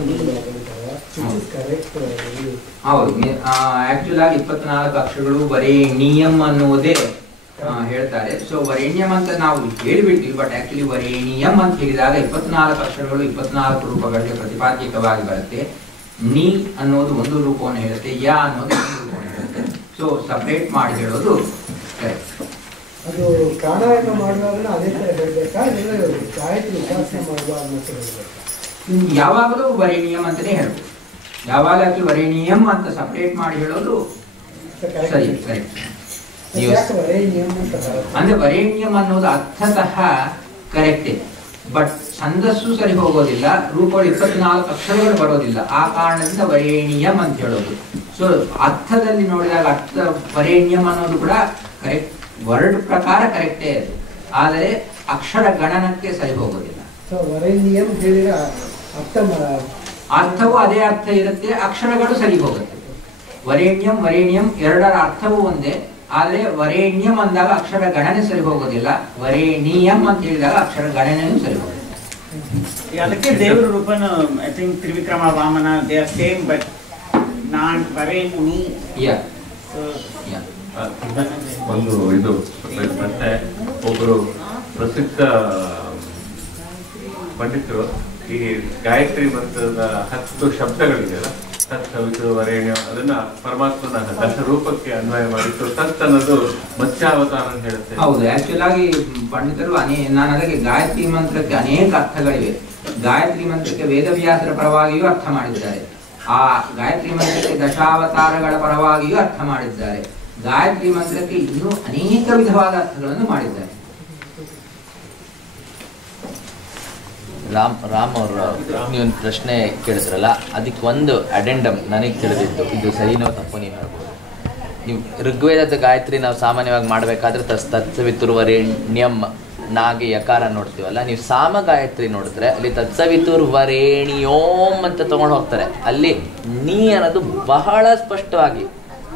ಕರೆಕ್ಟ್. ಹೌದು, ಆಕ್ಚುಲ್ ಆಗಿ 24 ಅಕ್ಷರಗಳು ವರೇಣ್ಯಂ ಅನ್ನುವುದೇ ಹೇಳ್ತಾರೆ. ಸೊ ವರೇಣ್ಯಂ ಅಂತ ನಾವು ಹೇಳಿಬಿಡ್ತೀವಿ, ಬಟ್ ಆಕ್ಚುಲಿ ವರೇಣ್ಯಂ ಅಂತ ಹೇಳಿದಾಗ 24 ಅಕ್ಷರಗಳು 24 ರೂಪಗಳಿಗೆ ಪ್ರತಿಪಾದ್ಯಕವಾಗಿ ಬರುತ್ತೆ. ನೀ ಅನ್ನೋದು ಒಂದು ರೂಪವನ್ನು ಹೇಳುತ್ತೆ, ಯ ಅನ್ನೋದು ಒಂದು ರೂಪವನ್ನು ಹೇಳುತ್ತೆ. ಸೊ ಸಪ್ರೇಟ್ ಮಾಡಿ ಹೇಳೋದು ಕರೆಕ್ಟ್. ಅದು ಪ್ರಾಣಾಯಾಮ ಮಾಡುವಾಗ ಅದೇ ಥರ ಹೇಳಬೇಕಾ, ಗಾಯತ್ರಿ ಉಪಾಸನೆ ಮಾಡುವಾಗ ಅಂತ ಹೇಳಬೇಕಾ? ಯಾವಾಗಲೂ ವರೇಣ್ಯಂ ಅಂತಲೇ ಹೇಳ್ಬೋದು. ಯಾವಾಗಲೂ ವರೇಣ್ಯಂ ಅಂತ ಸಪರೇಟ್ ಮಾಡಿ ಹೇಳೋದು ಸರಿ ಕರೆಕ್ಟ್. ಅಂದ್ರೆ ವರೇಣ್ಯಂ ಅನ್ನೋದು ಅರ್ಥತಃ ಕರೆಕ್ಟೇ, ಬಟ್ ಛಂದಸ್ಸು ಸರಿ ಹೋಗೋದಿಲ್ಲ, ರೂಪಗಳು 24 ಅಕ್ಷರಗಳು ಬರೋದಿಲ್ಲ. ಆ ಕಾರಣದಿಂದ ವರೇಣ್ಯಂ ಅಂತ ಹೇಳೋದು. ಸೊ ಅರ್ಥದಲ್ಲಿ ನೋಡಿದಾಗ ಅರ್ಥ ವರೇಣ್ಯಂ ಅನ್ನೋದು ಕೂಡ ಕರೆಕ್ಟ್, ವರ್ಡ್ ಪ್ರಕಾರ ಕರೆಕ್ಟೇ ಅದು, ಆದರೆ ಅಕ್ಷರ ಗಣನಕ್ಕೆ ಸರಿ ಹೋಗೋದಿಲ್ಲ. ಅರ್ಥವೂ ಅದೇ ಅರ್ಥ ಇರುತ್ತೆ, ಅಕ್ಷರಗಳು ಸರಿ ಹೋಗುತ್ತೆ. ವರೇಣ್ಯಂ ವರೇಣ್ಯಂ ಎರಡರ ಅರ್ಥವೂ ಒಂದೇ, ಆದರೆ ವರೇಣ್ಯಂ ಅಂದಾಗ ಅಕ್ಷರ ಗಣನೆ ಸರಿ ಹೋಗೋದಿಲ್ಲ, ವರೇಣಿಯಂ ಅಂತ ಹೇಳಿದಾಗ ಅಕ್ಷರ ಗಣನೆಯೂ ಸರಿ ಹೋಗುತ್ತೆ. ಅದಕ್ಕೆ ದೇವರ ರೂಪನ I think Trivikrama Vamana they are same, but ನಾನ್ ವರೇಣಿ ಒಂದು ಇದು ಮತ್ತೆ ಒಬ್ಬರು ಪ್ರಸಿದ್ಧ ಪಂಡಿತರು ಈ ಗಾಯತ್ರಿ ಮಂತ್ರದ 10 ಶಬ್ದಗಳಿದೆಯಲ್ಲ, ತತ್ ಸವಿತು ವರೇಣ್ಯ, ಅದನ್ನ ಪರಮಾತ್ಮನ ದಶರೂಪಕ್ಕೆ ಅನ್ವಯ ಮಾಡಿತ್ತು. ತತ್ ಅನ್ನೋದು ಮತ್ಸ್ಯಾವತಾರ ಅಂತ ಹೇಳುತ್ತೆ. ಹೌದು, ಆಕ್ಚುಲ್ ಆಗಿ ಪಂಡಿತರು ನಾನು ಅದಕ್ಕೆ ಗಾಯತ್ರಿ ಮಂತ್ರಕ್ಕೆ ಅನೇಕ ಅರ್ಥಗಳಿವೆ. ಗಾಯತ್ರಿ ಮಂತ್ರಕ್ಕೆ ವೇದವ್ಯಾಸರ ಪರವಾಗಿಯೂ ಅರ್ಥ ಮಾಡಿದ್ದಾರೆ, ಆ ಗಾಯತ್ರಿ ಮಂತ್ರಕ್ಕೆ ದಶಾವತಾರಗಳ ಪರವಾಗಿಯೂ ಅರ್ಥ ಮಾಡಿದ್ದಾರೆ, ಗಾಯತ್ರಿ ಮಂತ್ರಕ್ಕೆ ಇನ್ನೂ ಅನೇಕ ವಿಧವಾದ ಅರ್ಥಗಳನ್ನು ಮಾಡಿದ್ದಾರೆ. ರಾಮ್ ಅವರು ನೀವೊಂದು ಪ್ರಶ್ನೆ ಕೇಳಿದ್ರಲ್ಲ, ಅದಕ್ಕೆ ಒಂದು ಅಡೆಂಡಮ್ ನನಗೆ ತಿಳಿದಿತ್ತು, ಇದು ಸರಿನೋ ತಪ್ಪು ನೀವು ಹೇಳ್ಬೋದು. ನೀವು ಋಗ್ವೇದದ ಗಾಯತ್ರಿ ನಾವು ಸಾಮಾನ್ಯವಾಗಿ ಮಾಡಬೇಕಾದ್ರೆ ತತ್ಸವಿತುರ್ವರೇಣ್ಯಂ ನಾಗೆ ಯಕಾರ ನೋಡ್ತೀವಲ್ಲ, ನೀವು ಸಾಮ ಗಾಯತ್ರಿ ನೋಡಿದ್ರೆ ಅಲ್ಲಿ ತತ್ಸವಿತುರ್ವರೇಣಿಯೋಂ ಅಂತ ತೊಗೊಂಡು ಹೋಗ್ತಾರೆ. ಅಲ್ಲಿ ನೀ ಅನ್ನೋದು ಬಹಳ ಸ್ಪಷ್ಟವಾಗಿ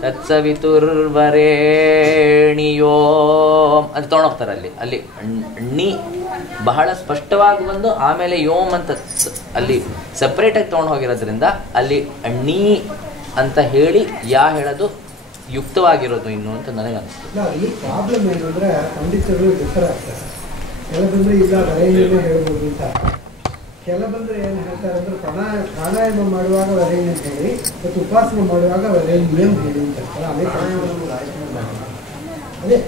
ತತ್ಸವಿತುರ್ವರೇಣಿಯೋಂ ಅಂತ ತೊಗೊಂಡೋಗ್ತಾರೆ. ಅಲ್ಲಿ ನೀ ಬಹಳ ಸ್ಪಷ್ಟವಾಗಿ ಬಂದು ಆಮೇಲೆ ಯೋಮ್ ಅಂತ ಅಲ್ಲಿ ಸಪ್ರೇಟಾಗಿ ತೊಗೊಂಡು ಹೋಗಿರೋದ್ರಿಂದ ಅಲ್ಲಿ ನೀ ಅಂತ ಹೇಳಿ ಹೇಳೋದು ಯುಕ್ತವಾಗಿರೋದು ಇನ್ನು ಅಂತ ನನಗೆ ಅನಿಸ್ತು. ಈ ಪ್ರಾಬ್ಲಮ್ ಏನು ಅಂದರೆ ಪಂಡಿತರು ಡಿಫರ್ ಆಗ್ತಾರೆ. ಕೆಲವೊಂದ್ರೆ ಇಲ್ಲ ವರೇಣ್ಯನೇ ಹೇಳ್ಬೋದು ಅಂತ, ಕೆಲವೊಂದ್ರೆ ಏನು ಹೇಳ್ತಾರೆ ಅಂದ್ರೆ ಪ್ರಾಣಾಯಾಮ ಮಾಡುವಾಗ ವರೇಣ್ಯ ಹೇಳಿ ಮತ್ತು ಉಪಾಸನೆ ಮಾಡುವಾಗ ವರೇಣ್ಯಂ ಹೇಳಿ ಅಂತ ಹೇಳ್ತಾರೆ. ಅದೇ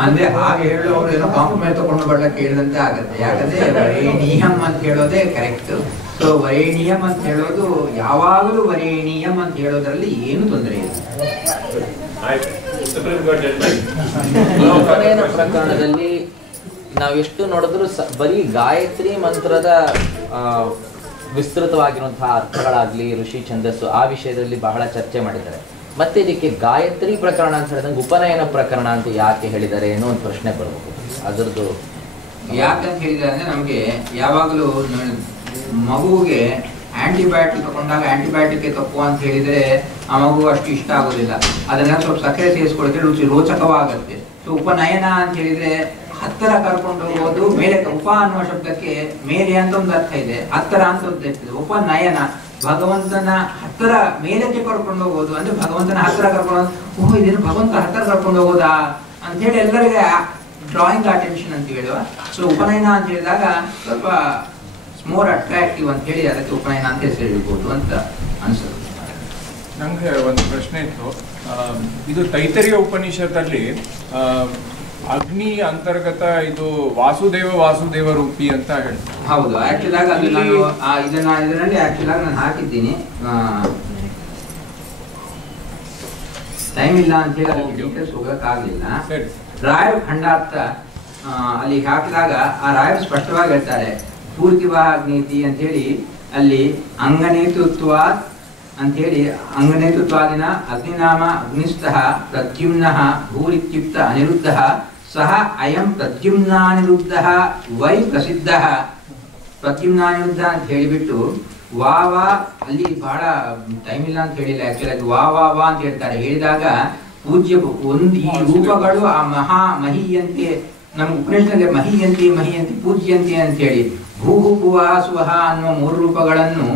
ಅಂದ್ರೆ ಹಾಗೆ ಹೇಳೋರು ಏನೋ ಕಾಂಪ್ರಮೈಸ್ ತಗೊಂಡು ಬರ್ಲಕ್ಕೆ ಹೇಳಿದಂತೆ ಆಗುತ್ತೆ. ಯಾಕಂದ್ರೆ ವರೇಣಿಯಂ ಅಂತ ಹೇಳೋದೇ ಕರೆಕ್ಟ್. ಸೊ ವರೇಣಿಯಂ ಅಂತ ಹೇಳೋದು ಯಾವಾಗಲೂ ವರೇಣಿಯಂ ಅಂತ ಹೇಳೋದ್ರಲ್ಲಿ ಏನು ತೊಂದರೆ ಇಲ್ಲ. ಪ್ರಕರಣದಲ್ಲಿ ನಾವೆಷ್ಟು ನೋಡಿದ್ರು ಬರೀ ಗಾಯತ್ರಿ ಮಂತ್ರದ ವಿಸ್ತೃತವಾಗಿರುವಂತಹ ಅರ್ಥಗಳಾಗ್ಲಿ, ಋಷಿ ಛಂದಸ್ಸು ಆ ವಿಷಯದಲ್ಲಿ ಬಹಳ ಚರ್ಚೆ ಮಾಡಿದ್ದಾರೆ. ಮತ್ತೆ ಇದಕ್ಕೆ ಗಾಯತ್ರಿ ಪ್ರಕರಣ ಅಂತ ಹೇಳಿದಂಗೆ ಉಪನಯನ ಪ್ರಕರಣ ಅಂತ ಯಾಕೆ ಹೇಳಿದ್ದಾರೆ ಏನೋ ಒಂದು ಪ್ರಶ್ನೆ ಬರಬಹುದು. ಅದರದ್ದು ಯಾಕಂತ ಹೇಳಿದ್ರೆ ಅಂದ್ರೆ ನಮಗೆ ಯಾವಾಗಲೂ ಮಗುವಿಗೆ ಆಂಟಿಬಯೋಟಿಕ್ ತಗೊಂಡಾಗ ಆಂಟಿಬಯೋಟಿಕ್ ತಪ್ಪು ಅಂತ ಹೇಳಿದ್ರೆ ಆ ಮಗು ಅಷ್ಟು ಇಷ್ಟ ಆಗೋದಿಲ್ಲ, ಅದನ್ನ ಸ್ವಲ್ಪ ಸಕ್ಕರೆ ಸೇರಿಸ್ಕೊಳ್ತಾರೆ, ರೋಚಕವಾಗುತ್ತೆ. ಸೊ ಉಪನಯನ ಅಂತ ಹೇಳಿದ್ರೆ ಹತ್ತರ ಕರ್ಕೊಂಡು ಹೋಗೋದು, ಮೇಲೆ ಉಪ ಅನ್ನುವ ಶಬ್ದಕ್ಕೆ ಮೇಲೆ ಅಂತ ಒಂದು ಅರ್ಥ ಇದೆ, ಹತ್ತರ ಅಂತ ಒಂದು ಇರ್ತದೆ. ಉಪನಯನ ಭಗವಂತನ ಹತ್ತಿರ ಮೇಲಕ್ಕೆ ಕರ್ಕೊಂಡು ಹೋಗೋದು, ಅಂದ್ರೆ ಭಗವಂತನ ಹತ್ತಿರ ಕರ್ಕೊಂಡು ಓಹ್ ಇದೇನು ಭಗವಂತ ಹತ್ತಿರ ಕರ್ಕೊಂಡು ಹೋಗೋದಾ ಅಂತ ಹೇಳಿ ಎಲ್ಲರಿಗೆ ಡ್ರಾಯಿಂಗ್ ಅಟೆನ್ಷನ್ ಅಂತ ಹೇಳುವ. ಸೊ ಉಪನಯನ ಅಂತ ಹೇಳಿದಾಗ ಸ್ವಲ್ಪ ಮೋರ್ ಅಟ್ರಾಕ್ಟಿವ್ ಅಂತ ಹೇಳಿ ಅದಕ್ಕೆ ಉಪನಯನ ಅಂತ ಹೆಸರಿಡ್ಬೋದು ಅಂತ ಅನ್ಸುತ್ತೆ. ನಂಗೆ ಒಂದು ಪ್ರಶ್ನೆ ಇತ್ತು. ಇದು ತೈತರಿಯ ಉಪನಿಷತ್ತಲ್ಲಿ ಅಗ್ನಿ ಅಂತರ್ಗತ ಇದು ವಾಸುದೇವ ರೂಪಿ ಅಂತ ಹೇಳ್ತಾರೆ. ಹೌದು, ಆಕ್ಚುಲ್ ಆಗಿ ಅಲ್ಲಿ ನಾನು ಇದರಲ್ಲಿ ಆಕ್ಚುಲ್ ಆಗಿ ನಾನು ಹಾಕಿದ್ದೀನಿ, ಟೈಮ್ ಇಲ್ಲ ಅಂತ ಹೇಳಿ ಅಲ್ಲಿ ಡೀಟೇಲ್ಸ್ ಹೋಗಕ್ಕಾಗಲಿಲ್ಲ. ರಾಯರ ಖಂಡಾರ್ಥ ಅಲ್ಲಿ ಹಾಕಿದಾಗ ಆ ರಾಯರು ಸ್ಪಷ್ಟವಾಗಿ ಹೇಳ್ತಾರೆ, ಪೂರ್ತಿವಾಗ್ನೀತಿ ಅಂತ ಹೇಳಿ ಅಲ್ಲಿ ಅಂಗನೇತೃತ್ವ ಅಂತ ಹೇಳಿ ಅಂಗನೇತೃತ್ವಾದಿನ ಅಗ್ನಿನಾಮ ಅಗ್ನಿಸ್ಥಃ ಪ್ರದ್ಯುಮ್ನಃ ಭೂರಿತ್ಯುಕ್ತ ಅನಿರುದ್ಧಃ ಸಹ ಅಯಂ ಪ್ರದ್ಯುಮ್ನಾನಿರುದ್ಧಃ ವೈ ಪ್ರಸಿದ್ಧಃ. ಪ್ರದ್ಯುಮ್ನಾನಿರುದ್ಧ ಅಂತ ಹೇಳಿಬಿಟ್ಟು ವಾ ಅಲ್ಲಿ ಬಹಳ ಟೈಮ್ ಇಲ್ಲ ಅಂತ ಹೇಳಿಲ್ಲ, ಆಕ್ಚುಲಿ ಅದು ವಾ ಅಂತ ಹೇಳ್ತಾರೆ. ಹೇಳಿದಾಗ ಪೂಜ್ಯ ಒಂದು ಈ ರೂಪಗಳು ಆ ಮಹಿಯಂತೆ ನಮ್ಮ ಉಪನಿಷತ್ನಲ್ಲಿ ಮಹಿಯಂತಿ ಪೂಜ್ಯಂತಿ ಅಂತ ಹೇಳಿ ಭೂ ಭುವ ಸುವಹ ಅನ್ನುವ 3 ರೂಪಗಳನ್ನು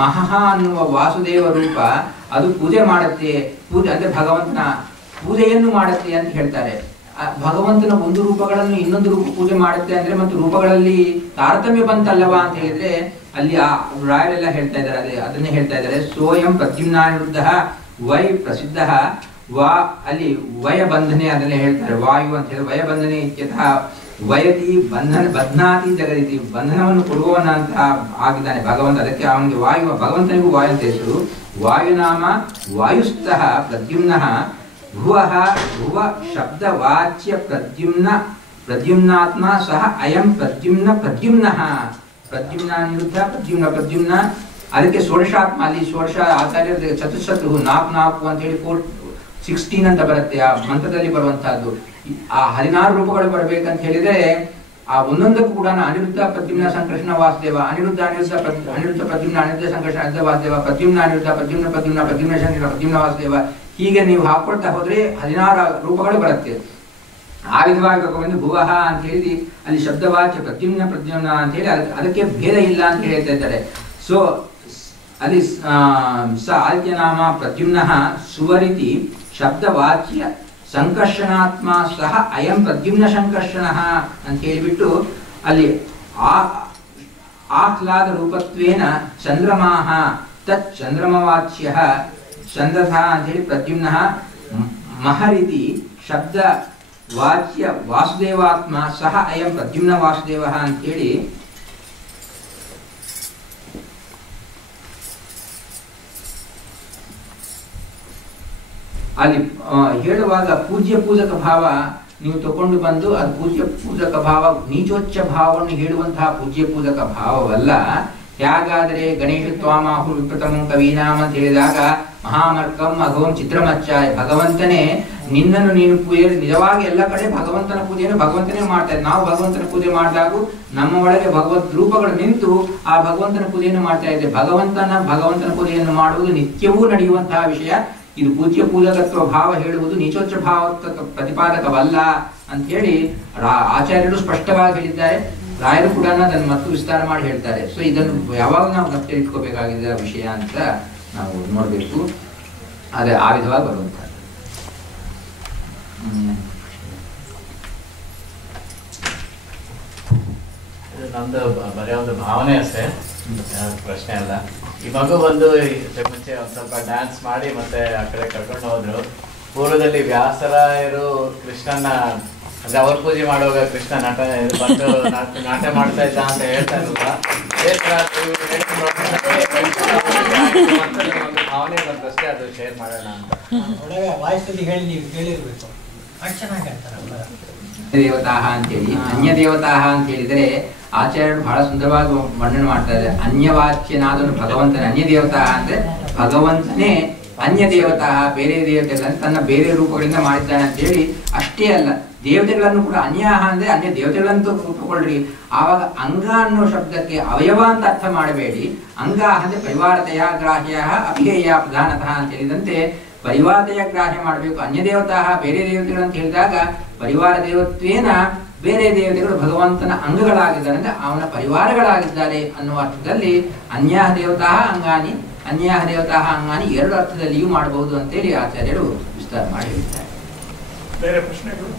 ಮಹಃ ಅನ್ನುವ ವಾಸುದೇವ ರೂಪ ಅದು ಪೂಜೆ ಮಾಡುತ್ತೆ, ಪೂಜೆ ಅಂದ್ರೆ ಭಗವಂತನ ಪೂಜೆಯನ್ನು ಮಾಡುತ್ತೆ ಅಂತ ಹೇಳ್ತಾರೆ. ಭಗವಂತನ ಒಂದು ರೂಪಗಳನ್ನು ಇನ್ನೊಂದು ರೂಪ ಪೂಜೆ ಮಾಡುತ್ತೆ ಅಂದ್ರೆ ಮತ್ತು ರೂಪಗಳಲ್ಲಿ ತಾರತಮ್ಯ ಬಂತಲ್ಲವಾ ಅಂತ ಹೇಳಿದ್ರೆ ಅಲ್ಲಿ ಆ ರಾಯರೆಲ್ಲ ಹೇಳ್ತಾ ಇದ್ದಾರೆ, ಅದನ್ನೇ ಹೇಳ್ತಾ ಇದ್ದಾರೆ. ಸೋಯಂ ಪ್ರದ್ಯುಮ್ನಾನಿರುದ್ಧ ವೈ ಪ್ರಸಿದ್ಧ ವಾ ಅಲ್ಲಿ ವಯ ಬಂಧನೆ ಅದನ್ನೇ ಹೇಳ್ತಾರೆ. ವಾಯು ಅಂತ ಹೇಳಿ ವಯ ಬಂಧನೆ ಇತ್ಯತಃ ವಯತಿ ಬದ್ನಾತಿ ಜಗದಿತಿ, ಬಂಧನವನ್ನು ಕೊಡುವವನ ಅಂತ ಆಗಿದ್ದಾನೆ ಭಗವಂತ. ಅದಕ್ಕೆ ಅವನಿಗೆ ಭಗವಂತನಿಗೂ ವಾಯು ಅಂತ ಹೆಸರು. ವಾಯುನಾಮ ವಾಯುಸ್ಥಃ ಪ್ರದ್ಯುಮ್ನಃ ಭುವಃ ಭುವ ಶಬ್ದವಾಚ್ಯ ಪ್ರದ್ಯುಮ್ನಾತ್ಮ ಸಹ ಅಯಂ ಪ್ರದ್ಯುಮ್ನಃ. ಪ್ರದ್ಯುಮ್ನ ನಿರುದ್ಧ ಪ್ರದ್ಯುಮ್ನ. ಅದಕ್ಕೆ ಷೋಡಶಾತ್ಮ, ಅಲ್ಲಿ ಷೋಡಶ ಆಚಾರ್ಯ ಚತುಶ್ಶತು 4 ಅಂತ ಹೇಳಿ 16 ಅಂತ ಬರುತ್ತೆ ಆ ಮಂತ್ರದಲ್ಲಿ ಬರುವಂತಹದ್ದು. ಆ 16 ರೂಪಗಳು ಬರಬೇಕಂತ ಹೇಳಿದ್ರೆ ಆ ಒಂದೊಂದಕ್ಕೂ ಕೂಡ ಅನಿರುದ್ಧ ಪ್ರದ್ಯುಮ್ನ ಸಂಕರ್ಷಣ ವಾಸುದೇವ, ಅನಿರುದ್ಧ ಪ್ರದ್ಯುಮ್ನ ಅನಿರುದ್ಧ ಸಂಕರ್ಷಣ ಅನಿರುದ್ಧ ವಾಸುದೇವ, ಪ್ರದ್ಯುಮ್ನ ಅನಿರುದ್ಧ ಪ್ರದ್ಯುಮ್ನ ಸಂಕರ್ಷಣ ಪ್ರದ್ಯುಮ್ನ ವಾಸುದೇವ, ಹೀಗೆ ನೀವು ಹಾಕೊಳ್ತಾ ಹೋದ್ರೆ 16 ರೂಪಗಳು ಬರುತ್ತೆ. ಆ ವಿಧವಾಗಿ ಬಂದು ಭುವಃ ಅಂತ ಹೇಳಿ ಅಲ್ಲಿ ಶಬ್ದವಾಚ್ಯ ಪ್ರದ್ಯುಮ್ನ ಅಂತ ಹೇಳಿ ಅದಕ್ಕೆ ಭೇದ ಇಲ್ಲ ಅಂತ ಹೇಳ್ತಾ ಇದ್ದಾರೆ. ಸೊ ಅಲ್ಲಿ ಸ ಆದ್ಯನಾಮ ಪ್ರದ್ಯುಮ್ನಃ ಸುವರಿತಿ ಶಬ್ದವಾಚ್ಯ ಸಂಕರ್ಷಣಾತ್ಮ ಸಹ ಅಯಂ ಪ್ರದ್ಯುಮ್ನ ಸಂಕರ್ಷಣ ಅಂತ ಹೇಳಿಬಿಟ್ಟು ಅಲ್ಲಿ ಆಹ್ಲಾದ ರೂಪತ್ವೇನ ಚಂದ್ರಮಾಹ ತತ್ ಚಂದ್ರಮವಾಚ್ಯ ಚಂದ್ರಥ ಅಂತ ಹೇಳಿ ಪ್ರದ್ಯುಮ್ನಃ ಮಹರಿತಿ ಶಬ್ದ ವಾಚ್ಯ ವಾಸುದೇವಾತ್ಮ ಸಹ ಅಯಂ ಪ್ರದ್ಯುಮ್ನ ವಾಸುದೇವ ಅಂತ ಹೇಳಿ ಅಲ್ಲಿ ಹೇಳುವಾಗ ಪೂಜ್ಯ ಪೂಜಕ ಭಾವ ನೀವು ತಗೊಂಡು ಬಂದು ಅದು ಪೂಜ್ಯ ಪೂಜಕ ಭಾವ ನೀಚೋಚ್ಚ ಭಾವವನ್ನು ಹೇಳುವಂತಹ ಪೂಜ್ಯ ಪೂಜಕ ಭಾವವಲ್ಲ. ಹೇಗಾದರೆ ಗಣೇಶ ತ್ವಾಮಾಹು ವಿಪ್ರತಮಂ ಕವೀನಾಮ ಅಂತ ಹೇಳಿದಾಗ ಮಹಾಮರ್ಕಂ ಅಘೋಂ ಚಿತ್ರಮಚ್ಚಾಯ, ಭಗವಂತನೇ ನಿನ್ನನ್ನು ನೀನು ಪೂಜೆ, ನಿಜವಾಗಿ ಎಲ್ಲ ಕಡೆ ಭಗವಂತನ ಪೂಜೆಯನ್ನು ಭಗವಂತನೇ ಮಾಡ್ತಾ ಇದ್ದಾರೆ. ನಾವು ಭಗವಂತನ ಪೂಜೆ ಮಾಡಿದಾಗ ನಮ್ಮ ಒಳಗೆ ಭಗವದ್ ರೂಪಗಳು ನಿಂತು ಆ ಭಗವಂತನ ಪೂಜೆಯನ್ನು ಮಾಡ್ತಾ ಇದ್ದೇವೆ. ಭಗವಂತನ ಪೂಜೆಯನ್ನು ಮಾಡುವುದು ನಿತ್ಯವೂ ನಡೆಯುವಂತಹ ವಿಷಯ. ಇದು ಪೂಜ್ಯ ಪೂಜಕತ್ವ ಭಾವ ಹೇಳುವುದು ನೀಚೋಚ್ಚ ಭಾವ ಪ್ರತಿಪಾದಕವಲ್ಲ ಅಂತ ಹೇಳಿ ಆಚಾರ್ಯರು ಸ್ಪಷ್ಟವಾಗಿ ಹೇಳಿದ್ದಾರೆ. ರಾಯರು ಕೂಡ ಅದನ್ನು ಮತ್ತು ವಿಸ್ತಾರ ಮಾಡಿ ಹೇಳ್ತಾರೆ. ಸೊ ಇದನ್ನು ಯಾವಾಗ ನಾವು ಮತ್ತೆ ಇಟ್ಕೋಬೇಕಾಗಿದ್ದ ವಿಷಯ ಅಂತ ನಾವು ನೋಡಬೇಕು. ಅದೇ ಆ ವಿಧವಾಗಿ ಬರುವಂತ ನಮ್ದು ಬರೀ ಒಂದು ಭಾವನೆ ಅಷ್ಟೇ, ಪ್ರಶ್ನೆ ಅಲ್ಲ. ಈ ಮಗು ಬಂದು ಮುಂಚೆ ಒಂದ್ ಸ್ವಲ್ಪ ಡ್ಯಾನ್ಸ್ ಮಾಡಿ ಮತ್ತೆ ಆ ಕಡೆ ಕರ್ಕೊಂಡು ಹೋದ್ರು. ಪೂರ್ವದಲ್ಲಿ ವ್ಯಾಸರಾಯರು ಕೃಷ್ಣನ ಅಂದ್ರೆ ಅವ್ರ ಪೂಜೆ ಮಾಡುವಾಗ ಕೃಷ್ಣ ಬಂದು ನಾಟ್ಯ ಮಾಡ್ತಾ ಇದ್ದ ಅಂತ ಹೇಳ್ತಾ ಇರಲ್ವಾ, ಭಾವನೆ ಬಂದಷ್ಟೇ ಅದು ಶೇರ್ ಮಾಡೋಣ ಅಂತ. ಹೇಳಿ ನೀವು ಕೇಳಿರ್ಬೇಕು. ದೇವತಾ ಅಂತೇಳಿ ಅನ್ಯ ದೇವತಾ ಅಂತ ಹೇಳಿದರೆ ಆಚಾರ್ಯರು ಬಹಳ ಸುಂದರವಾಗಿ ವರ್ಣನೆ ಮಾಡ್ತಾ ಇದ್ದಾರೆ. ಅನ್ಯವಾಚ್ಯನಾದನು ಭಗವಂತನೇ. ಅನ್ಯ ದೇವತಾ ಅಂದ್ರೆ ಭಗವಂತನೇ ಅನ್ಯ ದೇವತಾ, ಬೇರೆ ದೇವತೆಗಳನ್ನು ತನ್ನ ಬೇರೆ ರೂಪಗಳಿಂದ ಮಾಡಿದ್ದಾನೆ ಅಂತ ಹೇಳಿ. ಅಷ್ಟೇ ಅಲ್ಲ, ದೇವತೆಗಳನ್ನು ಕೂಡ ಅನ್ಯ ಅಂದ್ರೆ ಅನ್ಯ ದೇವತೆಗಳಂತೂ ರೂಪುಕೊಳ್ಳ್ರಿ. ಆವಾಗ ಅಂಗ ಅನ್ನೋ ಶಬ್ದಕ್ಕೆ ಅವಯವ ಅಂತ ಅರ್ಥ ಮಾಡಬೇಡಿ. ಅಂಗ ಅಂದ್ರೆ ಪರಿವಾರತೆಯ ಗ್ರಾಹ್ಯ ಅಭಿಹೇಯ ಪ್ರಧಾನತಃ ಅಂತ ಹೇಳಿದಂತೆ ಪರಿವಾರತೆಯ ಗ್ರಾಹ್ಯ ಮಾಡಬೇಕು. ಅನ್ಯ ದೇವತಾ ಬೇರೆ ದೇವತೆಗಳಂತ ಹೇಳಿದಾಗ ಪರಿವಾರ ದೇವತ್ವೇನ ಬೇರೆ ದೇವತೆಗಳು ಭಗವಂತನ ಅಂಗಗಳಾಗಿದ್ದಾರೆ, ಅಂದ್ರೆ ಅವನ ಪರಿವಾರಗಳಾಗಿದ್ದಾರೆ ಅನ್ನುವ ಅರ್ಥದಲ್ಲಿ ಅನ್ಯ ದೇವತಾ ಅಂಗಾನಿ ಎರಡು ಅರ್ಥದಲ್ಲಿಯೂ ಮಾಡಬಹುದು ಅಂತೇಳಿ ಆಚಾರ್ಯರು ವಿಸ್ತಾರ ಮಾಡಿ ಹೇಳಿದ್ದಾರೆ. ಬೇರೆ ಪ್ರಶ್ನೆಗಳು?